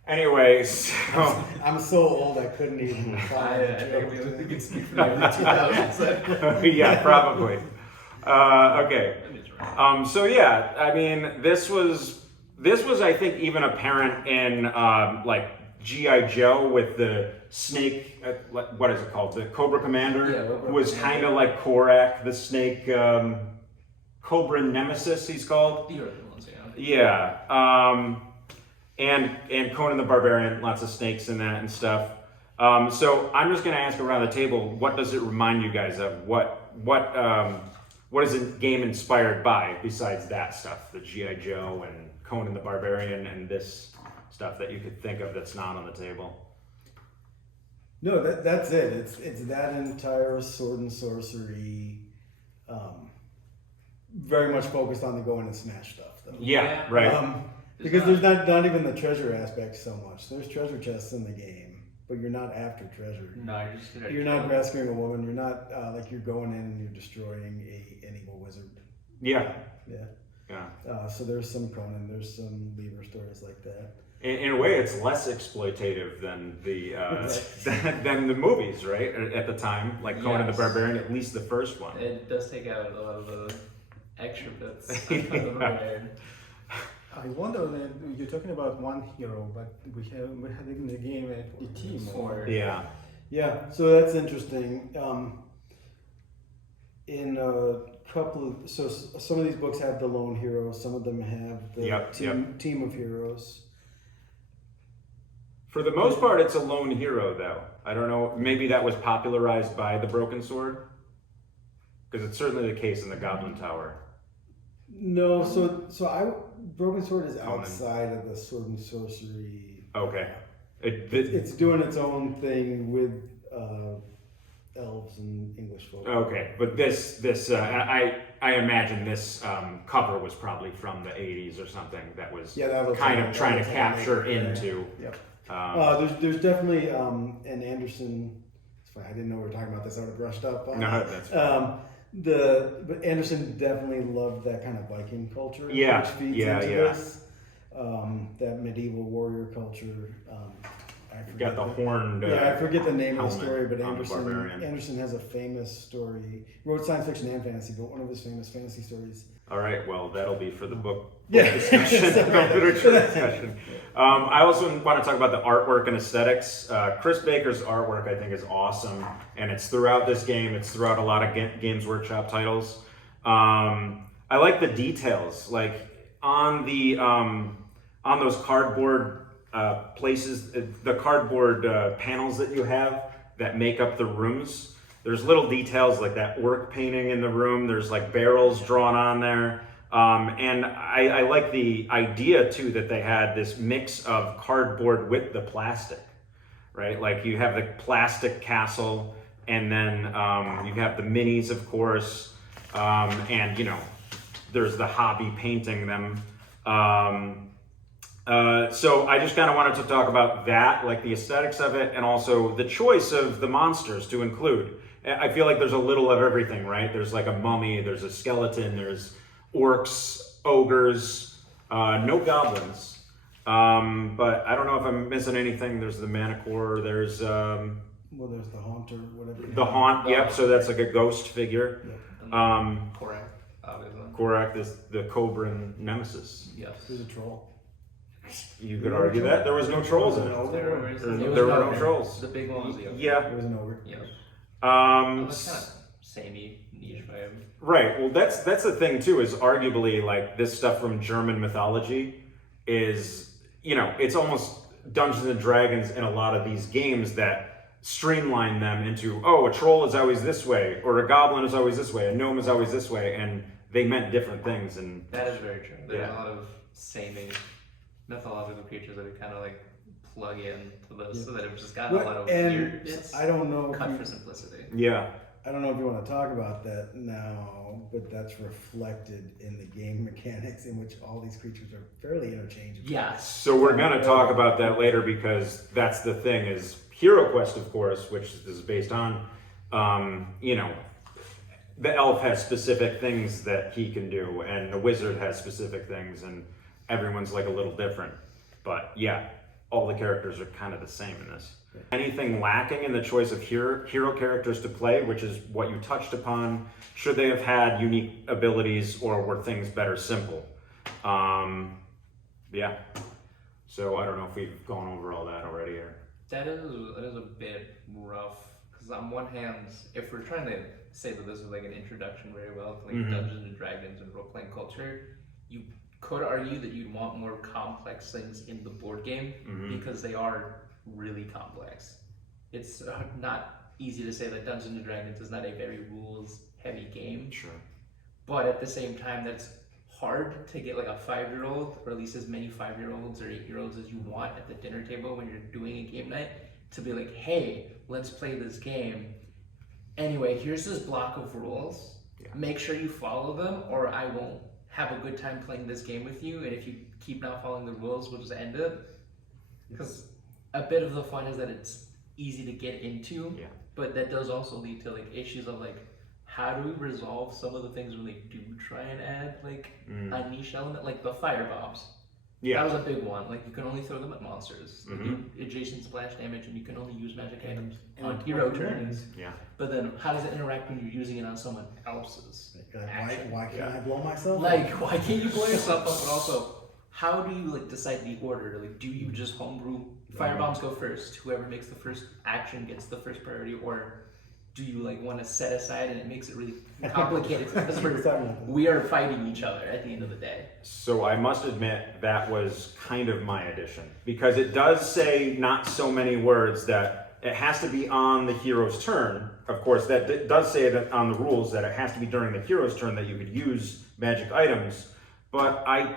Anyway, so I'm so old I couldn't even follow the joke. we can speak for the early 2000s. yeah, probably. Okay. So yeah, I mean, this was I think even apparent in like G.I. Joe with the snake. What is it called? The Cobra Commander, Yeah, who was kind of like Korak, the snake. Cobra Nemesis, he's called. The early ones, yeah. Yeah. And Conan the Barbarian, lots of snakes in that and stuff. So I'm just gonna ask around the table, what does it remind you guys of? What is a game inspired by besides that stuff? The G.I. Joe and Conan the Barbarian and this stuff that you could think of that's not on the table. No, that's it. It's that entire sword and sorcery, very much focused on the go in and smash stuff though. Yeah, right. Because there's not even the treasure aspect so much. There's treasure chests in the game, but you're not after treasure. No, you're just gonna You're not rescuing a woman. You're not like you're going in and you're destroying an evil wizard. Yeah. Yeah. So there's some Conan, there's some Lieber stories like that. In a way, it's less exploitative than the than the movies, right? At the time, like Conan the Yes. Barbarian, at least the first one. It does take out a lot of the extra bits. I wonder that you're talking about one hero, but we had in the game a team. Or Yeah. Yeah, so that's interesting. In a couple of some of these books have the lone hero, some of them have the team of heroes. For the most part, it's a lone hero, though. I don't know. Maybe that was popularized by the Broken Sword, because it's certainly the case in the Goblin Tower. No, Broken Sword is outside of the sword and sorcery. Okay. It's doing its own thing with elves and English folk. Okay, but I imagine this cover was probably from the 80s or something that was kind of trying to capture into. Yep. There's definitely and Anderson. It's funny, I didn't know we were talking about this. I would have brushed up on No, it. that's fine. But Anderson definitely loved that kind of Viking culture. Yeah, which feeds into this. That medieval warrior culture. You got the horned. I forget the name of the helmet story, but on the barbarian. Anderson has a famous story. He wrote science fiction and fantasy, but one of his famous fantasy stories. All right, well, that'll be for the book Yeah. discussion, the literature discussion. I also want to talk about the artwork and aesthetics. Chris Baker's artwork, I think, is awesome, and it's throughout this game. It's throughout a lot of Games Workshop titles. I like the details, like on those cardboard places, the cardboard panels that you have that make up the rooms. There's little details like that orc painting in the room. There's like barrels drawn on there. And I like the idea too that they had this mix of cardboard with the plastic, right? Like you have the plastic castle, and then you have the minis, of course, and there's the hobby painting them. So I just kind of wanted to talk about that, like the aesthetics of it, and also the choice of the monsters to include. I feel like there's a little of everything, right? There's like a mummy, there's a skeleton, there's orcs, ogres, no goblins. But I don't know if I'm missing anything. There's the Manticore, there's... there's the Haunt or whatever. The Haunt, yep, so that's like a ghost figure. Yep. Korak, obviously. Korak is the Cobran nemesis. Yes. There's a troll. You could argue that. There was no trolls in it. There There were no trolls. The big ones, Yeah. There was an ogre. Yeah. That's kind of samey niche vibe. Right. Well, that's the thing too. Is arguably like this stuff from German mythology is it's almost Dungeons and Dragons in a lot of these games that streamline them into a troll is always this way, or a goblin is always this way, a gnome is always this way, and they meant different things. And that is very true. There's a lot of samey mythological creatures that we kind of like plug in to those, so that it's just got a lot of weird bits. I don't know. Cut for simplicity. Yeah. I don't know if you want to talk about that now, but that's reflected in the game mechanics, in which all these creatures are fairly interchangeable. Yes. So we're gonna talk about that later, because that's the thing is Hero Quest, of course, which is based on, the elf has specific things that he can do, and the wizard has specific things, and everyone's like a little different. But yeah, all the characters are kind of the same in this. Anything lacking in the choice of hero characters to play, which is what you touched upon? Should they have had unique abilities, or were things better simple? Yeah. So I don't know if we've gone over all that already. Or That is a bit rough, because on one hand, if we're trying to say that this is like an introduction very well to like Dungeons and Dragons and role-playing culture, you could argue that you'd want more complex things in the board game, because they are really complex. It's not easy to say that Dungeons and Dragons is not a very rules-heavy game. sure. But at the same time, that's hard to get like a 5-year-old, or at least as many 5-year-olds or 8-year-olds as you want at the dinner table when you're doing a game night, to be like, hey, let's play this game. Anyway, here's this block of rules. Yeah. Make sure you follow them, or I won't have a good time playing this game with you. And if you keep not following the rules, we'll just end it. Because a bit of the fun is that it's easy to get into, Yeah. but that does also lead to like issues of like, how do we resolve some of the things when they do try and add like a niche element, like the fire bombs. Yeah. That was a big one. Like you can only throw them at monsters. They do adjacent splash damage, and you can only use magic items on hero turns. Yeah. But then, how does it interact when you're using it on someone else's? action? Why can't I blow myself? Like, why can't you blow yourself up? But also, how do you like decide the order? Like, do you just homebrew firebombs go first? Whoever makes the first action gets the first priority, or do you like want to set aside, and it makes it really complicated because we are fighting each other at the end of the day. So I must admit that was kind of my addition, because it does say not so many words that it has to be on the hero's turn. Of course, that does say that on the rules that it has to be during the hero's turn that you could use magic items. But I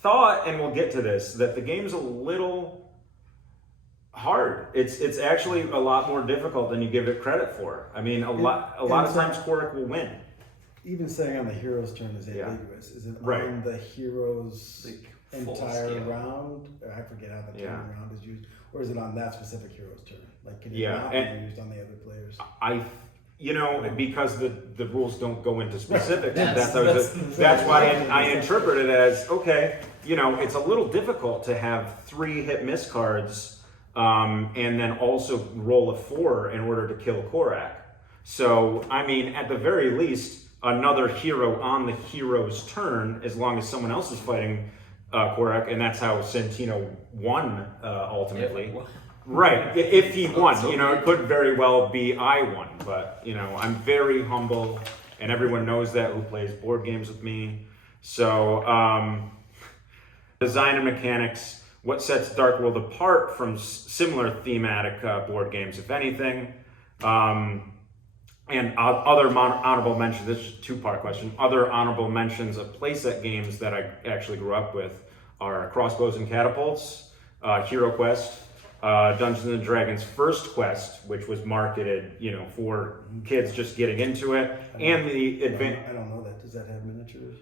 thought, and we'll get to this, that the game's a little hard. It's actually a lot more difficult than you give it credit for. I mean, a lot of times Korik will win. Even saying on the hero's turn is ambiguous. Is it Right. on the hero's Like, full entire scale. round? Or I forget how the Yeah. turn round is used. Or is it on that specific hero's turn? Like, can it Yeah, not and- be used on the other players? Because the rules don't go into specifics, That's- that's why I interpret it as, okay, it's a little difficult to have 3 hit miss cards and then also roll a 4 in order to kill Korak. So, I mean, at the very least, another hero on the hero's turn, as long as someone else is fighting Korak, and that's how Santino won ultimately. Right, if he won, it could very well be I won, but, I'm very humble, and everyone knows that who plays board games with me. So, design and mechanics. What sets Darkworld apart from similar thematic board games, if anything? And other honorable mentions, this is a 2-part question. Other honorable mentions of playset games that I actually grew up with are Crossbows and Catapults, Hero Quest, Dungeons and Dragons First Quest, which was marketed, for kids just getting into it, and the I don't know that. Does that have miniatures?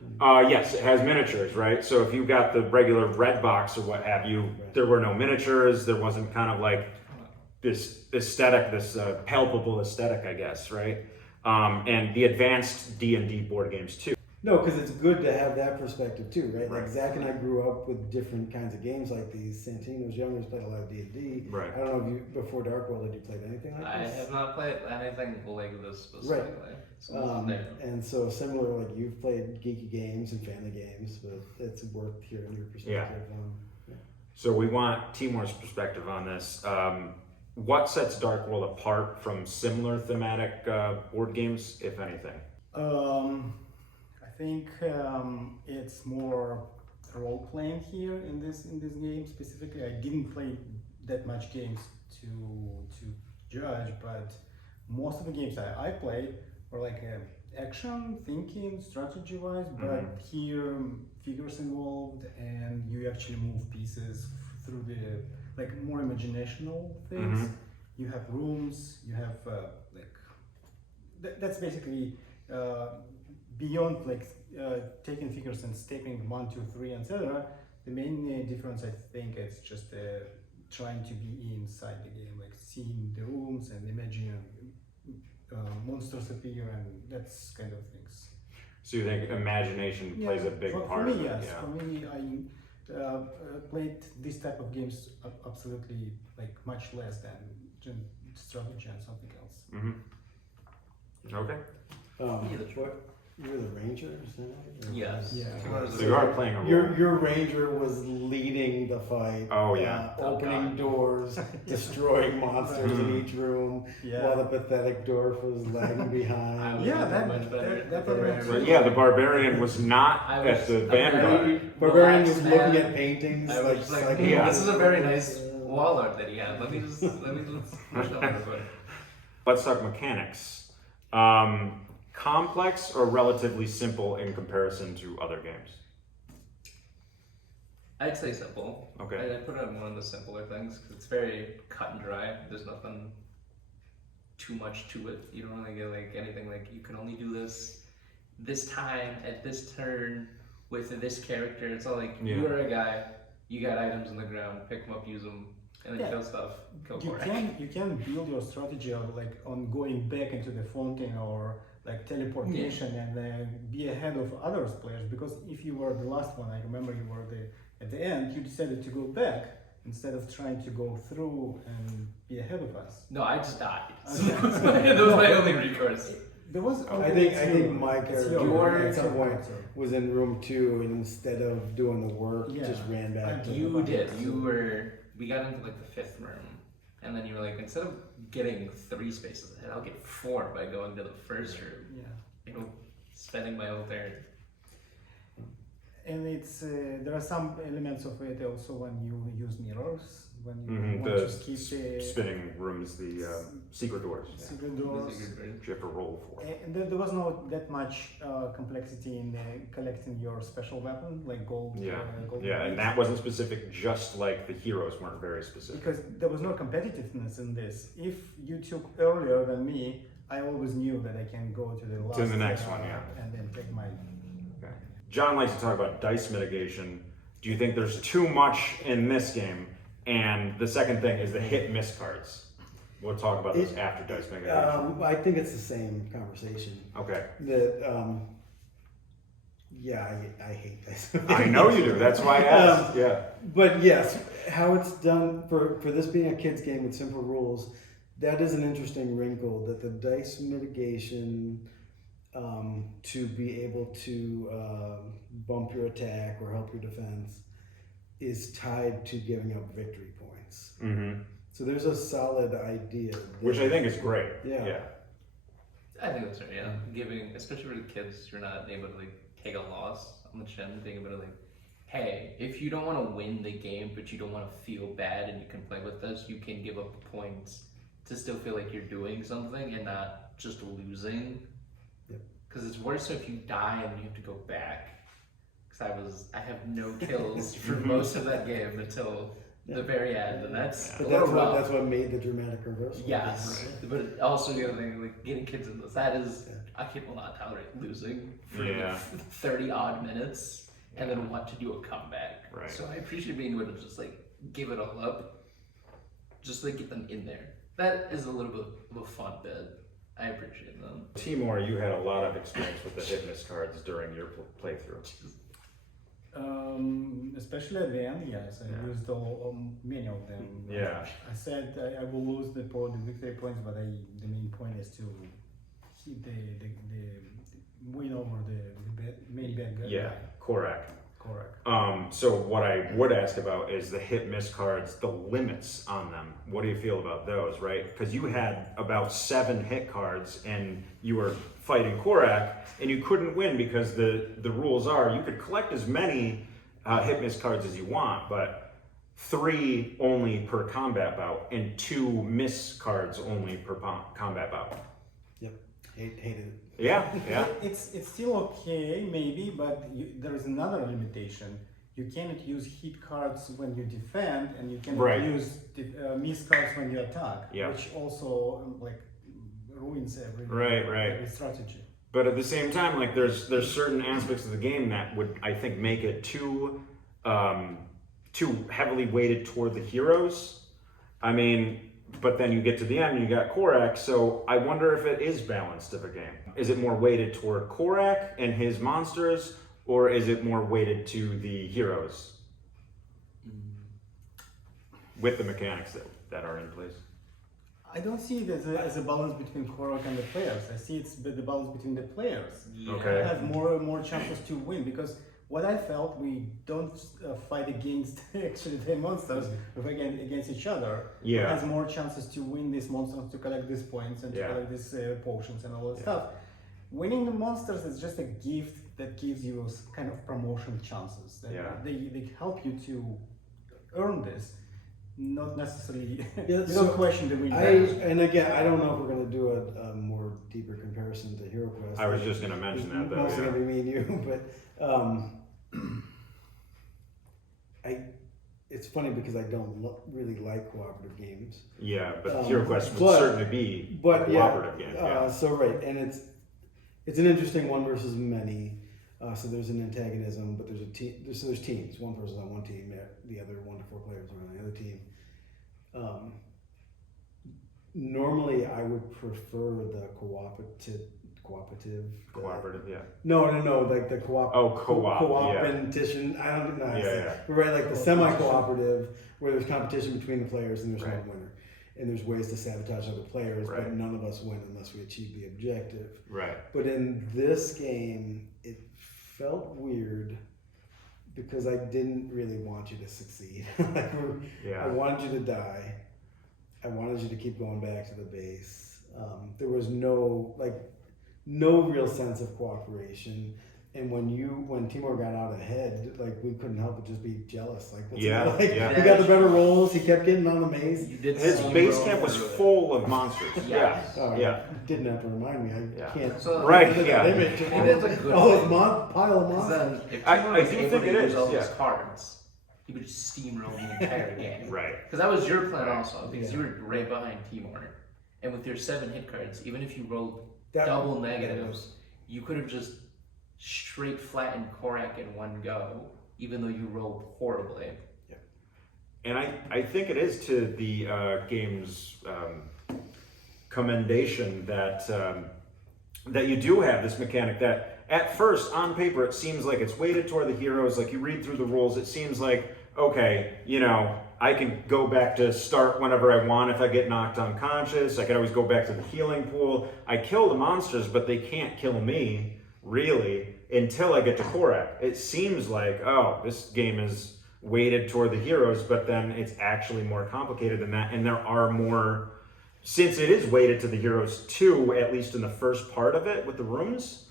yes, it has miniatures, right? So if you got the regular red box or what have you, there were no miniatures. There wasn't kind of like this aesthetic, this palpable aesthetic, I guess, right? And the advanced D&D board games too. No, because it's good to have that perspective too, right? Like Right. Zach and I grew up with different kinds of games like these. Santino's younger, played a lot of D&D. Right. I don't know if you, before Darkworld, had you played anything like I this? have not played anything like this specifically. So this is new. And so similar, like you've played geeky games and family games, but it's worth hearing your perspective on. So we want Timur's perspective on this. What sets Darkworld apart from similar thematic board games, if anything? I think it's more role playing here in this game specifically. I didn't play that much games to judge, but most of the games that I played were like action, thinking, strategy wise. But here, figures involved, and you actually move pieces through the like more imaginational things. You have rooms. You have that's basically. Beyond like taking figures and stepping 1, 2, 3, etc. The main difference, I think, it's just trying to be inside the game, like seeing the rooms and imagining monsters appear, and that's kind of things. So you think imagination plays a big part? For me, of it, yes. yeah. For me, I played this type of games absolutely like much less than strategy and something else. Okay. What? You were the ranger, is that it? Or- Yes. Yeah. So you are playing a role. Your ranger was leading the fight. Oh, yeah. Opening doors, destroying monsters in each room, while the pathetic dwarf was lagging behind. Yeah, much better. But yeah, the barbarian was not at the vanguard. Barbarian was looking at paintings. I was like, psyching yeah. this is a very nice wall art that he had. Let me just push that over. Let's talk mechanics. Complex or relatively simple in comparison to other games? I'd say simple. Okay. I put it on one of the simpler things because it's very cut and dry. There's nothing too much to it. You don't really get like anything like you can only do this time at this turn with this character. It's all like you are a guy, you got items on the ground, pick them up, use them, and then kill stuff. Kill You can build your strategy on going back into the fountain or like teleportation and then be ahead of others players, because if you were the last one, I remember you were at the end, you decided to go back instead of trying to go through and be ahead of us. No, I just died. So Okay. that was my only recourse. There was I think my character at some point character. was in room 2, and instead of doing the work, Yeah. just ran back. to You the did. We got into like the 5th room, and then you were like, instead of getting 3 spaces ahead, I'll get 4 by going to the 1st room. Yeah. You know, spending my whole turn. And it's there are some elements of it also when you use mirrors, when you Mhm, want the to skip the spinning rooms, the secret doors. secret doors. Which you have to roll for. And there was not that much complexity in collecting your special weapon, like gold. Gold Yeah, and that wasn't specific, just like the heroes weren't very specific. because there was no competitiveness in this. If you took earlier than me, I always knew that I can go to the last next one, yeah. and then take my. Okay. John likes to talk about dice mitigation. Do you think there's too much in this game? And the second thing is the hit miss cards. We'll talk about this after dice mitigation. I think it's the same conversation. Okay. That I hate this. I know you do. That's why I asked. Yeah. But yes, how it's done for this being a kids game with simple rules, that is an interesting wrinkle, that the dice mitigation to be able to bump your attack or help your defense is tied to giving up victory points. Mm-hmm. So there's a solid idea there. Which I think is great. Yeah. I think that's right, yeah. Giving, especially for the kids, you're not able to like take a loss on the chin, think about it like, hey, if you don't want to win the game, but you don't want to feel bad and you can play with us, you can give up points to still feel like you're doing something and not just losing. Yep. Because it's worse if you die and you have to go back. Because I have no kills for most of that game until the very end, and that's But a little rough. that's what made the dramatic reversal. Yes, but also the other thing, like getting kids in this, that is, I will not tolerate losing for 30 odd minutes and then want to do a comeback. Right. So I appreciate being able to just like give it all up, just like get them in there. That is a little bit of a fun bit. I appreciate them. Timur, you had a lot of experience with the hit miss cards during your playthrough. Especially at the end, yes, I used many of them. Yeah. I said I will lose the victory points, but the main point is to hit the win over the main bad guy. Yeah, correct. Correct. So what I would ask about is the hit miss cards, the limits on them. What do you feel about those, right? Because you had about 7 hit cards and you were fighting Korak and you couldn't win because the rules are you could collect as many hit miss cards as you want, but 3 only per combat bout and 2 miss cards only per combat bout. Yep. Hated it. Yeah. It's still okay, maybe, but there is another limitation. You cannot use hit cards when you defend, and you cannot use miss cards when you attack, which also ruins every strategy. But at the same time, like there's certain aspects of the game that would, I think, make it too heavily weighted toward the heroes. I mean, but then you get to the end and you got Korak, so I wonder if it is balanced of a game. Is it more weighted toward Korak and his monsters, or is it more weighted to the heroes with the mechanics that are in place? I don't see it as a balance between Korak and the players. I see it's the balance between the players. Yeah. Okay. Have more chances to win, because what I felt, we don't fight against actually the monsters, but against each other. Yeah. It has more chances to win these monsters, to collect these points, and to collect these potions and all that stuff. Winning the monsters is just a gift that gives you kind of promotion chances. They help you to earn this, not necessarily. You don't question the winning. And again, I don't know if we're going to do a more deeper comparison to Hero Quest. I was just going to mention that, though. Mostly going to be me and you, but it's funny because I don't really like cooperative games. Yeah, but Um, HeroQuest would but- certainly be But a cooperative game. Yeah. So right, and it's an interesting one versus many. So there's an antagonism, but there's a team. So there's teams. One person's on one team, the other 1 to 4 players are on the other team. Normally, I would prefer the cooperative. Yeah. No, like the co-op. Oh, co-op, Co-opetition. I don't know. How to say it. Yeah. But right, like the semi-cooperative, where there's competition between the players and there's Right. no winner, and there's ways to sabotage other players, Right. but none of us win unless we achieve the objective. Right. But in this game, it felt weird because I didn't really want you to succeed. I Yeah. wanted you to die. I wanted you to keep going back to the base. There was no real sense of cooperation. And when Timur got out ahead, like we couldn't help but just be jealous. Like, what's Yeah, like, yeah. we got the better rolls. He kept getting on the maze. You did His steamroll base camp was through it. full of monsters. Yeah. Oh, Yeah. Didn't have to remind me. I Yeah. can't. So- Right, look at yeah. that image. Maybe it's a good Oh, thing. it's pile of 'Cause monsters. then, if I Timur do was able think to it use is, all yeah. his cards, he would just steamroll the entire game. Right. Because that was your plan also, because Yeah. you were right behind Timur. And with your 7 hit cards, even if you rolled That- double negatives, you could have just straight flattened Korak in one go, even though you rolled horribly. And I think it is to the game's commendation that that you do have this mechanic that at first on paper it seems like it's weighted toward the heroes. Like you read through the rules, it seems like, okay, I can go back to start whenever I want if I get knocked unconscious. I can always go back to the healing pool. I kill the monsters, but they can't kill me, really, until I get to Korak. It seems like, oh, this game is weighted toward the heroes, but then it's actually more complicated than that. And there are more, since it is weighted to the heroes too, at least in the first part of it with the rooms,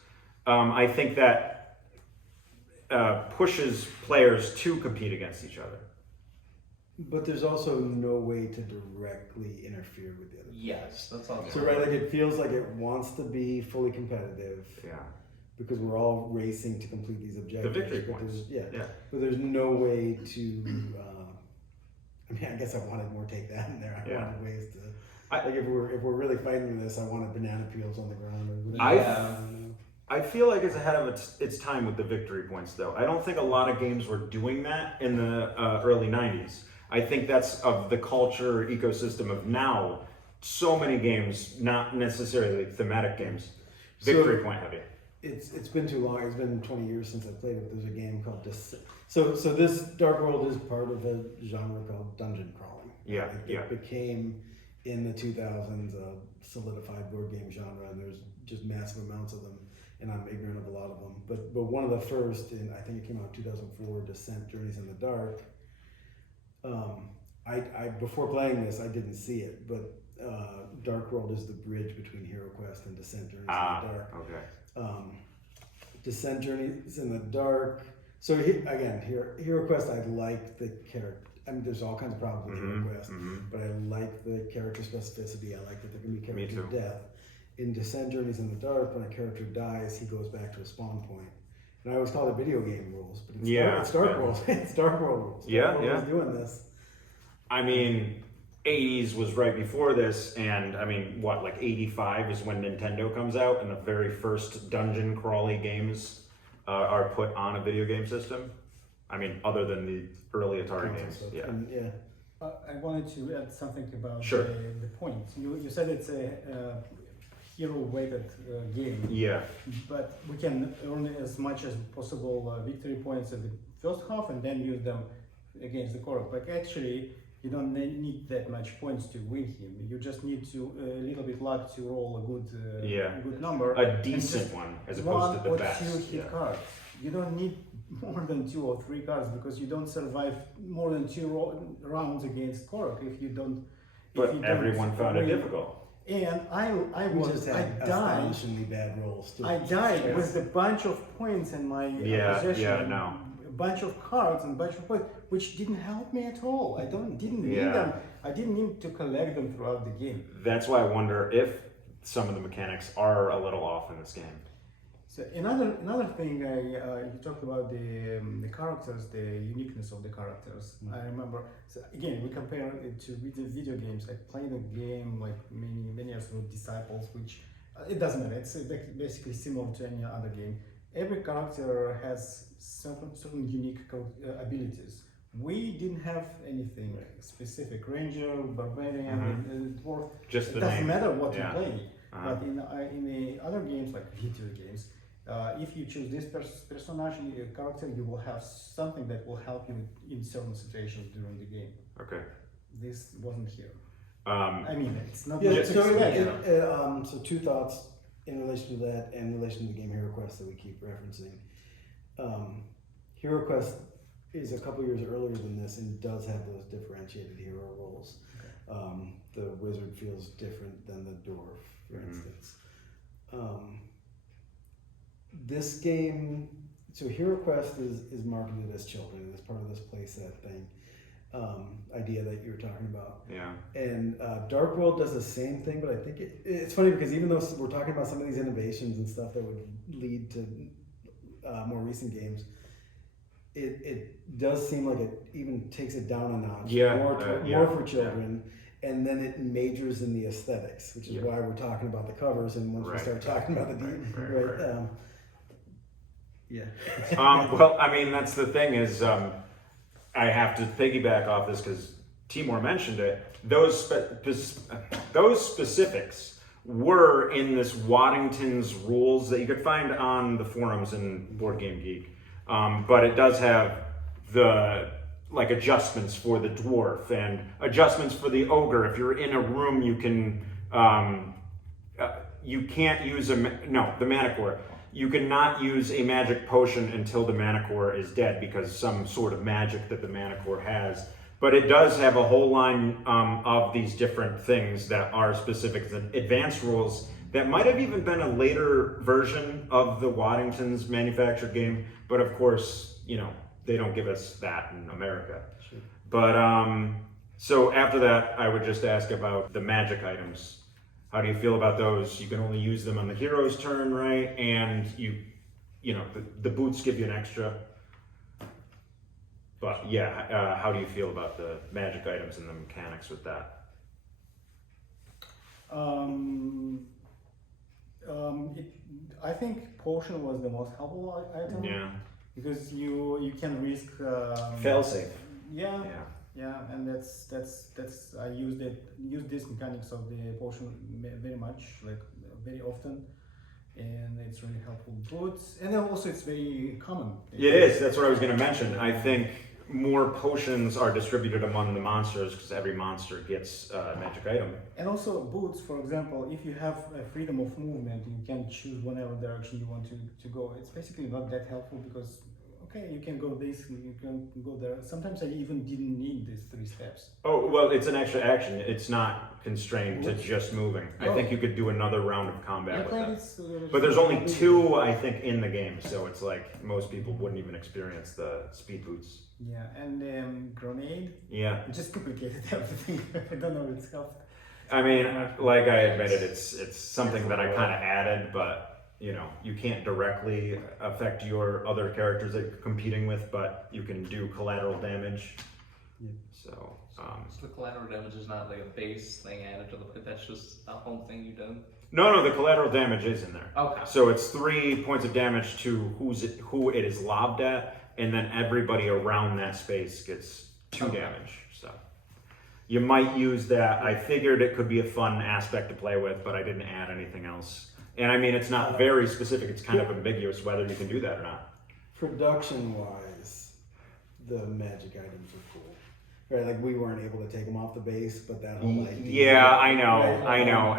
I think that pushes players to compete against each other. But there's also no way to directly interfere with the other. Yes, that's all. So right, like it feels like it wants to be fully competitive Yeah. because we're all racing to complete these objectives. victory but points. there's- Yeah. But there's no way to. I guess I wanted more take that in there. I Yeah. wanted ways to. I- Like if we're really fighting this, I wanted banana peels on the ground. Or whatever. I feel like it's ahead of its time with the victory points, though. I don't think a lot of games were doing that in the early 90s. I think that's of the culture ecosystem of now. So many games, not necessarily thematic games, victory point heavy. It's been too long. It's been 20 years since I played it. There's a game called So this Darkworld is part of a genre called dungeon crawling. Yeah, It became in the 2000s a solidified board game genre, and there's just massive amounts of them. And I'm ignorant of a lot of them. But one of the first, and I think it came out in 2004, Descent: Journeys in the Dark. I before playing this, I didn't see it, but Darkworld is the bridge between HeroQuest and Descent: Journeys in the Dark. Okay. Descent: Journeys in the Dark. So HeroQuest, I like the character. I mean, there's all kinds of problems with HeroQuest, but I like the character specificity. I like that there can be character too. death. In Descent: Journeys in the Dark, when a character dies, he goes back to a spawn point. And I always call it video game rules, but it's it's Darkworld. It's Darkworld rules. Darkworld is doing this. I mean, 80s was right before this, and I mean, what, like 85 is when Nintendo comes out, and the very first dungeon crawly games are put on a video game system. I mean, other than the early Atari games. Stuff. Yeah. And, I wanted to add something about Sure. the points. You said it's a hero-weighted game, Yeah. but we can earn as much as possible victory points in the first half and then use them against the Korok. But actually, you don't need that much points to win him. You just need to a little bit luck to roll a good number. A decent one, as opposed to the best. 1 or 2 hit cards. You don't need more than 2 or 3 cards because you don't survive more than 2 rounds against Korok if you don't. But everyone found it difficult. And I we just had died. astonishingly bad rolls too. I died with a bunch of points in my possession. A bunch of cards and a bunch of points, which didn't help me at all. I didn't need them. I didn't need to collect them throughout the game. That's why I wonder if some of the mechanics are a little off in this game. So another thing, you talked about the characters, the uniqueness of the characters. I remember. So again, we compare it to video games. I played a game like many years ago, Disciples, which it doesn't matter. It's basically similar to any other game. Every character has certain unique abilities. We didn't have anything specific. Ranger, barbarian, dwarf. Just the It doesn't name. matter what Yeah. you play. Uh-huh. But in the other games, like video games, if you choose this personage character, you will have something that will help you in certain situations during the game. Okay. This wasn't here. Um, I mean, it's not. Yeah, much to expect. so two thoughts in relation to that and in relation to the game Hero Quest that we keep referencing. Hero Quest is a couple years earlier than this and does have those differentiated hero roles. The wizard feels different than the dwarf, for instance. This game, so Hero Quest is marketed as children, as part of this playset thing, idea that you were talking about. yeah. And Darkworld does the same thing, but I think it's funny because even though we're talking about some of these innovations and stuff that would lead to more recent games, it does seem like it even takes it down a notch. Yeah, More for children. And then it majors in the aesthetics, which is why we're talking about the covers. And once we Right. start talking about the Right. yeah. Well, I mean, that's the thing is, I have to piggyback off this because Timur mentioned it. Those specifics were in this Waddington's rules that you could find on the forums in Board Game Geek. But it does have the adjustments for the dwarf and adjustments for the ogre. If you're in a room, you can you can't use the Manicore. You cannot use a magic potion until the Manicore is dead because some sort of magic that the Manicore has. But it does have a whole line of these different things that are specific to advanced rules that might have even been a later version of the Waddington's manufactured game. But of course, they don't give us that in America. Sure. But so after that, I would just ask about the magic items. How do you feel about those? You can only use them on the hero's turn, right? And the boots give you an extra. But yeah, how do you feel about the magic items and the mechanics with that? I think potion was the most helpful item. Yeah. Because you can risk. Fail safe. Yeah. Yeah. Yeah, and that's I used this mechanics of the potion very much, like very often, and it's really helpful. Boots, and then also it's very common. It is. That's what I was going to mention. I think more potions are distributed among the monsters because every monster gets a magic item. And also boots, for example, if you have freedom of movement, you can choose whatever direction you want to go. It's basically not that helpful because. Okay, you can go this, you can go there. Sometimes I even didn't need these 3 steps. Oh, well, it's an extra action. It's not constrained to just moving. I think you could do another round of combat with that. But there's only 2, I think, in the game, so it's like most people wouldn't even experience the speed boots. Yeah, and grenade. Yeah. It just complicated everything. I don't know if it's helped. I mean, like I admitted, it's something that I kind of added, but you can't directly affect your other characters that you're competing with, but you can do collateral damage. Yeah. So, So the collateral damage is not like a base thing added to the that's just a home thing you've done? no, the collateral damage is in there. Okay. So it's 3 points of damage to who it is lobbed at, and then everybody around that space gets 2 damage. So you might use that. I figured it could be a fun aspect to play with, but I didn't add anything else. And I mean, it's not very specific. It's kind of ambiguous whether you can do that or not. Production-wise, the magic items are cool. Right, like we weren't able to take them off the base, but that whole idea. Yeah, I know. Right. I know.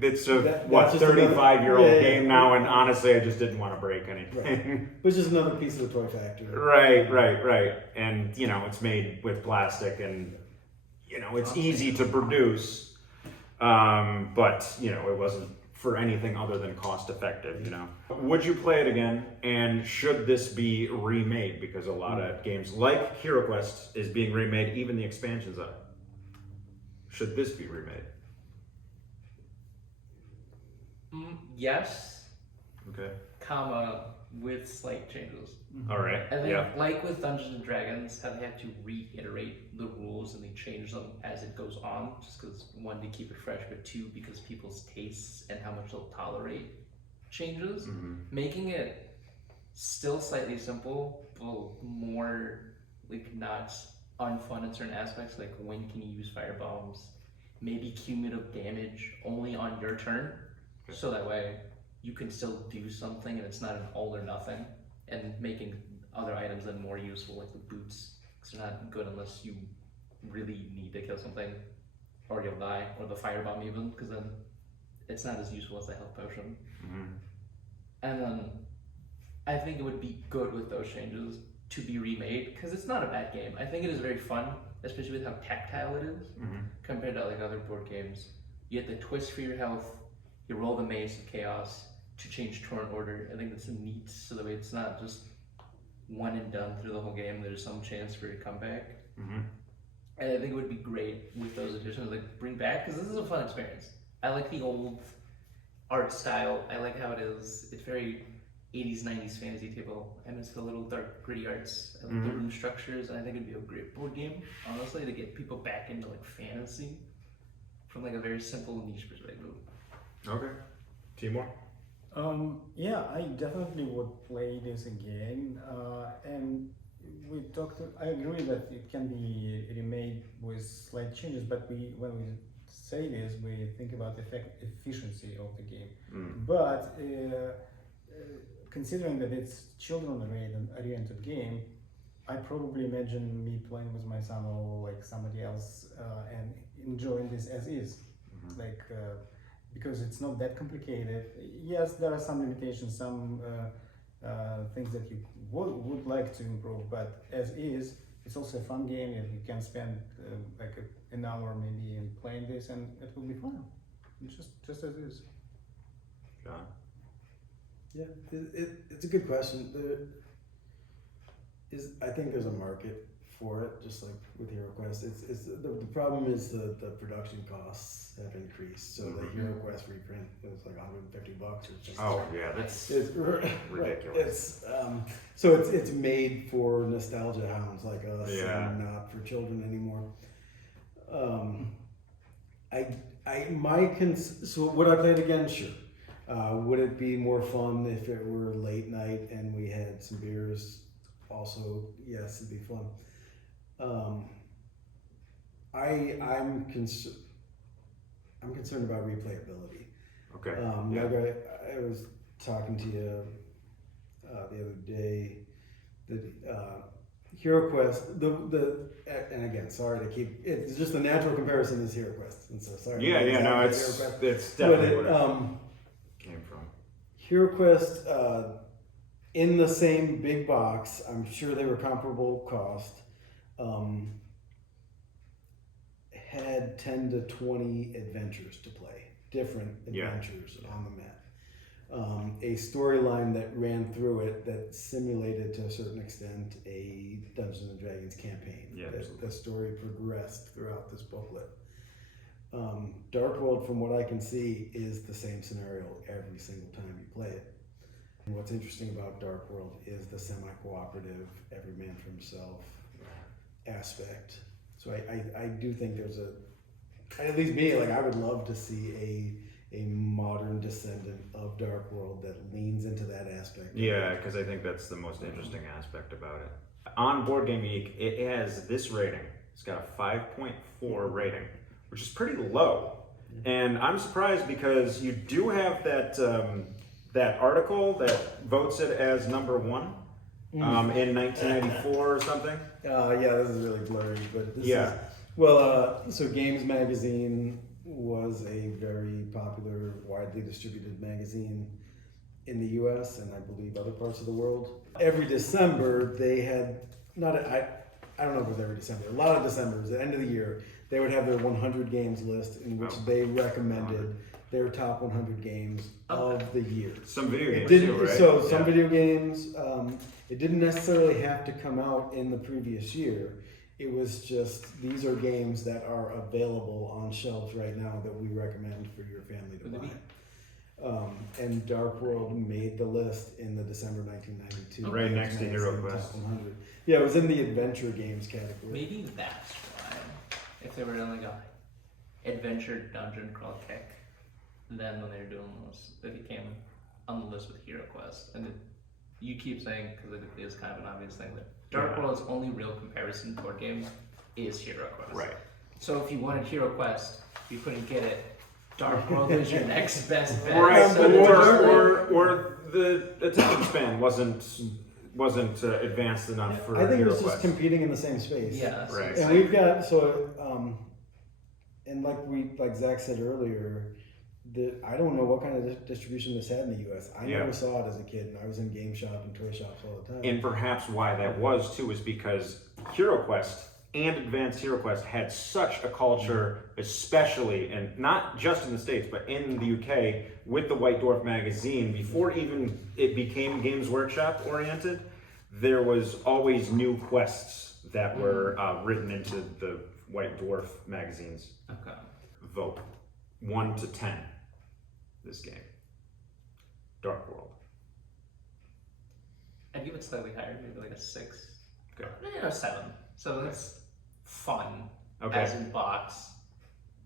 It's a That's just 35-year-old another- game now, and honestly, I just didn't want to break anything. Which is another piece of the toy factory. Right. And it's made with plastic, and it's easy to produce, but it wasn't for anything other than cost effective. Would you play it again, and should this be remade? Because a lot of games like Hero Quest is being remade, even the expansions of it. Should this be remade? Yes. Okay. comma, with slight changes. All right. I think, Yeah. like with Dungeons and Dragons, how they have to reiterate the rules and they change them as it goes on, just because one, to keep it fresh, but two, because people's tastes and how much they'll tolerate changes. Making it still slightly simple, but more like not unfun in certain aspects, like when can you use fire bombs, maybe cumulative damage only on your turn, so that way you can still do something and it's not an all or nothing, and making other items then more useful, like the boots, because they're not good unless you really need to kill something or you'll die, or the firebomb even, because then it's not as useful as the health potion. And then I think it would be good with those changes to be remade, because it's not a bad game. I think it is very fun, especially with how tactile it is compared to like other board games. You get the twist for your health, you roll the Mace of Chaos to change turn order. I think that's neat, so that way it's not just one and done through the whole game. There's some chance for a comeback. And I think it would be great with those additions, like bring back, because this is a fun experience. I like the old art style. I like how it is. It's very 80s, 90s fantasy table. And it's the little dark, gritty arts. I like the room structures, and I think it'd be a great board game, honestly, to get people back into like fantasy from like a very simple niche perspective. Okay. Timur? Yeah, I definitely would play this again. And we talked. I agree that it can be remade with slight changes, but when we say this, we think about efficiency of the game. But considering that it's children-oriented game, I probably imagine me playing with my son or like somebody else and enjoying this as is, like because it's not that complicated. Yes, there are some limitations, some things that you would like to improve, but as is, it's also a fun game, and you can spend like an hour maybe in playing this, and it will be fun, just as is. John? Yeah, it's a good question. I think there's a market for it, just like with HeroQuest. The problem is the production costs have increased. So the HeroQuest reprint was like $150 or something. Oh yeah, that's It's ridiculous. So it's made for nostalgia hounds like us, Yeah. and not for children anymore. So would I play it again? Sure. Would it be more fun if it were late night and we had some beers? Also, yes, it'd be fun. I'm concerned about replayability. Okay. Like I was talking to you the other day. The HeroQuest, and again, sorry to keep. It's just a natural comparison is HeroQuest, and so sorry. No, it's definitely what it came from. HeroQuest, in the same big box, I'm sure they were comparable cost. Had 10 to 20 adventures to play, different adventures on the map. A storyline that ran through it that simulated to a certain extent a Dungeons and Dragons campaign. Yeah, the story progressed throughout this booklet. Darkworld, from what I can see, is the same scenario every single time you play it. And what's interesting about Darkworld is the semi-cooperative, every man for himself aspect. So I do think there's at least me, like I would love to see a modern descendant of Darkworld that leans into that aspect. Yeah, because I think that's the most interesting aspect about it. On Board Game Geek, it has this rating. It's got a 5.4 rating, which is pretty low. And I'm surprised because you do have that article that votes it as number one in 1994 or something. Yeah, this is really blurry, but this Yeah. is, so Games Magazine was a very popular, widely distributed magazine in the US and I believe other parts of the world. Every December they had, I don't know if it was every December, a lot of Decembers, at the end of the year, they would have their 100 games list in which they recommended their top 100 games of the year. Some video games Didn't, too, right? So some video games, it didn't necessarily have to come out in the previous year. It was just, these are games that are available on shelves right now that we recommend for your family to And Darkworld made the list in the December 1992. Right next to Games Hero Magazine Quest. Top 100. Yeah, it was in the adventure games category. Maybe that's why. If they were in like a adventure dungeon crawl kick, then when they were doing this, they became on the list with Hero Quest. And you keep saying, because it is kind of an obvious thing, that Darkworld's only real comparison to board games is Hero Quest. Right. So if you wanted Hero Quest, you couldn't get it. Darkworld is your next best bet. Right, So or the attention span wasn't advanced enough for I think it Hero was just Quest. competing in the same space. yeah, so Right. it's And like- we've got and like Zach said earlier, I don't know what kind of distribution this had in the U.S. I Yeah. never saw it as a kid, and I was in game shop and toy shops all the time. And perhaps why that was too is because Hero Quest and Advanced Hero Quest had such a culture, especially, and not just in the States, but in the UK, with the White Dwarf magazine, before even it became Games Workshop oriented, there was always new quests that were written into the White Dwarf magazines. Okay. Vote 1 to 10. This game. Darkworld. I'd give it slightly higher, maybe like a 6. Okay. Maybe a 7. So that's fun. Okay. As in box.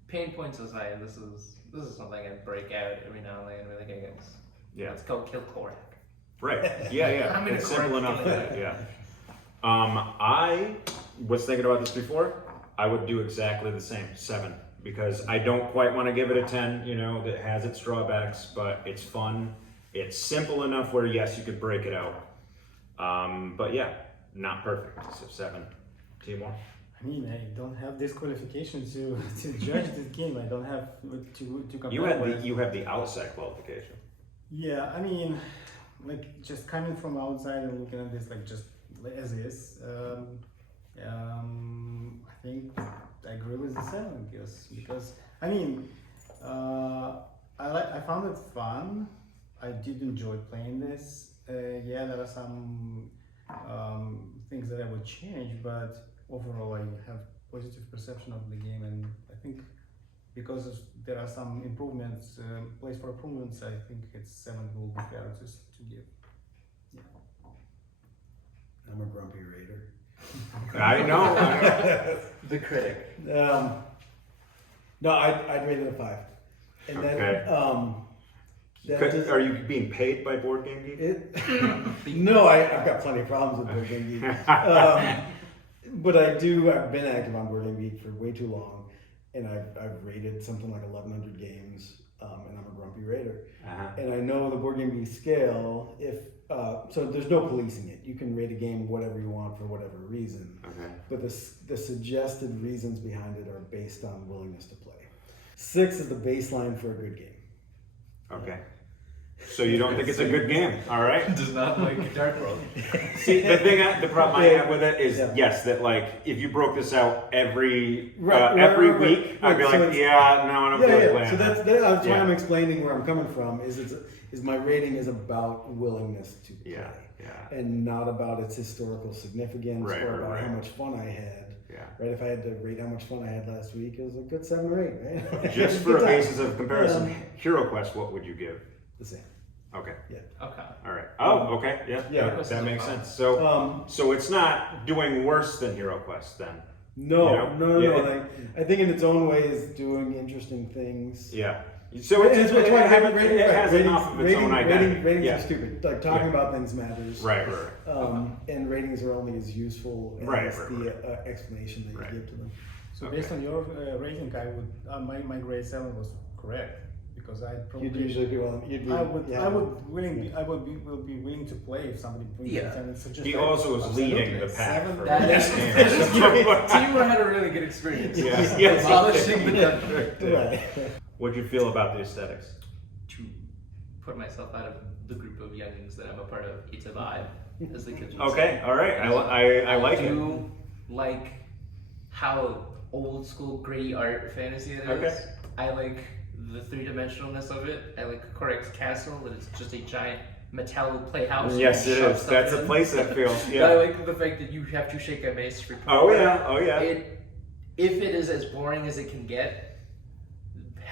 Pain points aside, this is something I break out every now and then and be like, hey guys, Yeah. let's go kill Korak. Right. Yeah, yeah. I'm gonna It's simple correct enough you. that, yeah. I was thinking about this before. I would do exactly the same, 7, because I don't quite want to give it a 10, you know, that has its drawbacks, but it's fun. It's simple enough where, yes, you could break it out. But yeah, not perfect, so 7. Timor? I mean, I don't have this qualification to judge this game. I don't have to compare. You have the outside qualification. Yeah, I mean, like just coming from outside and looking at this like just as is. I think I agree with the 7 because I mean, I found it fun. I did enjoy playing this. Yeah, there are some things that I would change, but overall I have positive perception of the game, and I think because there are some improvements, place for improvements, I think it's 7 will be fair to give. Yeah. I'm a grumpy raider. I know. The critic. No, I'd rate it a 5. And then, Okay. Are you being paid by Board Game Geek? No, I've got plenty of problems with Board Game Geek. But I've been active on Board Game Geek for way too long, and I've rated something like 1,100 games, and I'm a grumpy raider. Uh-huh. And I know the Board Game Geek scale, so there's no policing it. You can rate a game whatever you want for whatever reason. Okay. But the suggested reasons behind it are based on willingness to play. 6 is the baseline for a good game. Okay. So you don't think it's a good game, all right? Does not like Darkworld. See, the problem I have with it is, Yeah. yes, that like if you broke this out every Right, week, I'd be so like, it's- yeah, no, I don't feel like playing. So that. that's why Yeah. I'm explaining where I'm coming from. Is my rating is about willingness to play, Yeah. and not about its historical significance Right, or right, about right. how much fun I had. Yeah. Right. If I had to rate how much fun I had last week, it was a good 7 or 8. Right. Just for a basis of comparison, Hero Quest, what would you give? The same. Okay. Okay. All right. Oh, okay. Yeah. Yeah. That makes sense. So, so it's not doing worse than Hero Quest then. No. You know? Yeah. Like, I think in its own way is doing interesting things. Yeah. So it's, That's why it has enough of its own identity. Ratings Yeah. are stupid. Like talking Yeah. about things matters. Right. And ratings are only as useful as Right, the explanation that Right. you give to them. So Okay. based on your rating, I would my grade 7 was correct because I'd probably You'd usually be well. I will be willing to play if somebody brings Yeah. it and suggest He that. also was leading the Absolutely. pack. 7 for That this is- game. Timur had a really good experience. Yeah. Yes. Demolishing the dungeon. Right. What'd you feel about the aesthetics? To put myself out of the group of youngins that I'm a part of, it's a vibe, as the kids would Okay. say. All right. I like it. do like how old school gritty art fantasy it is. Okay. I like the 3-dimensionalness of it. I like Korek's castle, that it's just a giant Mattel playhouse. Yes, You it shove is. stuff That's a in. place that feels. But I Yeah. like the fact that you have to shake a mace for Oh yeah. Oh yeah. If it is as boring as it can get,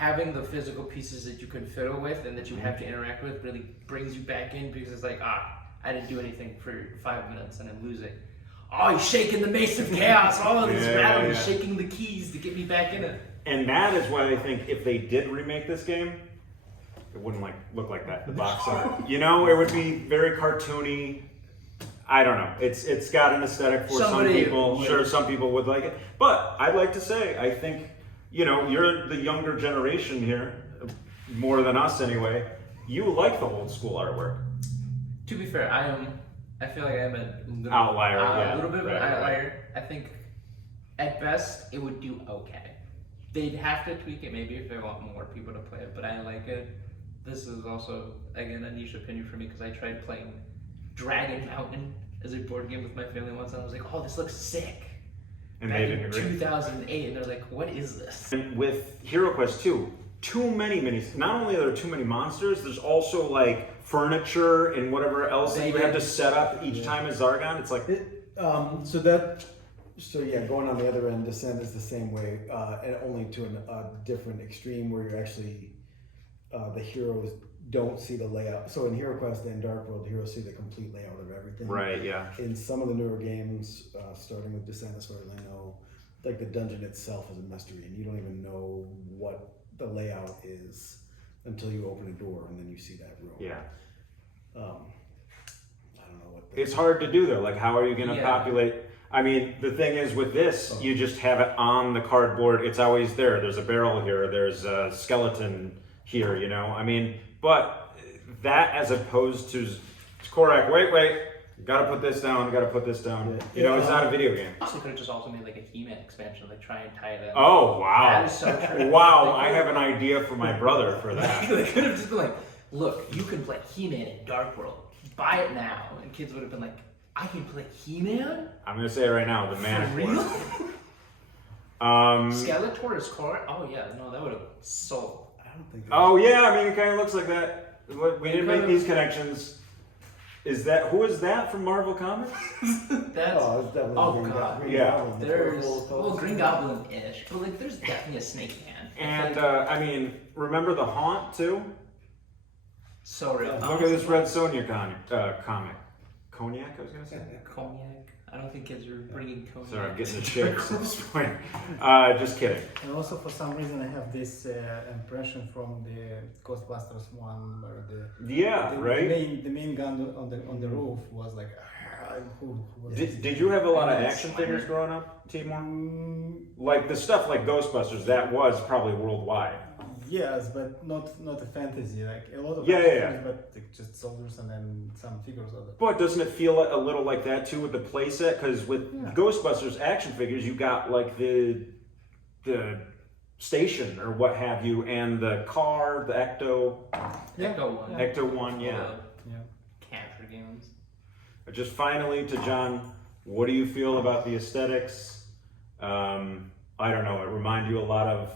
having the physical pieces that you can fiddle with and that you have to interact with really brings you back in, because it's like, I didn't do anything for 5 minutes and I'm losing. Oh, he's shaking the mace of chaos. Oh, this rattle, he's shaking the keys to get me back in it. And that is why I think if they did remake this game, it wouldn't look like that, the box art. You know, it would be very cartoony. I don't know. It's got an aesthetic for some people. Sure, some people would like it. But I'd like to say, I think, you know, you're the younger generation here, more than us anyway. You like the old school artwork. To be fair, I feel like I'm a little Outlier, a little bit of an outlier. I think at best it would do okay. They'd have to tweak it maybe if they want more people to play it, but I like it. This is also, again, a niche opinion for me, because I tried playing Dragon Mountain as a board game with my family once, and I was like, oh, this looks sick. And back they didn't in agree. 2008, and they're like, what is this? And with Hero Quest 2, too many minis. Not only are there too many monsters, there's also like furniture and whatever else that you have to set up each time as Zargon. It's like So yeah, going on the other end, Descent is the same way, and only to a different extreme, where you're actually the heroes don't see the layout. So in Hero Quest and Darkworld, the heroes see the complete layout of everything. right, yeah. In some of the newer games, starting with Descent, as far as I know, like the dungeon itself is a mystery, and you don't even know what the layout is until you open a door and then you see that room. Yeah. I don't know what. It's hard to do though. Like, how are you going to populate? I mean, the thing is with this, you just have it on the cardboard. It's always there. There's a barrel here. There's a skeleton here, you know? I mean, but that as opposed to Korak, wait, gotta put this down, gotta put this down. Yeah. You know, it's not a video game. Also, could have just also made like a He-Man expansion, like try and tie it in. Oh, wow. That is so true. Wow, I have an idea for my brother for that. They could have just been like, look, you can play He-Man in Darkworld. Buy it now. And kids would have been like, I can play He-Man? I'm gonna say it right now, the man. For real? Skeletor is core? Oh yeah, no, that would have sold. I don't think. Oh yeah, I mean, it kind of looks like that. We didn't make these connections. Is that, who is that from Marvel Comics? That's, It's definitely oh Green god. Green Yeah. Goblin, the There's, purple well, Green Goblin-ish, but like there's definitely a Snake Man. And I mean, remember the Haunt too? So real. Look at this Red Sonja comic. Cognac, I was gonna say. Cognac. I don't think kids are bringing cognac. Sorry, I'm getting the shakes at this point. Just kidding. And also, for some reason, I have this impression from the Ghostbusters one, where the main gun on the roof was like. Who was Did you have a lot of action figures growing up, Timur? Like the stuff like Ghostbusters, that was probably worldwide. Yes, but not a fantasy. Like a lot of Yeah. but like just soldiers and then some figures of it. But doesn't it feel a little like that too with the playset? Because with Ghostbusters action figures, you got like the station or what have you, and the car, the Ecto Ecto 1. yeah. Capture games. Just finally to John, what do you feel about the aesthetics? I don't know. It reminds you a lot of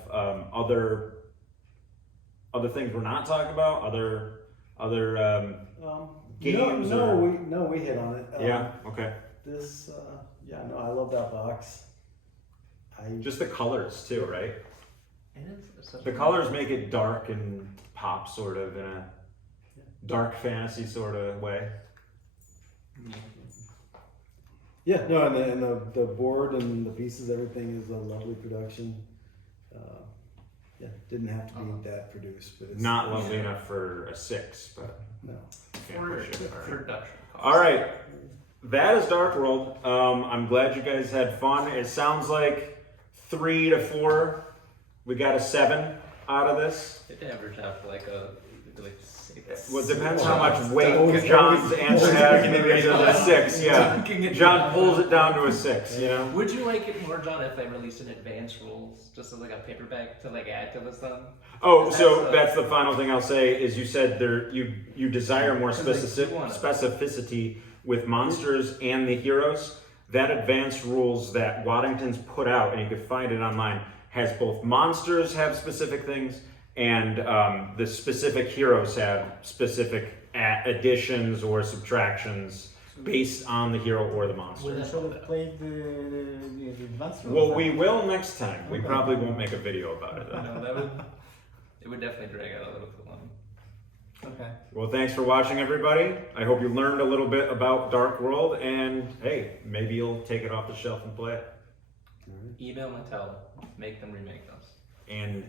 other things we're not talking about. Other games. We hit on it. Yeah. Okay. This, I love that box. Just the colors too, right? It is. The colors make it dark and pop, sort of in a dark fantasy sort of way. Yeah, no, and the board and the pieces, everything is a lovely production. Didn't have to be that produced, but it's Not lovely enough for a 6, but no. can't push it. All right. Production cost. All right, that is Darkworld. I'm glad you guys had fun. It sounds like 3 to 4. We got a 7 out of this. It averaged out to like a 6. Well, it depends how much weight John's answer has. Maybe it's a 6. Yeah, John pulls it down to a 6. You know. Would you like it more, John, if they released an advanced rules, just as like a paperback to like add to this then? Oh, so that's the final thing I'll say is you said you desire more specificity with monsters and the heroes. That advanced rules that Waddington's put out, and you can find it online, has both monsters have specific things, and the specific heroes have specific additions or subtractions based on the hero or the monster. We should have played the advanced rules. Well, we will next time. We probably won't make a video about it though. No, that would. it would definitely drag out a little too long. Okay. Well, thanks for watching, everybody. I hope you learned a little bit about Darkworld, and hey, maybe you'll take it off the shelf and play it. Email Mattel, make them remake those. And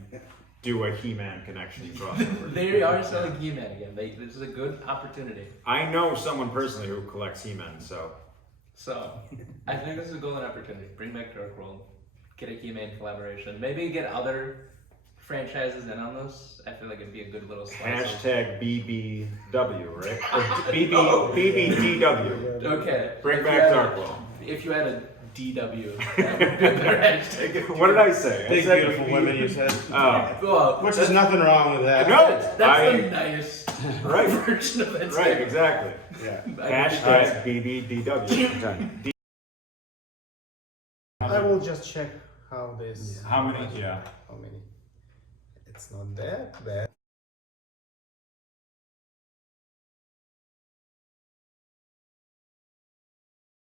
do a He-Man connection crossover. They are selling He-Man again. This is a good opportunity. I know someone personally who collects He-Man, so. So, I think this is a golden opportunity. Bring back Darkworld, get a He-Man collaboration, maybe get other franchises in on this. I feel like it'd be a good little slice. Hashtag BBW, right? Or BBDW. Okay. Bring If back you had Darkworld. If you had a DW, that would be their hashtag. What did I say? I Big said beautiful BB. women, you said. Oh, Well, Which is nothing wrong with that. no. that's the nice Right. version of it. Right, exactly. Yeah. Hashtag BBDW. I will just check how this. How many? Yeah. How many? It's not that bad.